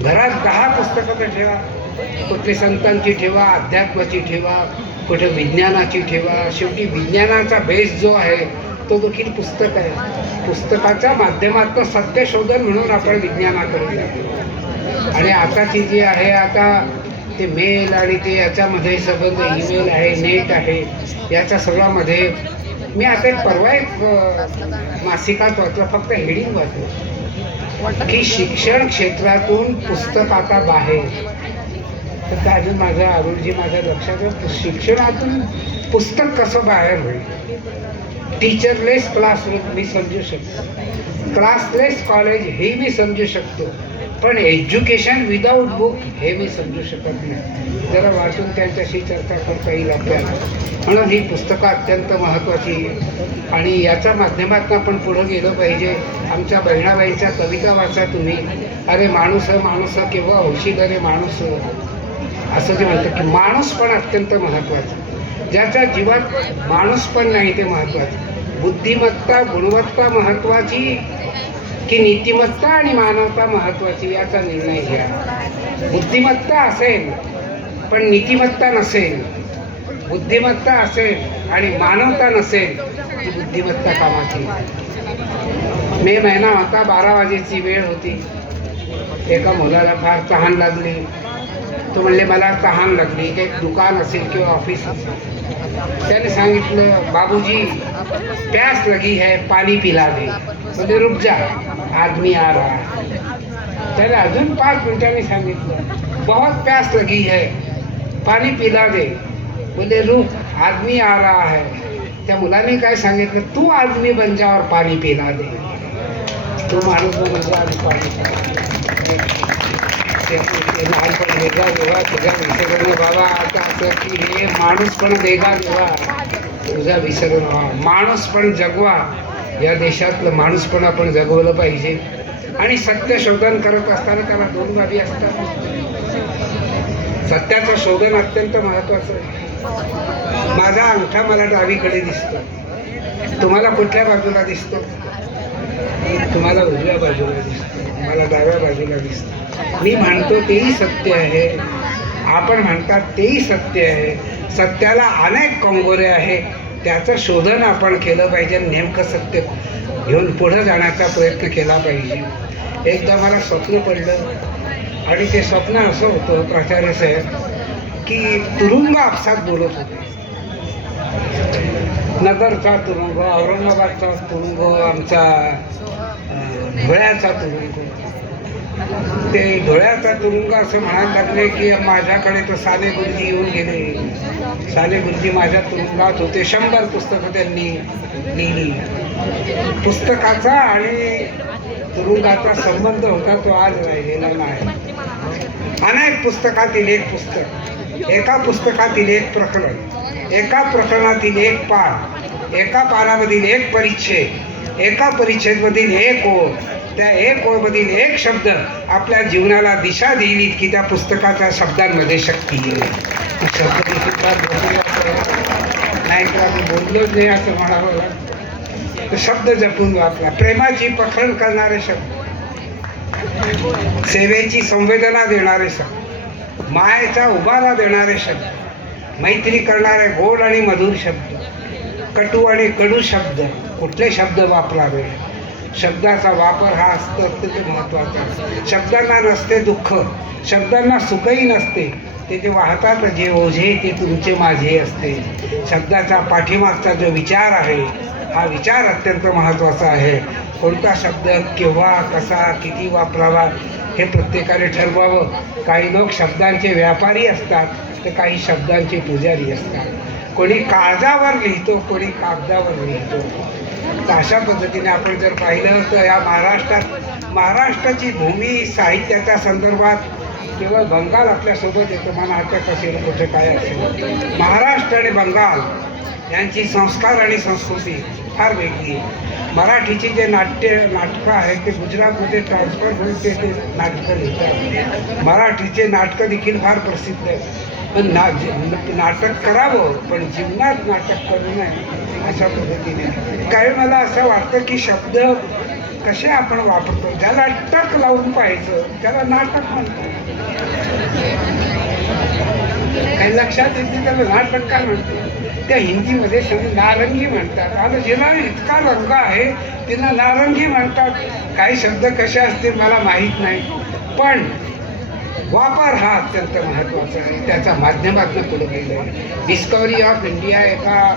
घरात, 10 पुस्तकं तर ठेवा. कुठली संतांची ठेवा, अध्यात्माची ठेवा, कुठे विज्ञानाची ठेवा. शेवटी विज्ञानाचा बेस जो आहे तो देखील पुस्तक आहे. पुस्तकाच्या माध्यमातून सत्यशोधन म्हणून आपण विज्ञानाकडे जातो. आणि आताची जी आहे, आता ते मेल आणि ते याच्यामध्ये संबंध, ईमेल आहे, नेट आहे, याच्या सगळ्यामध्ये मी आता एक मासिकात वाचलं, फक्त हेडिंग वाचलं की शिक्षण क्षेत्रातून पुस्तक आता बाहेर. तर काय अजून माझं अरुणजी माझ्या लक्षात, शिक्षणातून पुस्तक कसं बाहेर होईल. टीचरलेस क्लासरूम मी समजू शकतो, क्लासलेस कॉलेज हे मी समजू शकतो, पण एज्युकेशन विदाऊट बुक हे मी समजू शकत नाही. जरा वाचून त्यांच्याशी चर्चा करता येईल आपल्याला. म्हणून ही पुस्तकं अत्यंत महत्त्वाची. आणि याच्या माध्यमातून आपण पुढं गेलं पाहिजे. आमच्या बहिणाबाईंच्या कविता वाचा तुम्ही. अरे माणूस माणूस केव्हा होशील रे माणूस, असं जे म्हणतं की माणूस पण अत्यंत महत्त्वाचं. ज्याच्या जीवात माणूस पण नाही ते महत्त्वाचं. बुद्धिमत्ता, गुणवत्ता महत्त्वाची की नीतिमत्ता आणि मानवता महत्त्वाची, याचा निर्णय घ्या. बुद्धिमत्ता असेल पण नीतिमत्ता नसेल, बुद्धिमत्ता असेल आणि मानवता नसेल, ती बुद्धिमत्ता कामाची. मे महिना होता, 12 वाजेची वेळ होती. एका मुलाला फार तहान लागली. तो म्हणले मला तहान लागली. एक दुकान असेल किंवा ऑफिस असेल. त्याने सांगितलं बाबूजी प्यास लगी है, पानी पिला दे. म्हणजे रुक जा, आदमी आ रहा है. त्याने अजून 5 मिनिटांनी सांगितलं बहुत प्यास लगी है, पानी पिला दे. बोले रुक, आदमी आ रहा है. त्या मुलाने काय सांगितलं, तू आदमी बन जा और पानी पिला दे. तो माणूस बनला आणि पाणी लहानपण देगा जेव्हा तुझ्या विसरण बाबा. आता असं की हे माणूस पण देगा जेव्हा तुझा विसरण व्हा. माणूस पण जगवा. या देशातलं माणूस पण आपण जगवलं पाहिजे. आणि सत्य शोधन करत असताना त्याला 2 बाबी असतात. सत्याचं शोधन अत्यंत महत्त्वाचं आहे. माझा अंगठा मला डावीकडे दिसतो, तुम्हाला कुठल्या बाजूला दिसतो? तुम्हाला उजव्या बाजूला दिसतो, मला डाव्या बाजूला दिसतो. मी म्हणतो तेही सत्य आहे, आपण म्हणतात तेही सत्य आहे. सत्याला अनेक कंगोरे आहे, त्याचं शोधन आपण केलं पाहिजे. नेमकं सत्य घेऊन पुढं जाण्याचा प्रयत्न केला पाहिजे. एकदा मला स्वप्न पडलं, आणि ते स्वप्न असं होतं प्राचार्य साहेब की तुरुंग आपसात बोलत होते. नगरचा तुरुंग, औरंगाबादचा तुरुंग, आमचा धुळ्याचा तुरुंग. ते धुळ्याचा तुरुंग असं म्हणायला लागले की माझ्याकडे तर साने गुरुजी येऊन गेले. साने गुरुजी माझ्या तुरुंगात होते. 100 पुस्तकं त्यांनी लिहिली. पुस्तकाचा आणि तुरुंगाचा संबंध होता तो आज राहिलेला नाही. अनेक पुस्तकातील एक पुस्तक, एका पुस्तकातील एक प्रकरण, एका प्रकरणातील एक पान, एका पानामधील एक परिच्छेद, एका परिच्छेदमधील एक ओळ, त्या एक ओळमधील एक शब्द आपल्या जीवनाला दिशा देईल इतकी त्या पुस्तकाच्या शब्दांमध्ये शक्ती आहे. शब्द नाही तर आम्ही बोललोच नाही असं म्हणावं लागतं. शब्द जपून वापरा. प्रेमाची पखरण करणारे शब्द, सेवेची संवेदना देणारे शब्द, मायेचा उभारा देणारे शब्द, मैत्री करणारे गोड आणि मधुर शब्द, कटू आणि कडू शब्द. कुठले शब्द वापरावे? शब्दाचा वापर हा अत्यंत महत्त्वाचा. शब्दांना नसते दुःख, शब्दांना सुखही नसते. ते जे वाहतात जे ओझे ते तुमचे माझे असते. शब्दाचा पाठीमागचा जो विचार आहे हा विचार अत्यंत महत्त्वाचा आहे. कोणता शब्द केव्हा कसा किती वापरावा हे प्रत्येकाने ठरवावं. काही लोक शब्दांचे व्यापारी असतात तर काही शब्दांचे पुजारी असतात. कोणी कागदावर लिहितो, कोणी कागदावर लिहितो. तर अशा पद्धतीने आपण जर पाहिलं तर या महाराष्ट्राची भूमी साहित्याच्या संदर्भात केवळ बंगाल आपल्यासोबत येतो. मला नाटक असेल कुठे काय असेल, महाराष्ट्र आणि बंगाल यांची संस्कार आणि संस्कृती फार वेगळी आहे. मराठीची जे नाटकं आहेत ते गुजरातमध्ये ट्रान्सफर होऊन ते नाटकं लिहितात. मराठीचे नाटकं देखील फार प्रसिद्ध आहेत. पण नाटक करावं पण जीवनात नाटक करू नये अशा पद्धतीने. काही मला असं वाटतं की शब्द कसे आपण वापरतो, ज्याला टक लावून पाहायचं त्याला नाटक म्हणतात. काही लक्षात येते त्याला नाटक काय म्हणते. त्या हिंदीमध्ये सगळे नारंगी म्हणतात. आता जिला इतका रंग आहे तिला नारंगी म्हणतात. काही शब्द कसे असतील मला माहीत नाही, पण वापर हा अत्यंत महत्त्वाचा आहे. त्याच्या माध्यमातून पुढे गेलं आहे. डिस्कवरी ऑफ इंडिया एका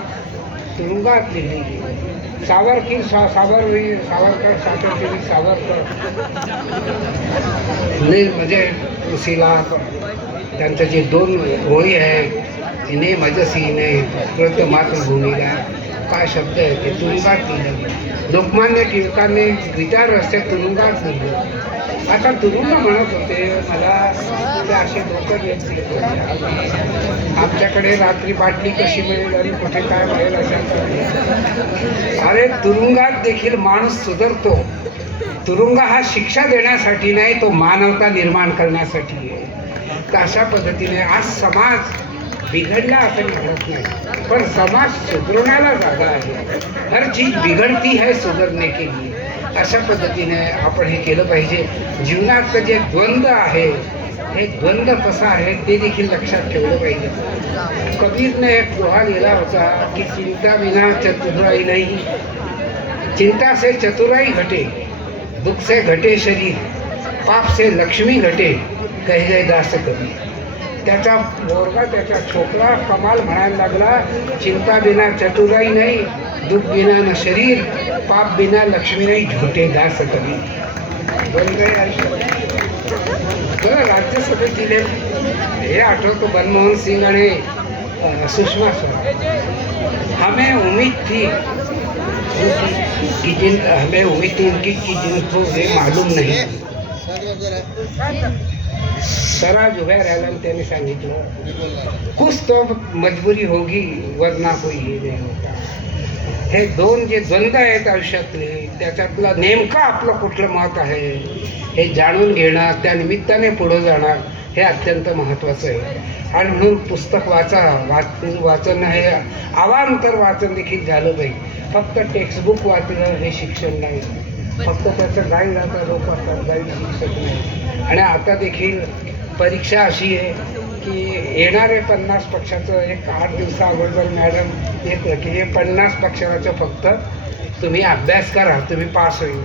तुरुंगात लिहिली गेली. सावरकर स्वातंत्र्यवीर सावरकर म्हणजे तुळशीला त्यांचं जे 2 ओळी आहे, इने मजसीने कृत मातृभूमीला, काय शब्द आहे ते तुरुंगात लिहिलं. लोकमान्य टिळकांनी विचार रस्ते तुरुंगात लिहिलं. आता तुरुंग म्हणत होते मला ते असे डोकं येत. आमच्याकडे रात्री बाटली कशी मिळेल आणि कुठे काय मिळेल अशा. अरे तुरुंगात देखील माणूस सुधारतो. तुरुंग हा शिक्षा देण्यासाठी नाही, तो मानवता निर्माण करण्यासाठी आहे. तर अशा पद्धतीने आज समाज बिघडला असं म्हणत नाही, पण समाज सुधरवण्याला जागा आहे. हर चीज बिघडती है सुधरने के लिए. अशा पद्धतीने आपण हे केलं पाहिजे. जीवनात जे द्वंद्व आहे हे द्वंद्व कसं आहे ते देखील लक्षात ठेवलं पाहिजे. कबीरने एक दोहा लिहिला होता की चिंता विना चतुराई नाही, चिंता से चतुराई घटे, दुख से घटे शरीर, पाप से लक्ष्मी घटे, कहे दास कबीर. त्याचा पोरगा त्याचा छोकरा कमाल म्हणायला लागला, चिंता बिना चतुराई नाही, दुःख बिना न शरीर, पाप बिना लक्ष्मी नाही, झोटे दास कबीर. बरं राज्यसभेत दिले हे आठवतो मनमोहन सिंग आणि सुषमा स्वराज. हमें उम्मीद थी उनकी कि जिनको हे मालूम नाही. स्वराज उभ्या राहिला आणि त्यांनी सांगितलं कुछ तो मजबुरी होगी वरना कोई हे नाही होता. हे 2 जे द्वंद्व आहेत आयुष्यातले त्याच्यातलं नेमकं आपलं कुठलं मत आहे हे जाणून घेणं, त्या निमित्ताने पुढं जाणार हे अत्यंत महत्त्वाचं आहे. आणि म्हणून पुस्तक वाचन हे अवांतर वाचन देखील झालं पाहिजे. फक्त टेक्स्टबुक वाचणं हे शिक्षण नाही, फक्त त्याचं गाईड आता लोक असतात, गाईड शिक्षक नाही. आणि आता देखील परीक्षा अशी आहे की येणारे 50 पक्षाचं एक 8 दिवसा अगोदर मॅडम येतं की हे 50 पक्षाचं फक्त तुम्ही अभ्यास करा, तुम्ही पास होईल.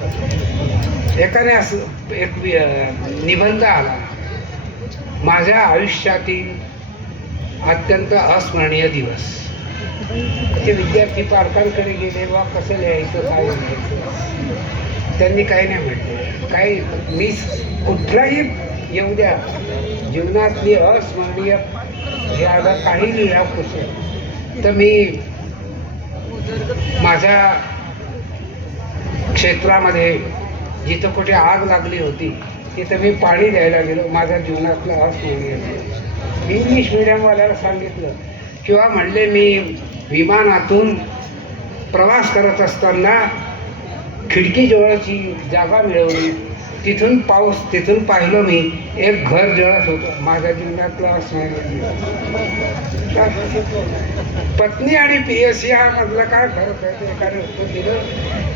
एकाने असं एक निबंध आला, माझ्या आयुष्यातील अत्यंत अस्मरणीय दिवस. ते विद्यार्थी पालकांकडे गेले, वा कसं लिहायचं, काय लिहायचं. त्यांनी काही नाही म्हटलं, काही मी कुठलाही येऊ द्या, जीवनातली अस्मरणीय हे आता काही लिहा पुस्तक. तर मी माझ्या क्षेत्रामध्ये जिथं कुठे आग लागली होती तिथं मी पाणी द्यायला गेलो. माझ्या जीवनातला अस्मरणीय दिवस. इंग्लिश मिडियमवाल्याला सांगितलं किंवा म्हणले, मी विमानातून प्रवास करत असताना खिडकीजवळची जागा मिळवली, तिथून पाऊस, तिथून पाहिलं मी एक घर जळत होतं. माझ्या जीवनातला अस्मरणीय दिवस. पत्नी आणि PSC हा मधला काय फरक आहे ते एकाने उत्तर दिलं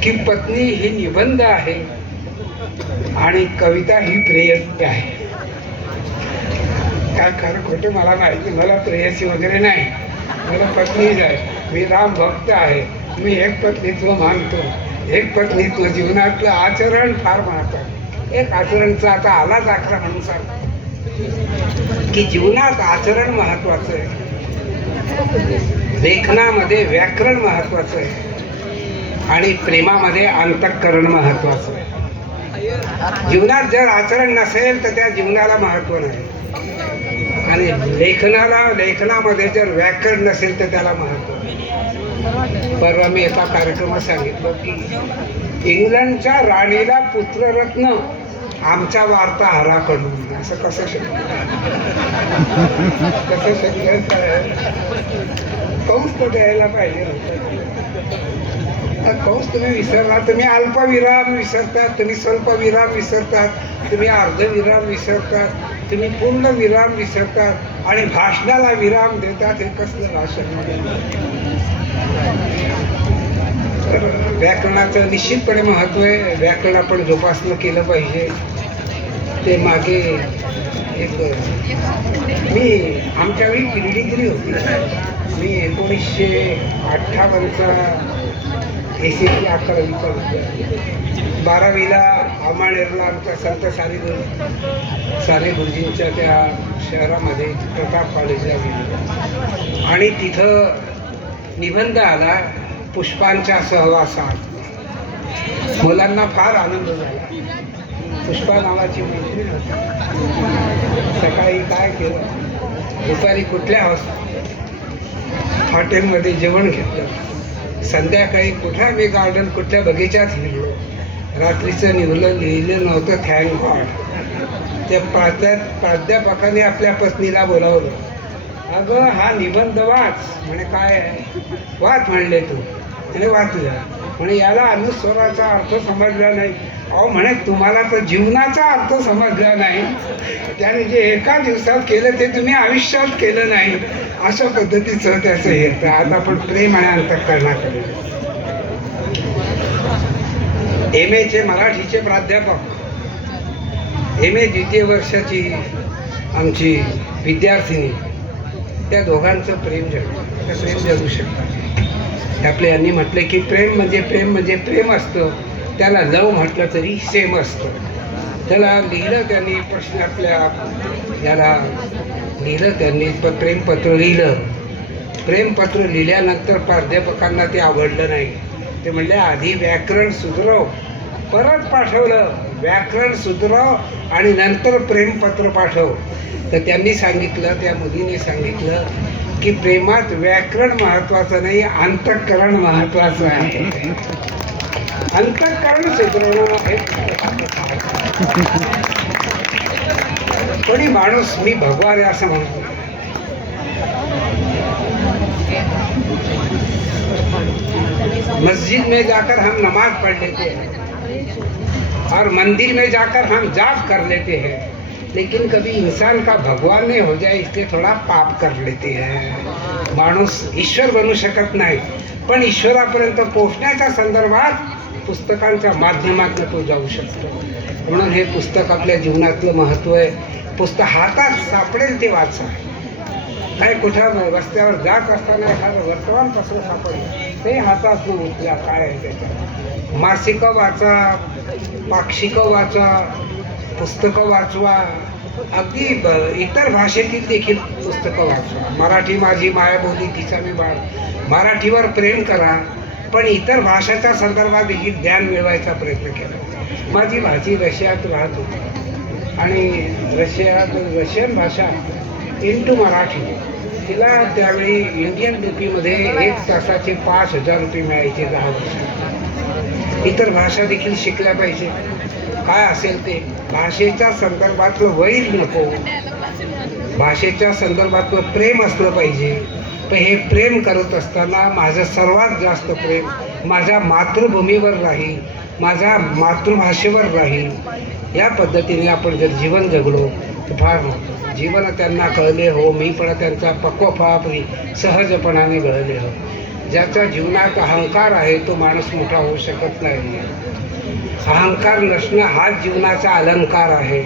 की पत्नी ही निबंध आहे आणि कविता ही प्रेयसी आहे. काय खरं खोटं मला माहिती, मला प्रेयसी वगैरे नाही, मला पत्नीच आहे. मी राम भक्त आहे. मी एक पत्नीत्व मानतो. एक पत्नीत्व जीवनातलं आचरण फार महत्त्वाचं. एक आचरणचा आता आलाच आकडा म्हणून सांगतो की जीवनात आचरण महत्त्वाचं आहे, लेखनामध्ये व्याकरण महत्त्वाचं आहे आणि प्रेमामध्ये अंतःकरण महत्त्वाचं आहे. जीवनात जर आचरण नसेल तर त्या जीवनाला महत्त्व नाही, आणि लेखनामध्ये जर व्याकरण नसेल तर त्याला महत्त्व नाही. परवा मी एका कार्यक्रमात सांगितलं की इंग्लंडच्या राणीला पुत्ररत्न आमच्या वार्ताहराकडून. असं कसं शक्य, कसं शक्य? कंस तर द्यायला पाहिजे होतं. कंस तुम्ही विसरला, तुम्ही अल्पविराम विसरतात, तुम्ही स्वल्पविराम विसरतात, तुम्ही अर्धविराम विसरतात, तुम्ही पूर्ण विराम विसरतात आणि भाषणाला विराम देतात. हे कसलं भाषण? तर व्याकरणाचं निश्चितपणे महत्त्व आहे. व्याकरण आपण जोपासनं केलं पाहिजे. ते मागे एक मी आमच्या वेळी किरडिगिरी होती. मी 1958चा SSC 11वीचा विद्यार्थी. 12वीला अमाळनेरला आमच्या संत साने गुरुजींच्या त्या शहरामध्ये प्रताप कॉलेजला गेलो आणि तिथं निबंध आला पुष्पांच्या सहवासात. मुलांना फार आनंद झाला. पुष्पा नावाची मैत्रीण होती. सकाळी काय केलं, दुपारी कुठल्या हॉटेलमध्ये जेवण घेतलं, संध्याकाळी कुठल्या मी गार्डन कुठल्या बगीचात हिरलो, रात्रीचं लिहिलं नव्हतं. Thank God. त्या प्राध्यापकाने आपल्या पत्नीला बोलावलं, अगं हा निबंध वाच. म्हणे काय आहे? वाच म्हणले तू. म्हणे वाचलं. म्हणे याला अनुस्वराचा अर्थ समजला नाही. अहो म्हणे तुम्हाला तर जीवनाचा अर्थ समजला नाही. त्याने जे एका दिवसात केलं ते तुम्ही आयुष्यात केलं नाही. अशा पद्धतीचं त्याचं हे. तर आज आपण प्रेम आणि अंतःकरणाकडे. MA मराठीचे प्राध्यापक, MA द्वितीय वर्षाची आमची विद्यार्थिनी, त्या दोघांचं प्रेम जगतं. त्या प्रेम जगू शकतात. आपल्या यांनी म्हटले की प्रेम म्हणजे प्रेम असतं. त्याला लव म्हटलं तरी सेम असतं. त्याला लिहिलं त्यांनी प्रश्न, आपल्या याला लिहिलं त्यांनी, प्रेमपत्र लिहिलं. प्रेमपत्र लिहिल्यानंतर प्राध्यापकांना ते आवडलं नाही. ते म्हणले आधी व्याकरण सुधरव. परत पाठवलं, व्याकरण सुधरव आणि नंतर प्रेमपत्र पाठव. तर त्यांनी सांगितलं, त्या मुलीने सांगितलं की प्रेमात व्याकरण महत्त्वाचं नाही, अंतःकरण महत्त्वाचं आहे. अंतःकरण सुधरवणं हे. कोणी माणूस मी भगवान आहे असं म्हणतो. मस्जिद में जाकर हम नमाज पढ़ लेते हैं और मंदिर में जाकर हम जाप कर लेते हैं, लेकिन कभी इंसान का भगवान नहीं हो जाए इसलिए थोडा पाप कर लेते हैं. माणूस ईश्वर बनू शकत नाही, पण ईश्वरापर्यंत पोहोचण्याच्या संदर्भात पुस्तकांच्या माध्यमातून तो जाऊ शकतो. म्हणून हे पुस्तक आपल्या जीवनातलं महत्त्व आहे. पुस्तक हातात सापडेल ते वाचा. काय कुठं रस्त्यावर जात असताना एखादं वर्तमानपत्र सापडलं ते हातात उचला. काय आहे त्याच्यात? मासिकं वाचा, पाक्षिकं वाचा, पुस्तकं वाचवा, अगदी इतर भाषेतील देखील पुस्तकं वाचवा. मराठी माझी मायाबोली तिचा मी बाळ, मराठीवर प्रेम करा, पण इतर भाषाच्या संदर्भात देखील ज्ञान मिळवायचा प्रयत्न केला. माझी भाची रशियात राहत होती आणि रशियन भाषा इंटू मराठी, तिला त्यावेळी इंडियन रुपीमध्ये 1 तासाचे 5,000 रुपये मिळायचे 10 वर्षात. इतर भाषा देखील शिकल्या पाहिजे. काय असेल ते भाषेच्या संदर्भातलं वैर नको, भाषेच्या संदर्भातलं प्रेम असलं पाहिजे. पण हे प्रेम करत असताना माझं सर्वात जास्त प्रेम माझ्या मातृभूमीवर राहील, माझ्या मातृभाषेवर राहील. या पद्धतीने आपण जर जीवन जगलो तर फार मोठं जीवन त्यांना कळले हो, मी पण त्यांचा पक्वफळापरी सहजपणाने घडले हो. ज्याच्या जीवनात अहंकार आहे तो माणूस मोठा होऊ शकत नाही. अहंकार नसणं हाच जीवनाचा अलंकार आहे.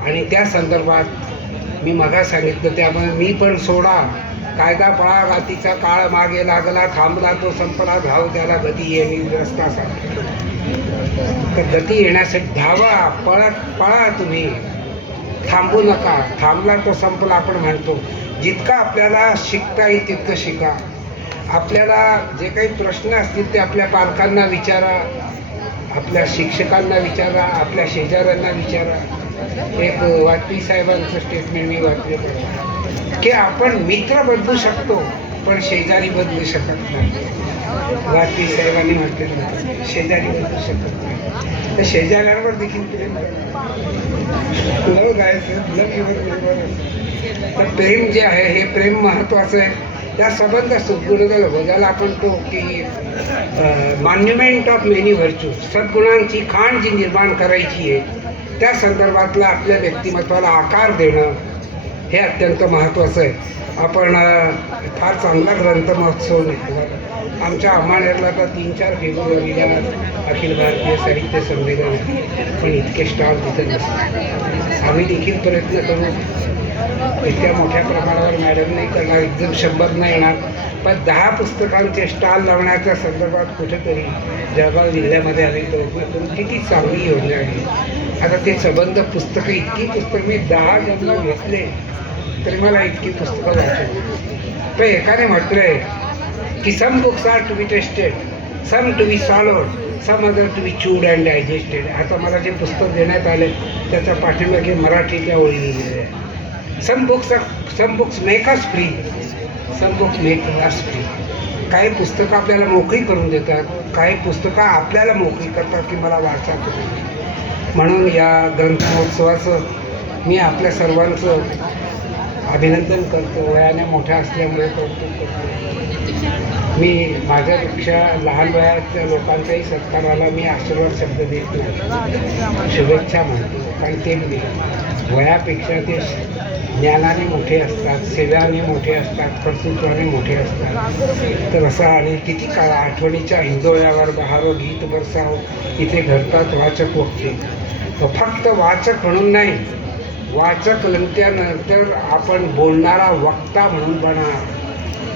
आणि त्या संदर्भात मी मगा सांगितलं त्यामुळे मी पण सोडा कायदा पळा, गातीचा काळ मागे लागला, थांबला तो संपला, धाव त्याला गती येणे रस्ता सापडला. तर गती येण्यासाठी धावा, पळा तुम्ही, थांबू नका. थांबला तो संपला आपण म्हणतो. जितका आपल्याला शिकता येईल तितकं शिका. आपल्याला जे काही प्रश्न असतील ते आपल्या पालकांना विचारा, आपल्या शिक्षकांना विचारा, आपल्या शेजाऱ्यांना विचारा. एक वाजपेयी साहेबांचं स्टेटमेंट मी वाचलं की आपण मित्र बदलू शकतो पण शेजारी बदलू शकत नाही. वाजपेयी साहेबांनी म्हटलेलं शेजारी बदलू शकत नाही. तर शेजाऱ्यांवर देखील प्रेम गायचं तर प्रेम जे आहे हे प्रेम महत्त्वाचं आहे. त्या संबंध सद्गुण ज्याला आपण तो की मॉन्युमेंट ऑफ मेनी व्हर्च्यूज, सद्गुणांची खाण जी निर्माण करायची आहे त्या संदर्भातला आपल्या व्यक्तिमत्वाला आकार देणं हे अत्यंत महत्त्वाचं आहे. आपण फार चांगला ग्रंथ महोत्सव घेतला. आमच्या अंबानेरला तर 3-4 फेब्रुवारीला अखिल भारतीय साहित्य संमेलन, पण इतके स्टॉल तिथे नसतात. आम्ही देखील प्रयत्न करू. इतक्या मोठ्या प्रमाणावर मॅडम नाही करणार, एकदम 100 नाही येणार, पण 10 पुस्तकांचे स्टॉल लावण्याच्या संदर्भात कुठेतरी जळगाव जिल्ह्यामध्ये आम्ही प्रयत्न करू. किती चांगली योजना आहे. आता ते संबंध पुस्तकं, इतकी पुस्तकं मी 10 जन्म घेतले तरी मला इतकी पुस्तकं वाचली. पण एकाने म्हटलं आहे की some books are to be tasted, some to be swallowed, some other to be chewed and digested. आता मला जे पुस्तक देण्यात आले त्याच्या पाठीमागे मराठीच्या ओळी लिहिलेल्या आहे. Some books make us free, some books make us free. काही पुस्तकं आपल्याला मोकळी करून देतात, काही पुस्तकं आपल्याला मोकळी करतात की मला वाचा करून. म्हणून या ग्रंथ महोत्सवाचं मी आपल्या सर्वांचं अभिनंदन करतो. वयाने मोठ्या असल्यामुळे कौतुक करतो. मी माझ्यापेक्षा लहान वयाच्या लोकांचाही सत्काराला मी आशीर्वाद शब्द देत नाही, शुभेच्छा म्हणतो. कारण ते वयापेक्षा ते ज्ञानाने मोठे असतात, सेवाने मोठे असतात, कर्तृत्वाने मोठे असतात. तर असं आणि किती काळ आठवणीच्या हिंदोळ्यावर बहारो गीत बरसाव, इथे घडतात वाचक वक्ते. फक्त वाचक म्हणून नाही, वाचक नंतर आपण बोलणारा वक्ता म्हणून बना,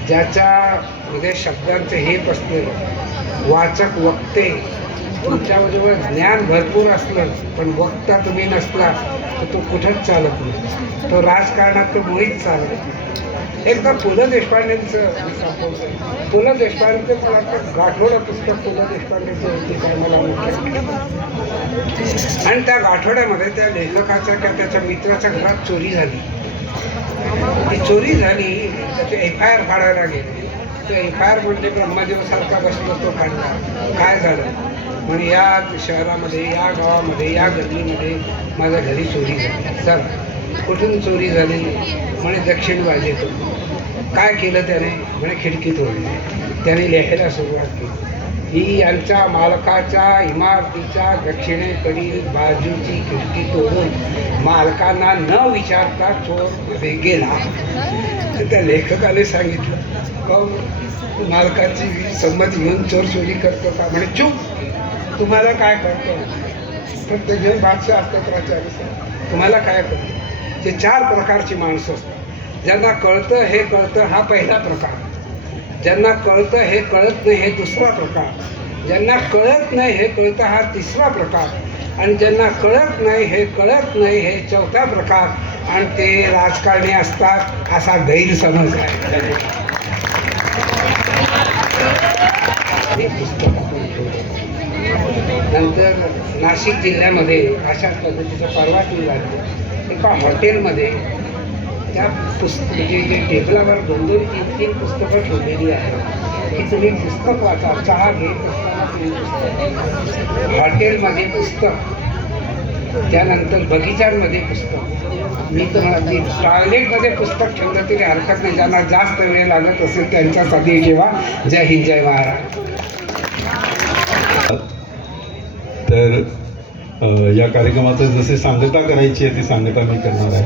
ज्याच्यामध्ये शब्दांचं हे असतं. वाचक वक्ते, तुमच्याजवळ ज्ञान भरपूर असलं पण वक्ता तुम्ही नसला तर तो कुठंच चालत नाही. तो राजकारणात तो मुळीच चालत नाही. एकदा पु ल देशपांडेंचं संपवतं. पु ल देशपांडेचं मला वाटतं गाठोडं पुस्तक पु ल देशपांडेचं होते काय मला आणि त्या गाठोड्यामध्ये त्या लेखकाच्या किंवा त्याच्या मित्राच्या घरात चोरी झाली. ती चोरी झाली, त्याचे FIR काढायला गेले. तर FIR म्हणजे ब्रह्मदेवसारखा बसलो तो काढला. काय झालं म्हणजे या शहरामध्ये, या गावामध्ये, या गल्लीमध्ये माझ्या घरी चोरी झाली. चल कुठून चोरी झाली म्हणे दक्षिण बाजूतून. काय केलं त्याने म्हणे खिडकी तोडली. त्याने लिहायला सुरुवात केली, ही यांच्या मालकाच्या इमारतीच्या दक्षिणेकडील बाजूची खिडकी तोडून मालकांना न विचारता चोर मध्ये गेला. तर त्या लेखकाने सांगितलं मालकाची संमती घेऊन चोर चोरी करतो का म्हणे चूप, तुम्हाला काय कळतं. तर ते जे बादशाह असतात राजा, तुम्हाला काय कळतं. ते 4 प्रकारची माणसं असतात. ज्यांना कळतं हे कळतं हा पहिला प्रकार, ज्यांना कळतं हे कळत नाही हे दुसरा प्रकार, ज्यांना कळत नाही हे कळतं हा तिसरा प्रकार, आणि ज्यांना कळत नाही हे कळत नाही हे चौथा प्रकार, आणि ते राजकारणी असतात असा गैरसमज आहे. हे पुस्तक नंतर नाशिक जिल्ह्यामध्ये अशाच पद्धतीचं परवानगी झाली. एका हॉटेलमध्ये त्या म्हणजे टेबलावर 2-2-3-3 पुस्तकं ठेवलेली आहेत की तुम्ही पुस्तक वाचा. चहा घेत असताना तुम्ही पुस्तक, हॉटेलमध्ये पुस्तक, त्यानंतर बगीचांमध्ये पुस्तक. मी तुम्हाला अगदी टॉयलेटमध्ये पुस्तक ठेवलं तरी हरकत नाही. ज्यांना जास्त वेळ लागत असेल त्यांच्यासाठी ठेवा. जय हिंद, जय महाराज. तर या कार्यक्रमाचं जसे सांगता करायची आहे ती सांगता मी करणार आहे.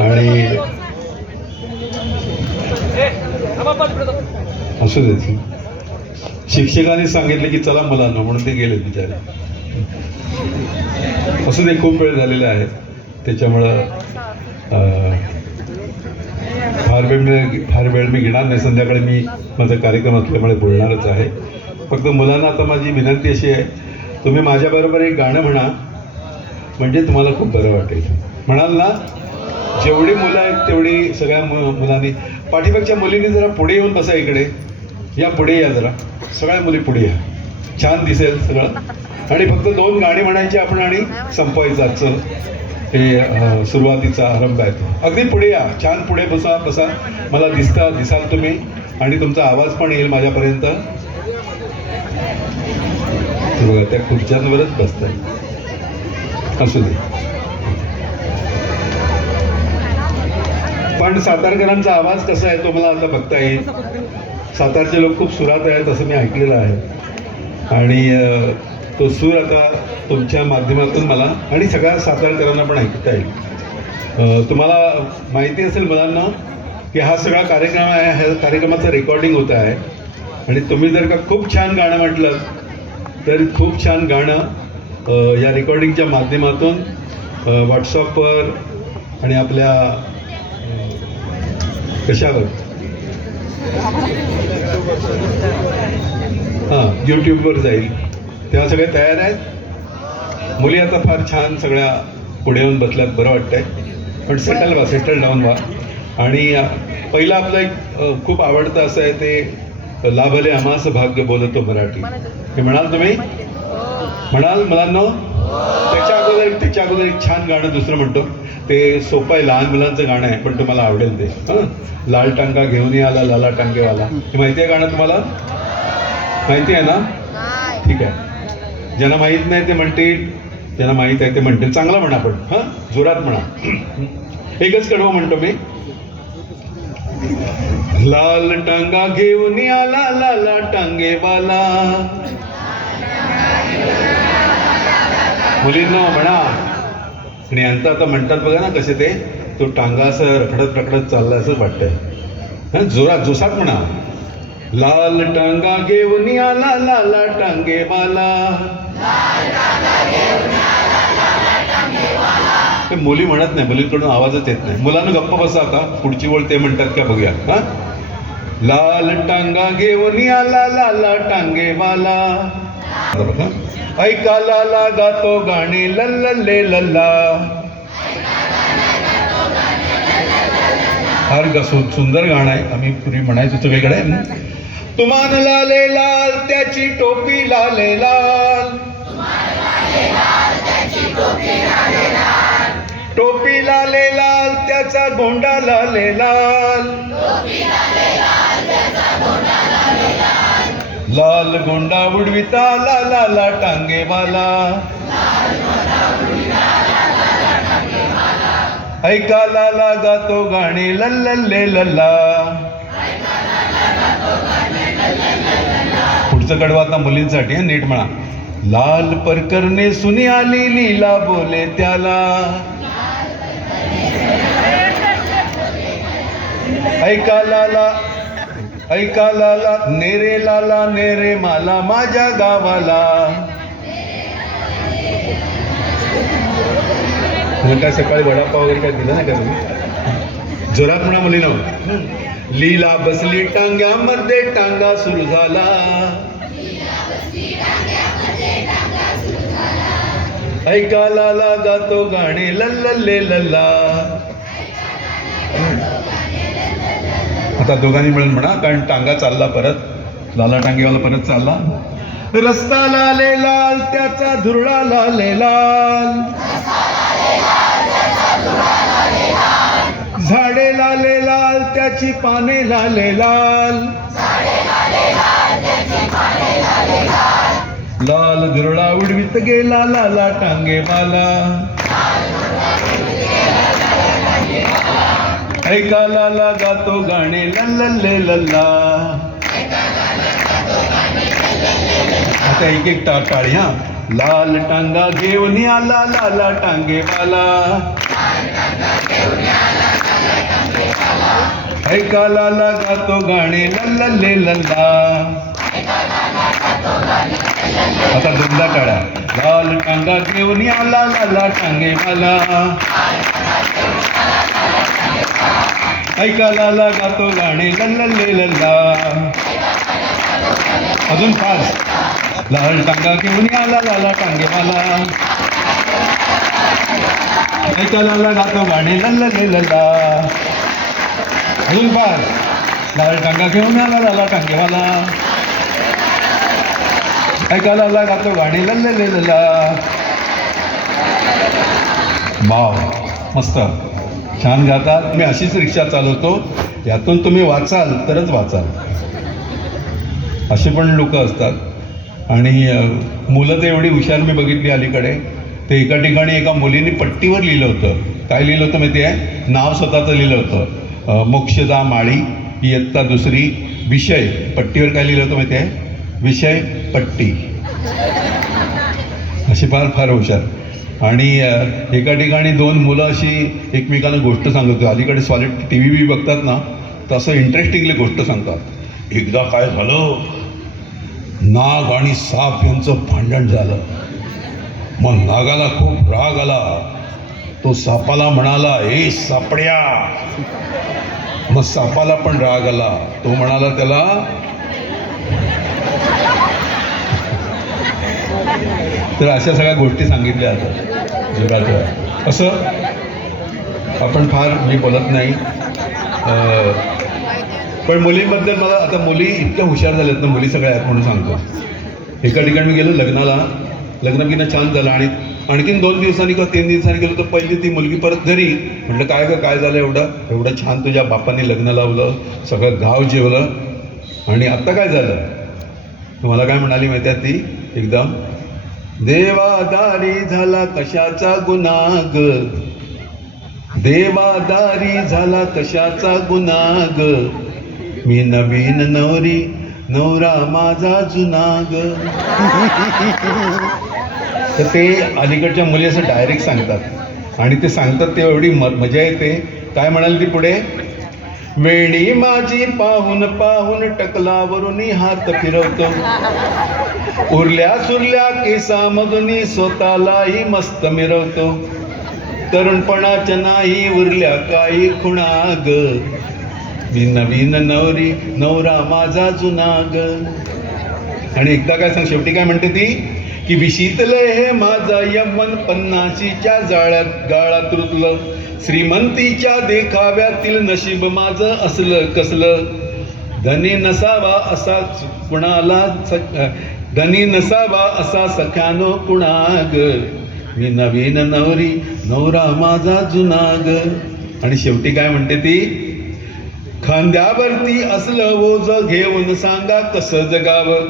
आणि असू दे, शिक्षकांनी सांगितलं की चला मुलांना, म्हणून ते गेले बिचारे. असू दे, खूप वेळ झालेला आहे, त्याच्यामुळं फार वेळ मी घेणार नाही. संध्याकाळी मी माझा कार्यक्रम असल्यामुळे बोलणारच आहे. फक्त मुलांना आता माझी विनंती अशी आहे, तुम्ही माझ्याबरोबर एक गाणं म्हणा, म्हणजे तुम्हाला खूप बरं वाटेल. म्हणाल ना? जेवढी मुलं आहेत तेवढी सगळ्या मुलांनी, पाठीमागच्या मुलींनी जरा पुढे येऊन बसा. इकडे या, पुढे या जरा, सगळ्या मुली पुढे या, छान दिसेल सगळं. आणि फक्त 2 गाणी म्हणायची आपण आणि संपवायचं आजचं हे सुरुवातीचा आरंभ आहे तो. अगदी पुढे या, छान पुढे बसा. मला दिसाल तुम्ही, आणि तुमचा आवाज पण येईल माझ्यापर्यंत. बघा, त्या खुर्च्यांवरच बसताय. असू दे. पण सातारकरांचा आवाज कसा आहे तो मला आता बघता येईल. सातारचे लोक खूप सुरात आहेत असं मी ऐकलेलं आहे, आणि तो सूर आता तुमच्या माध्यमातून मला आणि सगळ्या सातारकरांना पण ऐकता येईल. तुम्हाला माहिती असेल मुलांना की हा सगळा कार्यक्रम आहे, ह्या कार्यक्रमाचं रेकॉर्डिंग होत आहे. आणि तुम्ही जर का खूप छान गाणं म्हटलं तर खूप छान गाणं या रेकॉर्डिंगच्या माध्यमातून व्हॉट्सअपवर आणि आपल्या कशावर यूट्यूबवर जाईल. तेव्हा सगळे तयार आहेत. मुली आता फार छान सगळ्या पुढे येऊन बसल्यात, बरं वाटतंय. पण सेटल डाऊन व्हा. आणि पहिलं आपलं एक खूप आवडतं असं आहे ते, लाभले आम्हास भाग्य बोलतो मराठी. हे म्हणाल तुम्ही? म्हणाल मुलांनो? त्याच्या अगोदर एक छान गाणं दुसरं म्हणतो. ते सोपं आहे, लहान मुलांचं गाणं आहे, पण तुम्हाला आवडेल ते. लाल टांगा घेऊन आला लाला टांगेवाला. हे माहिती आहे गाणं तुम्हाला? माहिती आहे ना? ठीक आहे. ज्यांना माहीत नाही ते म्हणतील, ज्यांना माहीत आहे ते म्हणतील. चांगला म्हणा, पण जोरात म्हणा. एकच कडवं म्हणतो मी. लाल टांगा घेऊन आला लाला टांगेवाला. मुलींनो म्हणा. आणि यांचं आता म्हणतात बघा ना कसे ते, तो टांगा असं रखडत चालला असं वाटतंय. जोसात म्हणा. लाल टांगा घेऊन आला लाला टांगेवाला. ते मुली म्हणत नाही, मुलींकडून आवाजच येत नाही. मुलांना गप्प बसा. आता पुढची ओळ ते म्हणतात का बघूया. लाल टांगा घेऊन आला लाला टांगेवाला. ऐका लाला गातो गाणे लल्ले लल्ला. फार सुंदर गाणं आहे. आम्ही पूर्वी म्हणायचो सगळीकडे. तुमान लाले लाल त्याची टोपी लाले लाल. टोपी लाले लाल त्याचा गोंडा लाले लाल. लाल गोंडा उडविता लाला ला टांगेवाला. ऐका लाला गातो गाणे लल्ले लल्ला. पुढचं कडवं आता मुलींसाठी नीट म्हणा. लाल परकरने सुनी आली लीला बोले त्याला. ऐका लाला नेरे लाला नेरे माला माझ्या गावाला. काय सकाळी वडापाव वगैरे काय दिलं नाही का तुम्ही? जोरात म्हणा मुलीनं. लीला बसली टांग्यामध्ये टांगा सुरू झाला. ऐकायला गातो गाणे लल्लल्ले लल्ला. आता दोघांनी मिळून म्हणा, कारण टांगा चालला परत, लाला टांगेवाला परत चालला. रस्ता लाले लाल त्याचा धुरळा लाले लाल, झाडे लाले लाल त्याची पाने लाले लाल, लाल धुरळा उडवीत गेला लाला टांगेवाला. ऐका लाला गातो गाणे लल्लल्ले लल्ला. आता एक एक टाळी हा. लाल टांगा घेऊन आला लाला टांगेवाला. ऐका लाला गातो गाणे लल्लल्ले लल्ला. आता दोनदा टाळ्या. लाल टांगा घेऊन आला लाला टांगेवाला. ऐका लाला गातो गाणे लल्लल्ले लल्ला. अजून फास्ट. लाल टांगा घेऊन आला लाला टांगेवाला. ऐका लाला गातो गाणे लल्लल्ले लल्ला. अजून फास्ट. लाल टांगा घेऊन आला लाला टांगेवाला. ऐका लाला गातो गाणे लल्लल्ले लल्ला. वाव, मस्त, छान गातात. मी अशीच रिक्षा चालवतो, यातून तुम्ही वाचाल तरच वाचाल. असे पण लोक असतात. आणि मुलं तर एवढी हुशार मी बघितली अलीकडे. ते एका ठिकाणी एका मुलीने पट्टीवर लिहिलं होतं. काय लिहिलं होतं माहिती आहे? नाव स्वतःचं लिहिलं होतं. मोक्षदा माळी, इयत्ता दुसरी, विषय. पट्टीवर काय लिहिलं होतं माहिती आहे? विषय पट्टी. अशी फार फार हुशार. आणि एका ठिकाणी दोन मुलं अशी एकमेकांना गोष्ट सांगत होती. अलीकडे सॉलिड टी व्ही बघतात ना, तसं इंटरेस्टिंगली गोष्ट सांगतात. एकदा काय झालं, नाग आणि साप यांचं भांडण झालं. मग नागाला खूप राग आला. तो सापाला म्हणाला, ए सापड्या. मग सापाला पण राग आला. तो म्हणाला त्याला, तर अशा सगळ्या गोष्टी सांगितल्या जातात जगात. असं आपण फार मी बोलत नाही. पण मुलींबद्दल मला आता मुली इतक्या हुशार झाल्यात ना, मुली सगळ्या आहेत म्हणून सांगतो. एका ठिकाणी मी गेलो लग्नाला. लग्न किती छान झालं. आणि आणखीन 2 दिवसांनी किंवा 3 दिवसांनी गेलो तर पहिली ती मुलगी परत घरी. म्हटलं काय गं, काय झालं एवढं छान तुझ्या बापांनी लग्न लावलं, सगळं गाव जेवलं, आणि आत्ता काय झालं? तुम्हाला काय म्हणाली माहिती आहे ती? एकदम, देवादारी झाला कशाचा गुन्हा ग, देवादारी झाला कशाचा गुन्हा ग, मी नवीन नवरी, नवरा माझा जुना ग. तर ते अलीकडच्या मुली असं डायरेक्ट सांगतात. आणि ते सांगतात ते एवढी मजा येते. काय म्हणाल ती पुढे? वेणी माझी पाहून पाहून टकलावरून हात फिरवतो, उरल्या सुरल्या केसामधून स्वतःलाही मस्त मिरवतो, तरुणपणाच्या नाही उरल्या काही खुणा ग, मी नवीन नवरी, नवरा माझा जुना ग. आणि एकदा काय सांग, शेवटी काय म्हणते ती? की विशीतलंय हे माझा यव्वन, 50च्या गाळात रुतलं, श्रीमंतीच्या देखाव्यातील नशीब माझं असलं कसलं, धनी नसावा असा कुणाला, धनी नसावा असा सख्यानो कुणा ग, मी नवीन नवरी, नवरा माझा जुना ग. आणि शेवटी काय म्हणते ती? खांद्यावरती असलं ओझ घेऊन सांगा कसं जगावं,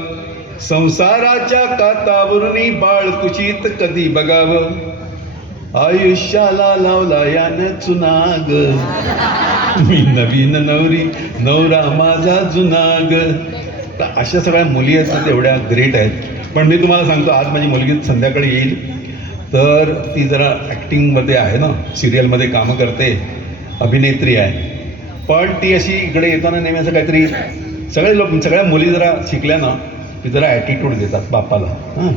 संसाराच्या कातावरुनी बाळ कुशीत कधी बघावं, आयुष्याला लावला यानं चुना ग, मी नवीन नवरी, नवरा माझा जुना ग. तर अशा सगळ्या मुली आहेत तेवढ्या ग्रेट आहेत. पण मी तुम्हाला सांगतो, आज माझी मुलगी संध्याकाळी येईल, तर ती जरा ॲक्टिंगमध्ये आहे ना, सिरियलमध्ये कामं करते, अभिनेत्री आहे. पण ती अशी इकडे येताना नेहमी असं काहीतरी, सगळ्या मुली जरा शिकल्या ना की जरा ॲटिट्यूड देतात बापाला. हां,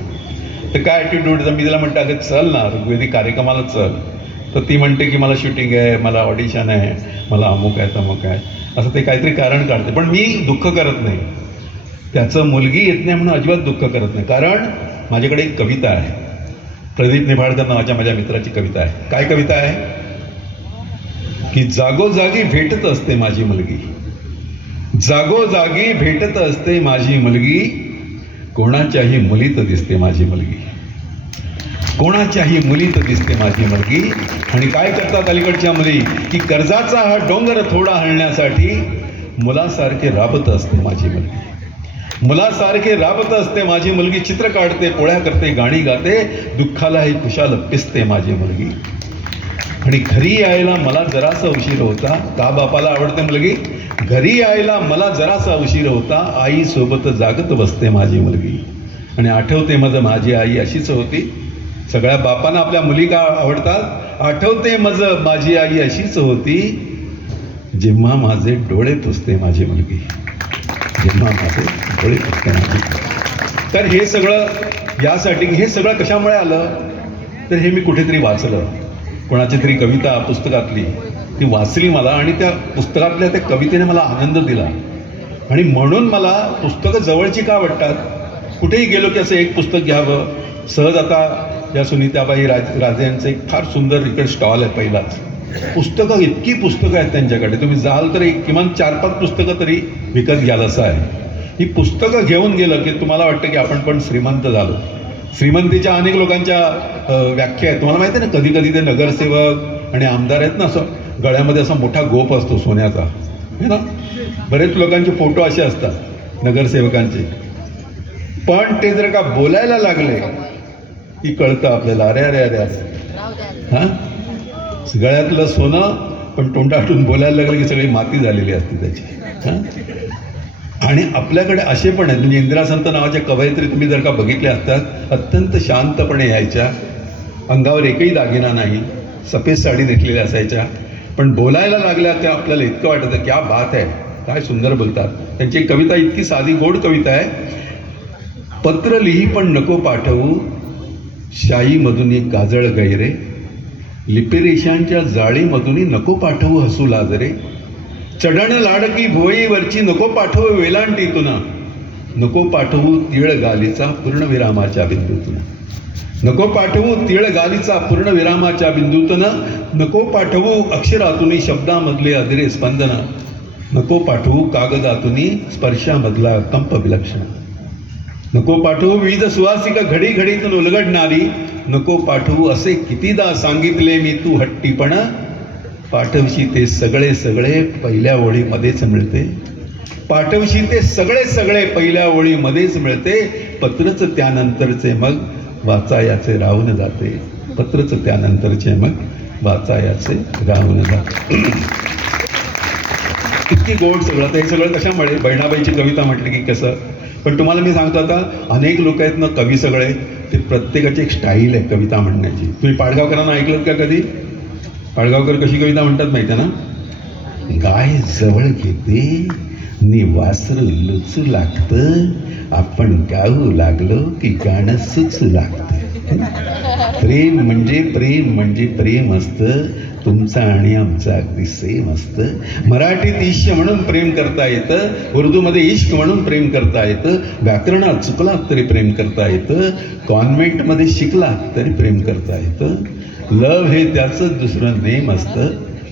तर काय ॲटिट्यूड देतात? मी तिला म्हणते, अगं चल ना ऋग्वेदी कार्यक्रमाला चल. तर ती म्हणते की मला शूटिंग आहे, मला ऑडिशन आहे, मला अमुक आहे तमुक आहे, असं ते काहीतरी कारण काढते. पण मी दुःख करत नाही त्याचं, मुलगी येत नाही म्हणून अजिबात दुःख करत नाही. कारण माझ्याकडे एक कविता आहे, प्रदीप निफाडकर नावाच्या माझ्या मित्राची कविता आहे. काय कविता आहे की जागोजागी भेटत असते माझी मुलगी, जागोजागी भेटत असते माझी मुलगी, कोणाच्याही मुलीत दिसते माझी मुलगी, कोणाच्याही मुलीत दिसते माझी मुलगी. आणि काय करतात अलीकडच्या मुली की कर्जाचा हा डोंगर थोडा हलण्यासाठी मुलासारखे राबत असते माझी मुलगी, मुलासारखे राबत असते माझी मुलगी. चित्र काढते, पोळ्या करते, गाणी गाते, दुःखालाही खुशाल पिसते माझी मुलगी. आणि घरी यायला मला जरासा उशीर होता, का बापाला आवडते मुलगी, घरी यायला मला जरासा उशीर होता, आई सोबत जागत बसते माझी मुलगी. आणि आठवते मज माझी आई अशीच होती. सगळ्या बापांना आपल्या मुली का आवडतात. आठवते मज माझी आई अशीच होती, जेव्हा माझे डोळे पुसते माझी मुलगी, जेव्हा माझे डोळे पुसते माझी. तर हे सगळं यासाठी, हे सगळं कशामुळे आलं तर हे मी कुठेतरी वाचलं, कोणाची तरी कविता पुस्तकातली ती वाचली मला, आणि त्या पुस्तकातल्या त्या कवितेने मला आनंद दिला. आणि म्हणून मला पुस्तकं जवळची का वाटतात. कुठेही गेलो की असं एक पुस्तक घ्यावं. सहज आता या सुनीताबाई राजे यांचं एक फार सुंदर इकडे स्टॉल आहे पहिलाच. पुस्तकं, इतकी पुस्तकं आहेत त्यांच्याकडे, तुम्ही जाल तर एक किमान 4-5 पुस्तकं तरी विकत घ्याल असं आहे. ही पुस्तकं घेऊन गेलं की तुम्हाला वाटतं की आपण पण श्रीमंत झालो. श्रीमंतीच्या अनेक लोकांच्या व्याख्या आहेत. तुम्हाला माहिती आहे ना, कधी कधी ते नगरसेवक आणि आमदार आहेत ना, असं गळ्यामध्ये असा मोठा गोप असतो सोन्याचा, है ना. बरेच लोकांचे फोटो असे असतात नगरसेवकांचे. पण ते जर का बोलायला लागले की कळतं आपल्याला, अरे अरे अरे अरे हां, गळ्यातलं सोनं पण तोंडातून बोलायला लागलं की सगळी माती झालेली असते त्याची. हां, आणि आपल्याकडे असे पण आहेत, म्हणजे इंदिरा संत नावाच्या कवयित्री तुम्ही जर का बघितल्या असतात, अत्यंत शांतपणे यायच्या, अंगावर एकही दागिना नाही, सफेद साडी नेसलेल्या असायच्या, पण बोलायला लागल्या त्या आपल्याला इतकं वाटतं क्या बात आहे, काय सुंदर बोलतात. त्यांची कविता इतकी साधी गोड कविता आहे. पत्र लिही पण नको पाठवू, शाईमधून एक काजळ गैरे, लिपिरेषांच्या जाळीमधून नको पाठवू हसू लाजरे, चढण लाडकी भुवईवरची नको पाठवू वेलांटीतून, नको पाठवू तीळ गालीचा पूर्णविरामाच्या बिंदूतून, नको पाठवू तीळ गालीचा पूर्णविरामाच्या बिंदूतून, नको पाठवू अक्षरातून शब्दामधले अधीरे स्पंदन, नको पाठवू कागदातून स्पर्शामधला कंप विलक्षण, नको पाठवू वीज सुवासिका घडी घडीतून उलगडणारी, नको पाठवू असे कितीदा सांगितले मी तू हट्टीपण, पाठवशी ते सगळे सगळे पहिल्या ओळीमध्येच मिळते, पाठवशी ते सगळे सगळे पहिल्या ओळीमध्येच मिळते, पत्रच त्यानंतरचे मग वाचायाचे राहून जाते, पत्रच त्यानंतरचे मग वाचायाचे राहून जाते. इतकी गोड सगळं. तर हे सगळं कशामुळे, बहिणाबाईची कविता म्हटली की कसं. पण तुम्हाला मी सांगतो, आता अनेक लोक आहेत ना कवी सगळे, ते प्रत्येकाची एक स्टाईल आहे कविता म्हणण्याची. तुम्ही पाडगावकरांना ऐकलं का कधी. पाडगावकर कशी कविता म्हणतात माहिती आहे ना. गाय जवळ घेते नि वासरू लुचू लागतं, आपण गाऊ लागलो की गाणं सुचू लागतं. प्रेम म्हणजे प्रेम म्हणजे प्रेम असतं, तुमचं आणि आमचं अगदी सेम असतं. मराठीत इश्क म्हणून प्रेम करता येतं, उर्दूमध्ये इश्क म्हणून प्रेम करता येतं, व्याकरणात चुकलात तरी प्रेम करता येतं, कॉन्व्हेंटमध्ये शिकलात तरी प्रेम करता येतं. लव हे त्याचं दुसरं नेम असतं,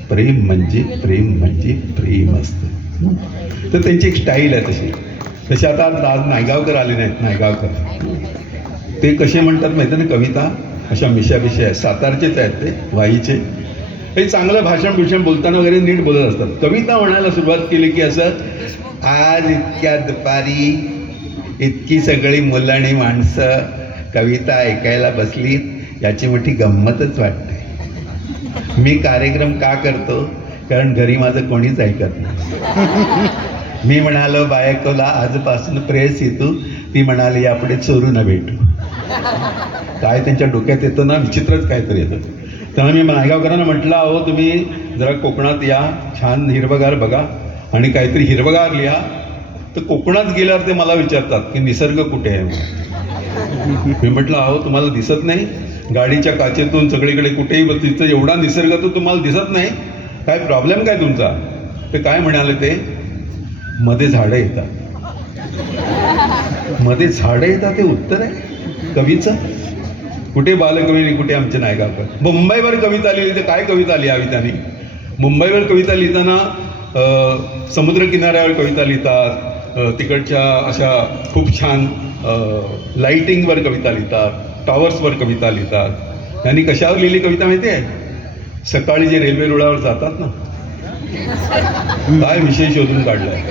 प्रेम म्हणजे प्रेम असतं. तर त्यांची एक स्टाईल आहे तशी. तशी आता आज नायगावकर आले नाहीत, नायगावकर ते कसे म्हणतात माहिती ना कविता, अशा मिशा आहेत, सातारचेच आहेत ते, वाईचे. हे चांगलं भाषण बोलताना वगैरे नीट बोलत असतात. कविता म्हणायला सुरुवात केली की असं, आज इतक्या दुपारी इतकी सगळी मुलं आणि माणसं कविता ऐकायला बसली, याची मोठी गंमतच वाटते. मी कार्यक्रम का करतो, कारण घरी माझं कोणीच ऐकत नाही. मी म्हणालो बायकोला आजपासून प्रेस येतो, ती म्हणाली यापुढे चोरू न भेटू. काय त्यांच्या डोक्यात येतं ना, विचित्रच काहीतरी येतं. तेव्हा मी नायगावकरांना म्हटलं, अहो तुम्ही जरा कोकणात या, छान हिरवगार बघा आणि काहीतरी हिरवगार लिहा. तर कोकणात गेल्यावर ते मला विचारतात की निसर्ग कुठे आहे. मी म्हटलं अहो तुम्हाला दिसत नाही, गाडीच्या काचेतून सगळीकडे कुठेही तिथं एवढा निसर्ग तो तुम्हाला दिसत नाही, काय प्रॉब्लेम काय तुमचा. ते काय म्हणाले, ते मध्ये झाडं येतात, मध्ये झाडं येतात, ते उत्तर आहे. कवीचं कुठे बालकवी आणि कुठे आमचे नायकाकर. मुंबईवर कविता लिहिली तर काय कविता लिहावी त्यांनी? मुंबईवर कविता लिहिताना समुद्रकिनाऱ्यावर कविता लिहितात, तिकडच्या अशा खूप छान लाईटिंगवर कविता लिहितात, टॉवर्सवर कविता लिहितात. त्यांनी कशावर लिहिली कविता माहिती आहे? सकाळी जे रेल्वे रुळावर जातात ना, काय विषय शोधून काढलाय.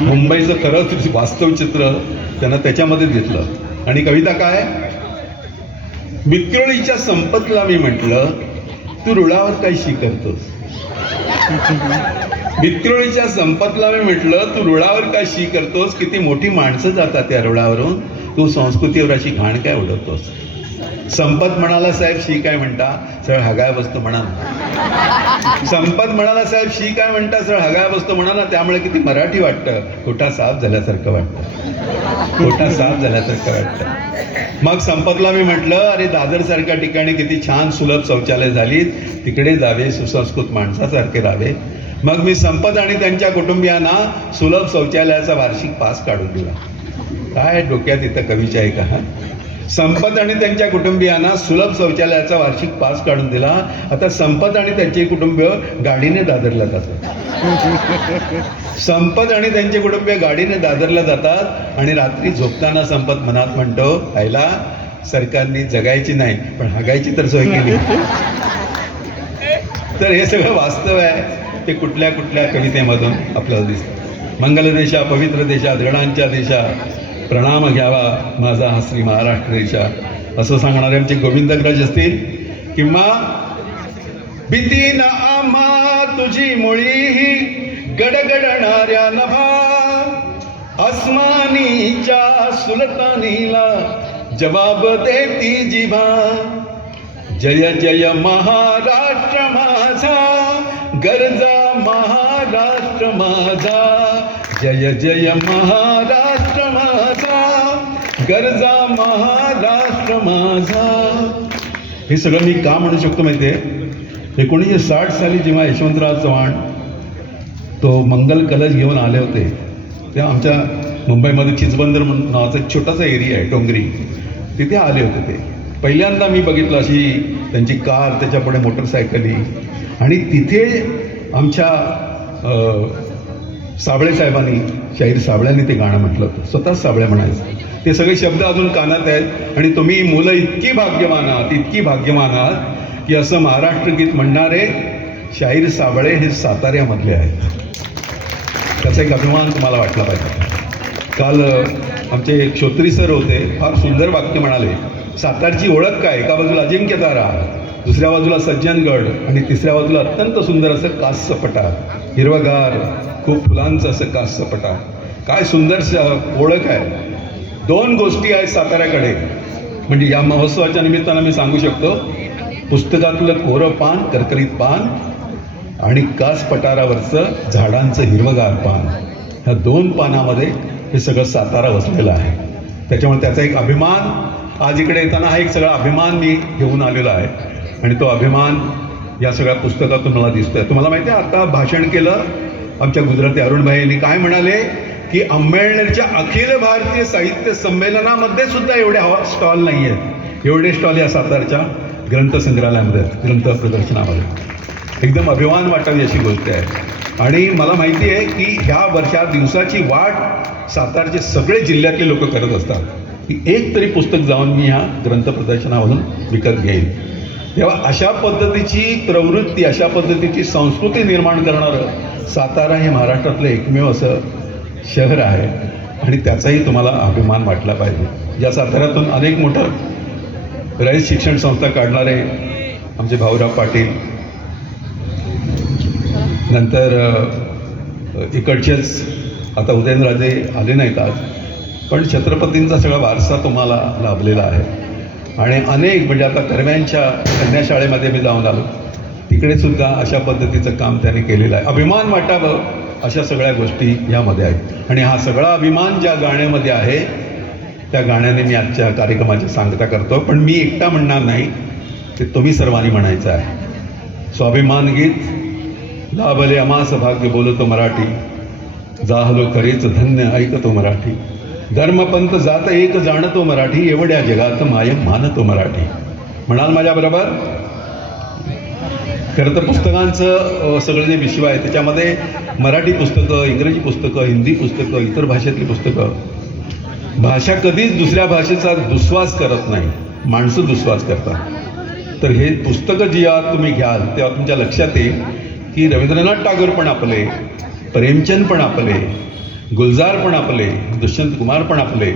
मुंबईचं खरंच वास्तव चित्र त्यांना त्याच्यामध्ये घेतलं. आणि कविता काय? विक्रोळीच्या संपतला मी म्हटलं, तू रुळावर काय शी करतोस? विक्रोळीच्या संपतला मी म्हटलं, तू रुळावर काय शी करतोस? किती मोठी माणसं जातात त्या रुळावरून, तू संस्कृतीवर अशी घाण काय उडवतोस? संपत म्हणाला, साहेब शी काय म्हणता? सरळ हगाय बसतो म्हणा. संपत म्हणाला, साहेब शी काय म्हणता? सरळ हगाय बसतो म्हणा ना. त्यामुळे किती मराठी वाटतं, खोटा साफ झाल्यासारखं वाटतं, खोटा साफ झाल्यासारखं वाटतं. मग संपतला मी म्हटलं, अरे दादरसारख्या ठिकाणी किती छान सुलभ शौचालय झालीत, तिकडे जावे, सुसंस्कृत माणसासारखे राहावे. मग मी संपत आणि त्यांच्या कुटुंबियांना सुलभ शौचालयाचा वार्षिक पास काढून दिला. काय डोक्यात इथं कवीच्या आहे का? संपत आणि त्यांच्या कुटुंबियांना सुलभ शौचालयाचा वार्षिक पास काढून दिला. आता संपत आणि त्यांचे कुटुंबीय गाडीने दादरला जातात. संपत आणि त्यांचे कुटुंबीय गाडीने दादरला जातात आणि रात्री झोपताना संपत मनात म्हणतो, आईला सरकारने जगायची नाही पण हगायची तर सोय केली. तर हे सगळं वास्तव आहे, ते कुठल्या कुठल्या कवितेमधून आपल्याला दिसतं. मंगल देशा, पवित्र देशा, गणांच्या देशा, प्रणाम घ्यावा माझा हा श्री महाराष्ट्र देशा, असं सांगणारे आमचे गोविंदग्रज असतील. किंवा भीती न आम्हा तुझी मुळीही गडगडणाऱ्या नभा, अस्मानीच्या सुलतानीला जवाब देती जिभा. जय जय महाराष्ट्र माझा, गरजा महाराष्ट्र माझा. जय जय महाराष्ट्र माझा, गरजा महाराष्ट्र माझा. हे सगळं मी का म्हणू शकतो माहिती आहे? 1960 साली जेव्हा यशवंतराव चव्हाण तो मंगल कलश घेऊन आले होते, तेव्हा आमच्या मुंबईमध्ये चिचबंदर म्हणून नावाचा एक छोटासा एरिया आहे, डोंगरी, तिथे आले होते ते. पहिल्यांदा मी बघितलं अशी त्यांची कार, त्याच्यापुढे मोटरसायकली. आणि तिथे आमच्या साबळे साहेबांनी, शाहीर साबळ्यांनी ते गाणं म्हटलं होतं. स्वतःच साबळे म्हणायचं. ते सगळे शब्द अजून कानात आहेत. आणि तुम्ही मुलं इतकी भाग्यवान आहात, इतकी भाग्यवान आहात की असं महाराष्ट्र गीत म्हणणारे शाहीर साबळे हे साताऱ्यामधले आहेत. त्याचा एक अभिमान तुम्हाला वाटला पाहिजे. काल आमचे एक श्रोत्री सर होते, फार सुंदर वाक्य म्हणाले. सातारची ओळख काय? एका बाजूला अजिंक्यतारा, दुसऱ्या बाजूला सज्जनगड आणि तिसऱ्या बाजूला अत्यंत सुंदर असं कास्य पठार, हिरवगार, खूप फुलांचं असं कास्य पठार. काय सुंदर ओळख आहे. 2 गोष्टी आहेत साताऱ्याकडे. म्हणजे या महोत्सवाच्या निमित्तानं मी सांगू शकतो, पुस्तकातलं कोरं पान, करकरीत पान आणि कास पठारावरचं झाडांचं हिरवगार पान, ह्या 2 पानामध्ये हे सगळं सातारा वसलेलं आहे. त्याच्यामुळे त्याचा एक अभिमान आज इकडे येताना, हा एक सगळा अभिमान मी घेऊन आलेलो आहे. आणि तो अभिमान या सगळ्या पुस्तकातून मला दिसतोय. तुम्हाला माहिती आहे, आता भाषण केलं आमच्या गुजराती अरुणभाई यांनी. काय म्हणाले की अंबेडकरच्या अखिल भारतीय साहित्य संमेलनामध्ये सुद्धा एवढे स्टॉल नाही आहेत, एवढे स्टॉल या सातारच्या ग्रंथसंग्रहालयामध्ये, ग्रंथ प्रदर्शनामध्ये. एकदम अभिमान वाटावी अशी गोष्ट आहे. आणि मला माहिती आहे की ह्या दिवसाची वाट सातारचे सगळे जिल्ह्यातले लोक करत असतात की एक तरी पुस्तक जाऊन मी ह्या ग्रंथ प्रदर्शनामधून विकत घेईन. तेव्हा अशा पद्धतीची प्रवृत्ती, अशा पद्धतीची संस्कृती निर्माण करणारं सातारा हे महाराष्ट्रातलं एकमेव असं शहर आहे. आणि त्याचाही तुम्हाला अभिमान वाटला पाहिजे. या साताऱ्यातून अनेक मोठं रयत शिक्षण संस्था काढणारे आमचे भाऊराव पाटील, नंतर इकडचेच आता उदयनराजे आले नाहीत आज, पण छत्रपतींचा सगळा वारसा तुम्हाला लाभलेला आहे. आणि अनेक, म्हणजे आता कर्व्यांच्या कन्याशाळेमध्ये मी जाऊन आलो, तिकडे सुद्धा अशा पद्धतीचं काम त्याने केलेलं आहे. अभिमान वाटावं अशा सगळ्या गोष्टी यामध्ये आहेत. आणि हा सगळा अभिमान ज्या गाण्यामध्ये आहे त्या गाण्याने मी आजच्या कार्यक्रमाची सांगता करतो. पण मी एकटा म्हणणार नाही, ते तुम्ही सर्वांनी म्हणायचं आहे. स्वाभिमान गीत लाभले अमास भाग्य बोलतो मराठी, जाहलो खरेच धन्य ऐकतो मराठी. धर्मपंथ जात एक जाणतो मराठी, एवढ्या जगात माय मानतो मराठी. म्हणाल माझ्याबरोबर? खरं तर पुस्तकांचं सगळं जे विश्व आहे त्याच्यामध्ये मराठी पुस्तकं, इंग्रजी पुस्तकं, हिंदी पुस्तकं, इतर भाषेतली पुस्तकं. भाषा कधीच दुसऱ्या भाषेचा दुस्वास करत नाही, माणसं दुस्वास करतात. तर हे पुस्तकं जेव्हा तुम्ही घ्याल तेव्हा तुमच्या लक्षात येईल की रवींद्रनाथ टागोर पण आपले, प्रेमचंद पण आपले, गुलजार पण आपले, दुष्यंत कुमार पण आपले,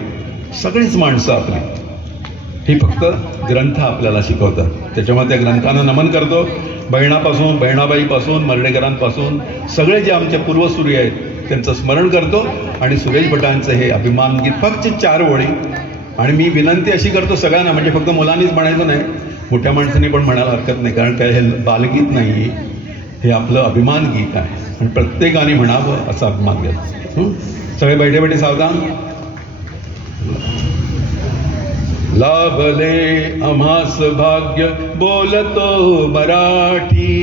सगळीच माणसं आपली. ही फक्त ग्रंथ आपल्याला शिकवतात. त्याच्यामुळे त्या ग्रंथांना नमन करतो. बहिणापासून, बहिणाबाईपासून, मर्डेकरांपासून सगळे जे आमचे पूर्वसूरी आहेत त्यांचं स्मरण करतो. आणि सुरेश भटांचं हे अभिमान गीत फक्त 4 ओळी. आणि मी विनंती अशी करतो सगळ्यांना, म्हणजे फक्त मुलांनीच म्हणायचं नाही, मोठ्या माणसांनी पण म्हणायला हरकत नाही, कारण काय हे बालगीत नाही, हे आपलं अभिमान गीत आहे आणि प्रत्येकाने म्हणावं असं अभिमान गीत. सगळे बैठे बैठे सावधान. लाभले आम्हास भाग्य बोलतो मराठी,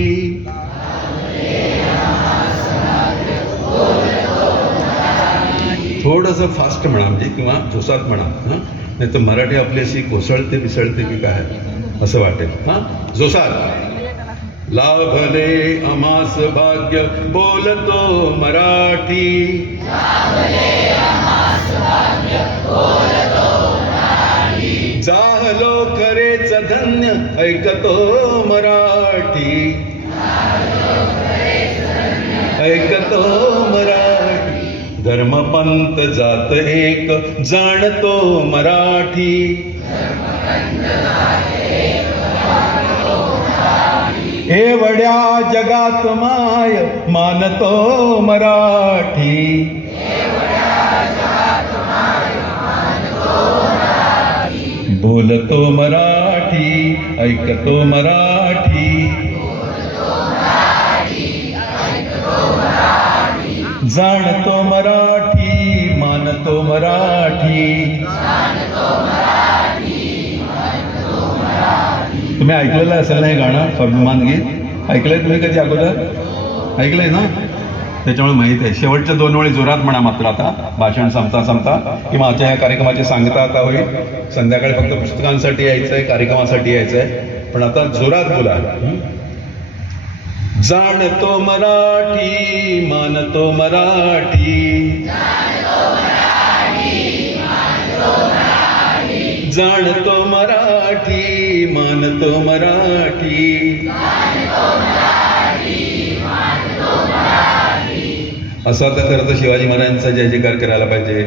थोडंसं फास्ट म्हणा म्हणजे किंवा जोसात म्हणा. नाही तर मराठी आपली अशी कोसळते पिसळते की काय असं वाटेल. जोसात. लाभले आम्हास भाग्य बोलतो मराठी, जाहलो खरेच धन्य ऐकतो मराठी, ऐकतो मराठी. धर्मपंथ जात एक जाणतो मराठी, एवढ्या जगात माय मानतो मराठी, बोलतो मराठी, ऐकतो मराठी, जाणतो मराठी, मानतो मराठी. तुम्ही ऐकलेलं असेल ना हे गाणं, स्वाभिमान गीत ऐकलंय तुम्ही कधी अगोदर? ऐकलंय ना? त्याच्यामुळे माहीत आहे. शेवटच्या 2 वेळी जोरात म्हणा मात्र आता भाषण संपता संपता, की माझ्या या कार्यक्रमाची सांगता आता होईल. संध्याकाळी फक्त पुस्तकांसाठी यायचं आहे, कार्यक्रमासाठी यायचं आहे, पण आता जोरात बोला. जाणतो मराठी, मानतो मराठी, जाणतो मराठी, मानतो मराठी. असं आता खरं तर शिवाजी महाराजांचा जय जयकार करायला पाहिजे,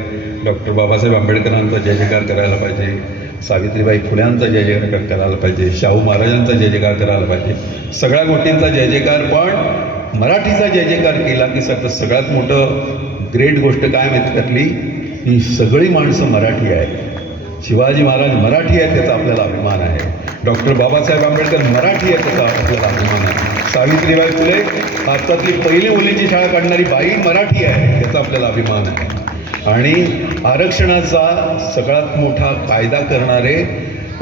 डॉक्टर बाबासाहेब आंबेडकरांचा जय जयकार करायला पाहिजे, सावित्रीबाई फुल्यांचा जय जयकार करायला पाहिजे, शाहू महाराजांचा जय जयकार करायला पाहिजे. सगळ्या गोष्टींचा जय जयकार, पण मराठीचा जय जयकार केला की सगळ्यात मोठं ग्रेट गोष्ट काय माहिती त्यातली, ही सगळी माणसं मराठी आहेत. शिवाजी महाराज मराठी आहेत त्याचा आपल्याला अभिमान आहे. डॉक्टर बाबासाहेब आंबेडकर मराठी आहेत त्याचा आपल्याला अभिमान आहे. सावित्रीबाई फुले भारतातली पहिली मुलींची शाळा काढणारी बाई मराठी आहे त्याचा आपल्याला अभिमान आहे. आणि आरक्षणाचा सगळ्यात मोठा कायदा करणारे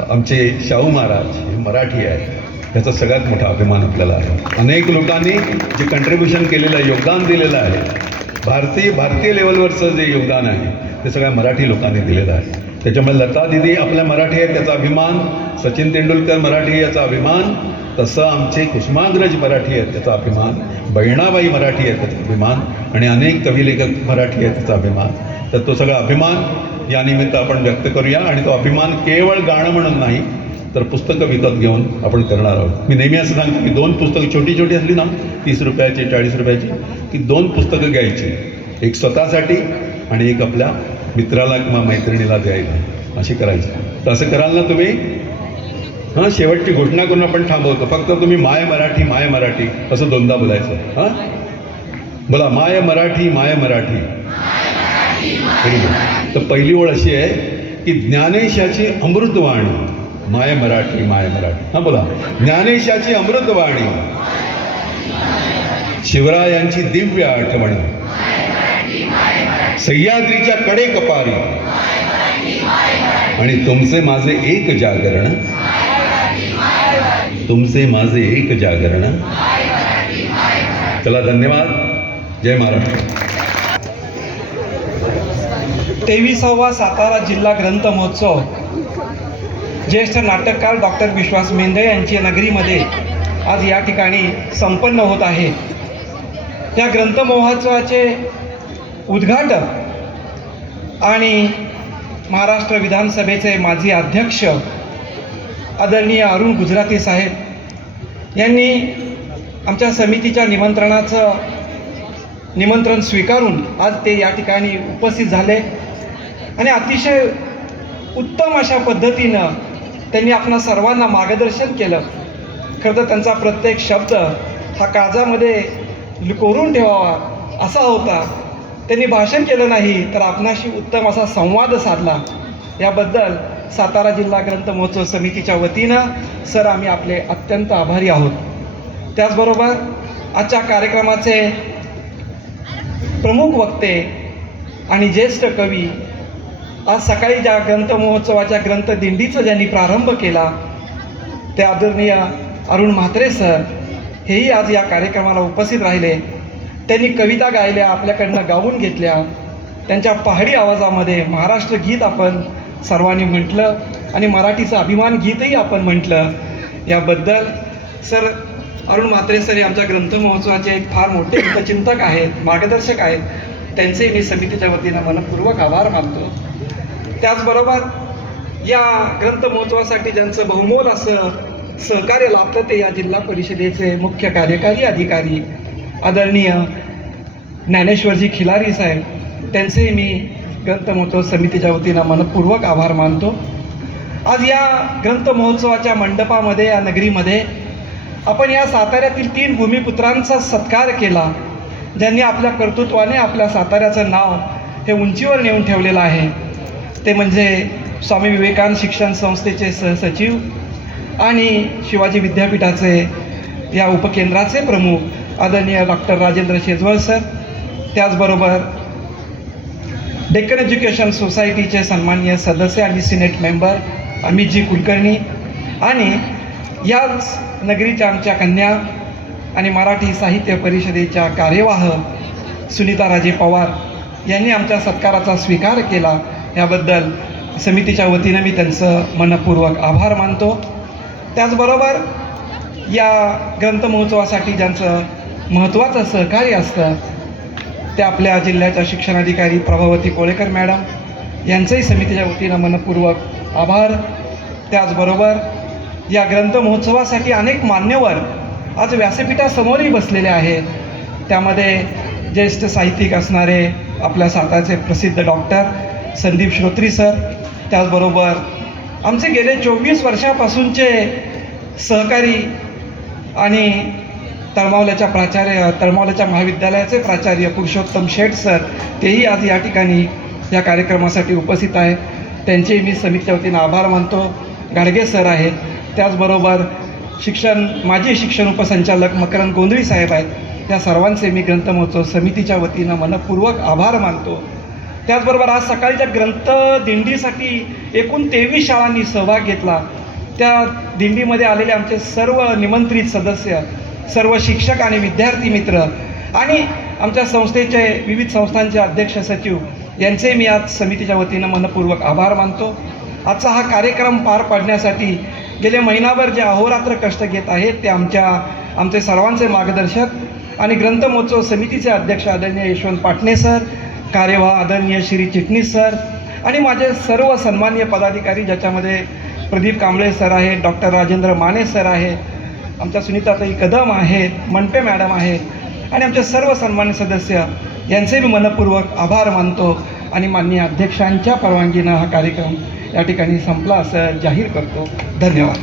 आमचे शाहू महाराज हे मराठी आहेत त्याचा सगळ्यात मोठा अभिमान आपल्याला आहे. अनेक लोकांनी जे कंट्रीब्युशन केलेलं आहे, योगदान दिलेलं आहे, भारतीय लेवलवरचं जे योगदान आहे ते सगळ्या मराठी लोकांनी दिलेलं आहे. त्याच्यामुळे लता दिदी आपल्या मराठी आहेत त्याचा अभिमान, सचिन तेंडुलकर मराठी याचा अभिमान, तसं आमचे कुसुमाग्रज मराठी आहेत त्याचा अभिमान, बहिणाबाई मराठी आहेत त्याचा अभिमान, आणि अनेक कवी लेखक मराठी आहेत त्याचा अभिमान. तर तो सगळा अभिमान या निमित्त आपण व्यक्त करूया. आणि तो अभिमान केवळ गाणं म्हणून नाही तर पुस्तकं विकत घेऊन आपण करणार आहोत. मी नेहमी असं सांगतो की 2 पुस्तकं छोटी छोटी असली ना 30 रुपयाची 40 रुपयाची, की 2 पुस्तकं घ्यायची, एक स्वतःसाठी आणि एक आपल्या मित्राला किंवा मैत्रिणीला द्यायला, अशी करायची. तर असं कराल ना तुम्ही? हां, शेवटची घोषणा करून आपण थांबवतो. फक्त तुम्ही माय मराठी माय मराठी असं 2दा बोलायचं. हां, बोला माय मराठी माय मराठी. तर पहिली ओळ अशी आहे की ज्ञानेशाची अमृतवाणी माय मराठी माय मराठी. हां बोला, ज्ञानेशाची अमृतवाणी, शिवरायांची दिव्य आठवण, सह्याद्रीच्या कडे कपारी, आणि तुमचे माझे एक जागरण, तुमचे माझे एक जागरण. चला, धन्यवाद. जय महाराष्ट्र. 23वा सातारा जिल्हा ग्रंथ महोत्सव ज्येष्ठ नाटककार डॉक्टर विश्वास मेंढे यांच्या नगरीमध्ये आज या ठिकाणी संपन्न होत आहे. या ग्रंथ महोत्सवाचे उद्घाटक आणि महाराष्ट्र विधानसभेचे माजी अध्यक्ष आदरणीय अरुण गुजराती साहेब यांनी आमच्या समितीच्या निमंत्रण स्वीकारून आज ते या ठिकाणी उपस्थित झाले आणि अतिशय उत्तम अशा पद्धतीनं त्यांनी आपणा सर्वांना मार्गदर्शन केलं. खरं तर त्यांचा प्रत्येक शब्द हा काळजामध्ये कोरून ठेवावा असा होता. त्यांनी भाषण केलं नाही तर आपणाशी उत्तम असा संवाद साधला. याबद्दल सातारा जिल्हा ग्रंथ महोत्सव समितीच्या वतीनं सर आम्ही आपले अत्यंत आभारी आहोत. त्याचबरोबर आजच्या कार्यक्रमाचे प्रमुख वक्ते आणि ज्येष्ठ कवी, आज सकाळी ज्या ग्रंथ महोत्सवाच्या ग्रंथ दिंडीचा ज्यांनी प्रारंभ केला ते आदरणीय अरुण म्हात्रे सर हेही आज या कार्यक्रमाला उपस्थित राहिले. त्यांनी कविता गायल्या, आपल्याकडनं गाऊन घेतल्या. त्यांच्या पहाडी आवाजामध्ये महाराष्ट्र गीत आपण सर्वांनी म्हटलं आणि मराठीचं अभिमान गीतही आपण म्हटलं. याबद्दल सर अरुण म्हात्रे सर हे आमच्या ग्रंथ महोत्सवाचे एक फार मोठे हितचिंतक आहेत, मार्गदर्शक आहेत. त्यांचे मी समितीच्या वतीनं मनपूर्वक आभार मानतो. त्याचबरोबर या ग्रंथ महोत्सवासाठी ज्यांचं बहुमोल असं सहकार्य लाभलं ते या जिल्हा परिषदेचे मुख्य कार्यकारी अधिकारी आदरणीय ज्ञानेश्वरजी खिलारी साहेब, त्यांचेही मी ग्रंथ महोत्सव समितीच्या वतीनं मनपूर्वक आभार मानतो. आज या ग्रंथ महोत्सवाच्या मंडपामध्ये, या नगरीमध्ये आपण या साताऱ्यातील 3 भूमिपुत्रांचा सत्कार केला, ज्यांनी आपल्या कर्तृत्वाने आपल्या साताऱ्याचं नाव हे उंचीवर नेऊन ठेवलेलं आहे. ते म्हणजे स्वामी विवेकानंद शिक्षण संस्थेचे सहसचिव आणि शिवाजी विद्यापीठाचे या उपकेंद्राचे प्रमुख आदरणीय डॉक्टर राजेंद्र शेजवळ सर, त्याचबरोबर डेक्कन एज्युकेशन सोसायटीचे सन्माननीय सदस्य आणि सिनेट मेंबर अमितजी कुलकर्णी आणि याच नगरीच्या आमच्या कन्या आणि मराठी साहित्य परिषदेच्या कार्यवाह सुनीताराजे पवार यांनी आमच्या सत्काराचा स्वीकार केला. याबद्दल समितीच्या वतीनं मी त्यांचं मनपूर्वक आभार मानतो. त्याचबरोबर या ग्रंथ महोत्सवासाठी ज्यांचं महत्त्वाचं सहकार्य असतं ते आपल्या जिल्ह्याच्या शिक्षणाधिकारी प्रभावती कोळेकर मॅडम यांचंही समितीच्या वतीनं मनपूर्वक आभार. त्याचबरोबर या ग्रंथ महोत्सवासाठी अनेक मान्यवर आज व्यासपीठासमोरही बसलेले आहेत. त्यामध्ये ज्येष्ठ साहित्यिक असणारे आपल्या सातारचे प्रसिद्ध डॉक्टर संदीप श्रोत्री सर, त्याचबरोबर आमचे गेले 24 वर्षापासूनचे सहकारी आणि तळमावल्याच्या महाविद्यालयाचे प्राचार्य पुरुषोत्तम शेठ सर, तेही आज या ठिकाणी या कार्यक्रमासाठी उपस्थित आहेत. त्यांचेही मी समितीच्या वतीनं आभार मानतो. गाडगे सर आहेत, त्याचबरोबर माजी शिक्षण उपसंचालक मकरंद गोंधळी साहेब आहेत. त्या सर्वांचे मी ग्रंथ महोत्सव समितीच्या वतीनं मनपूर्वक आभार मानतो. त्याचबरोबर आज सकाळीच्या ग्रंथ दिंडीसाठी एकूण 23 शाळांनी सहभाग घेतला. त्या दिंडीमध्ये आलेले आमचे सर्व निमंत्रित सदस्य, सर्व शिक्षक आणि विद्यार्थी मित्र आणि आमच्या संस्थेचे विविध संस्थांचे अध्यक्ष सचिव यांचे मी आज समितीच्या वतीनं मनपूर्वक आभार मानतो. आजचा हा कार्यक्रम पार पाडण्यासाठी गेले महिनाभर जे अहोरात्र कष्ट घेत आहेत ते आमचे सर्वांचे मार्गदर्शक आणि ग्रंथ महोत्सव समितीचे अध्यक्ष आदरणीय यशवंत पाटणे सर, कार्यवाह आदरणीय श्री चिटणीस सर आणि माझे सर्व सन्माननीय पदाधिकारी, ज्याच्यामध्ये प्रदीप कांबळे सर आहेत, डॉक्टर राजेंद्र माने सर आहेत, आमच्या सुनीताताई कदम आहेत, मनपे मॅडम आहेत आणि आमचे सर्व सन्मान्य सदस्य यांचे मी मनपूर्वक आभार मानतो आणि माननीय अध्यक्षांच्या परवानगीनं हा कार्यक्रम या ठिकाणी संपला असं जाहीर करतो. धन्यवाद.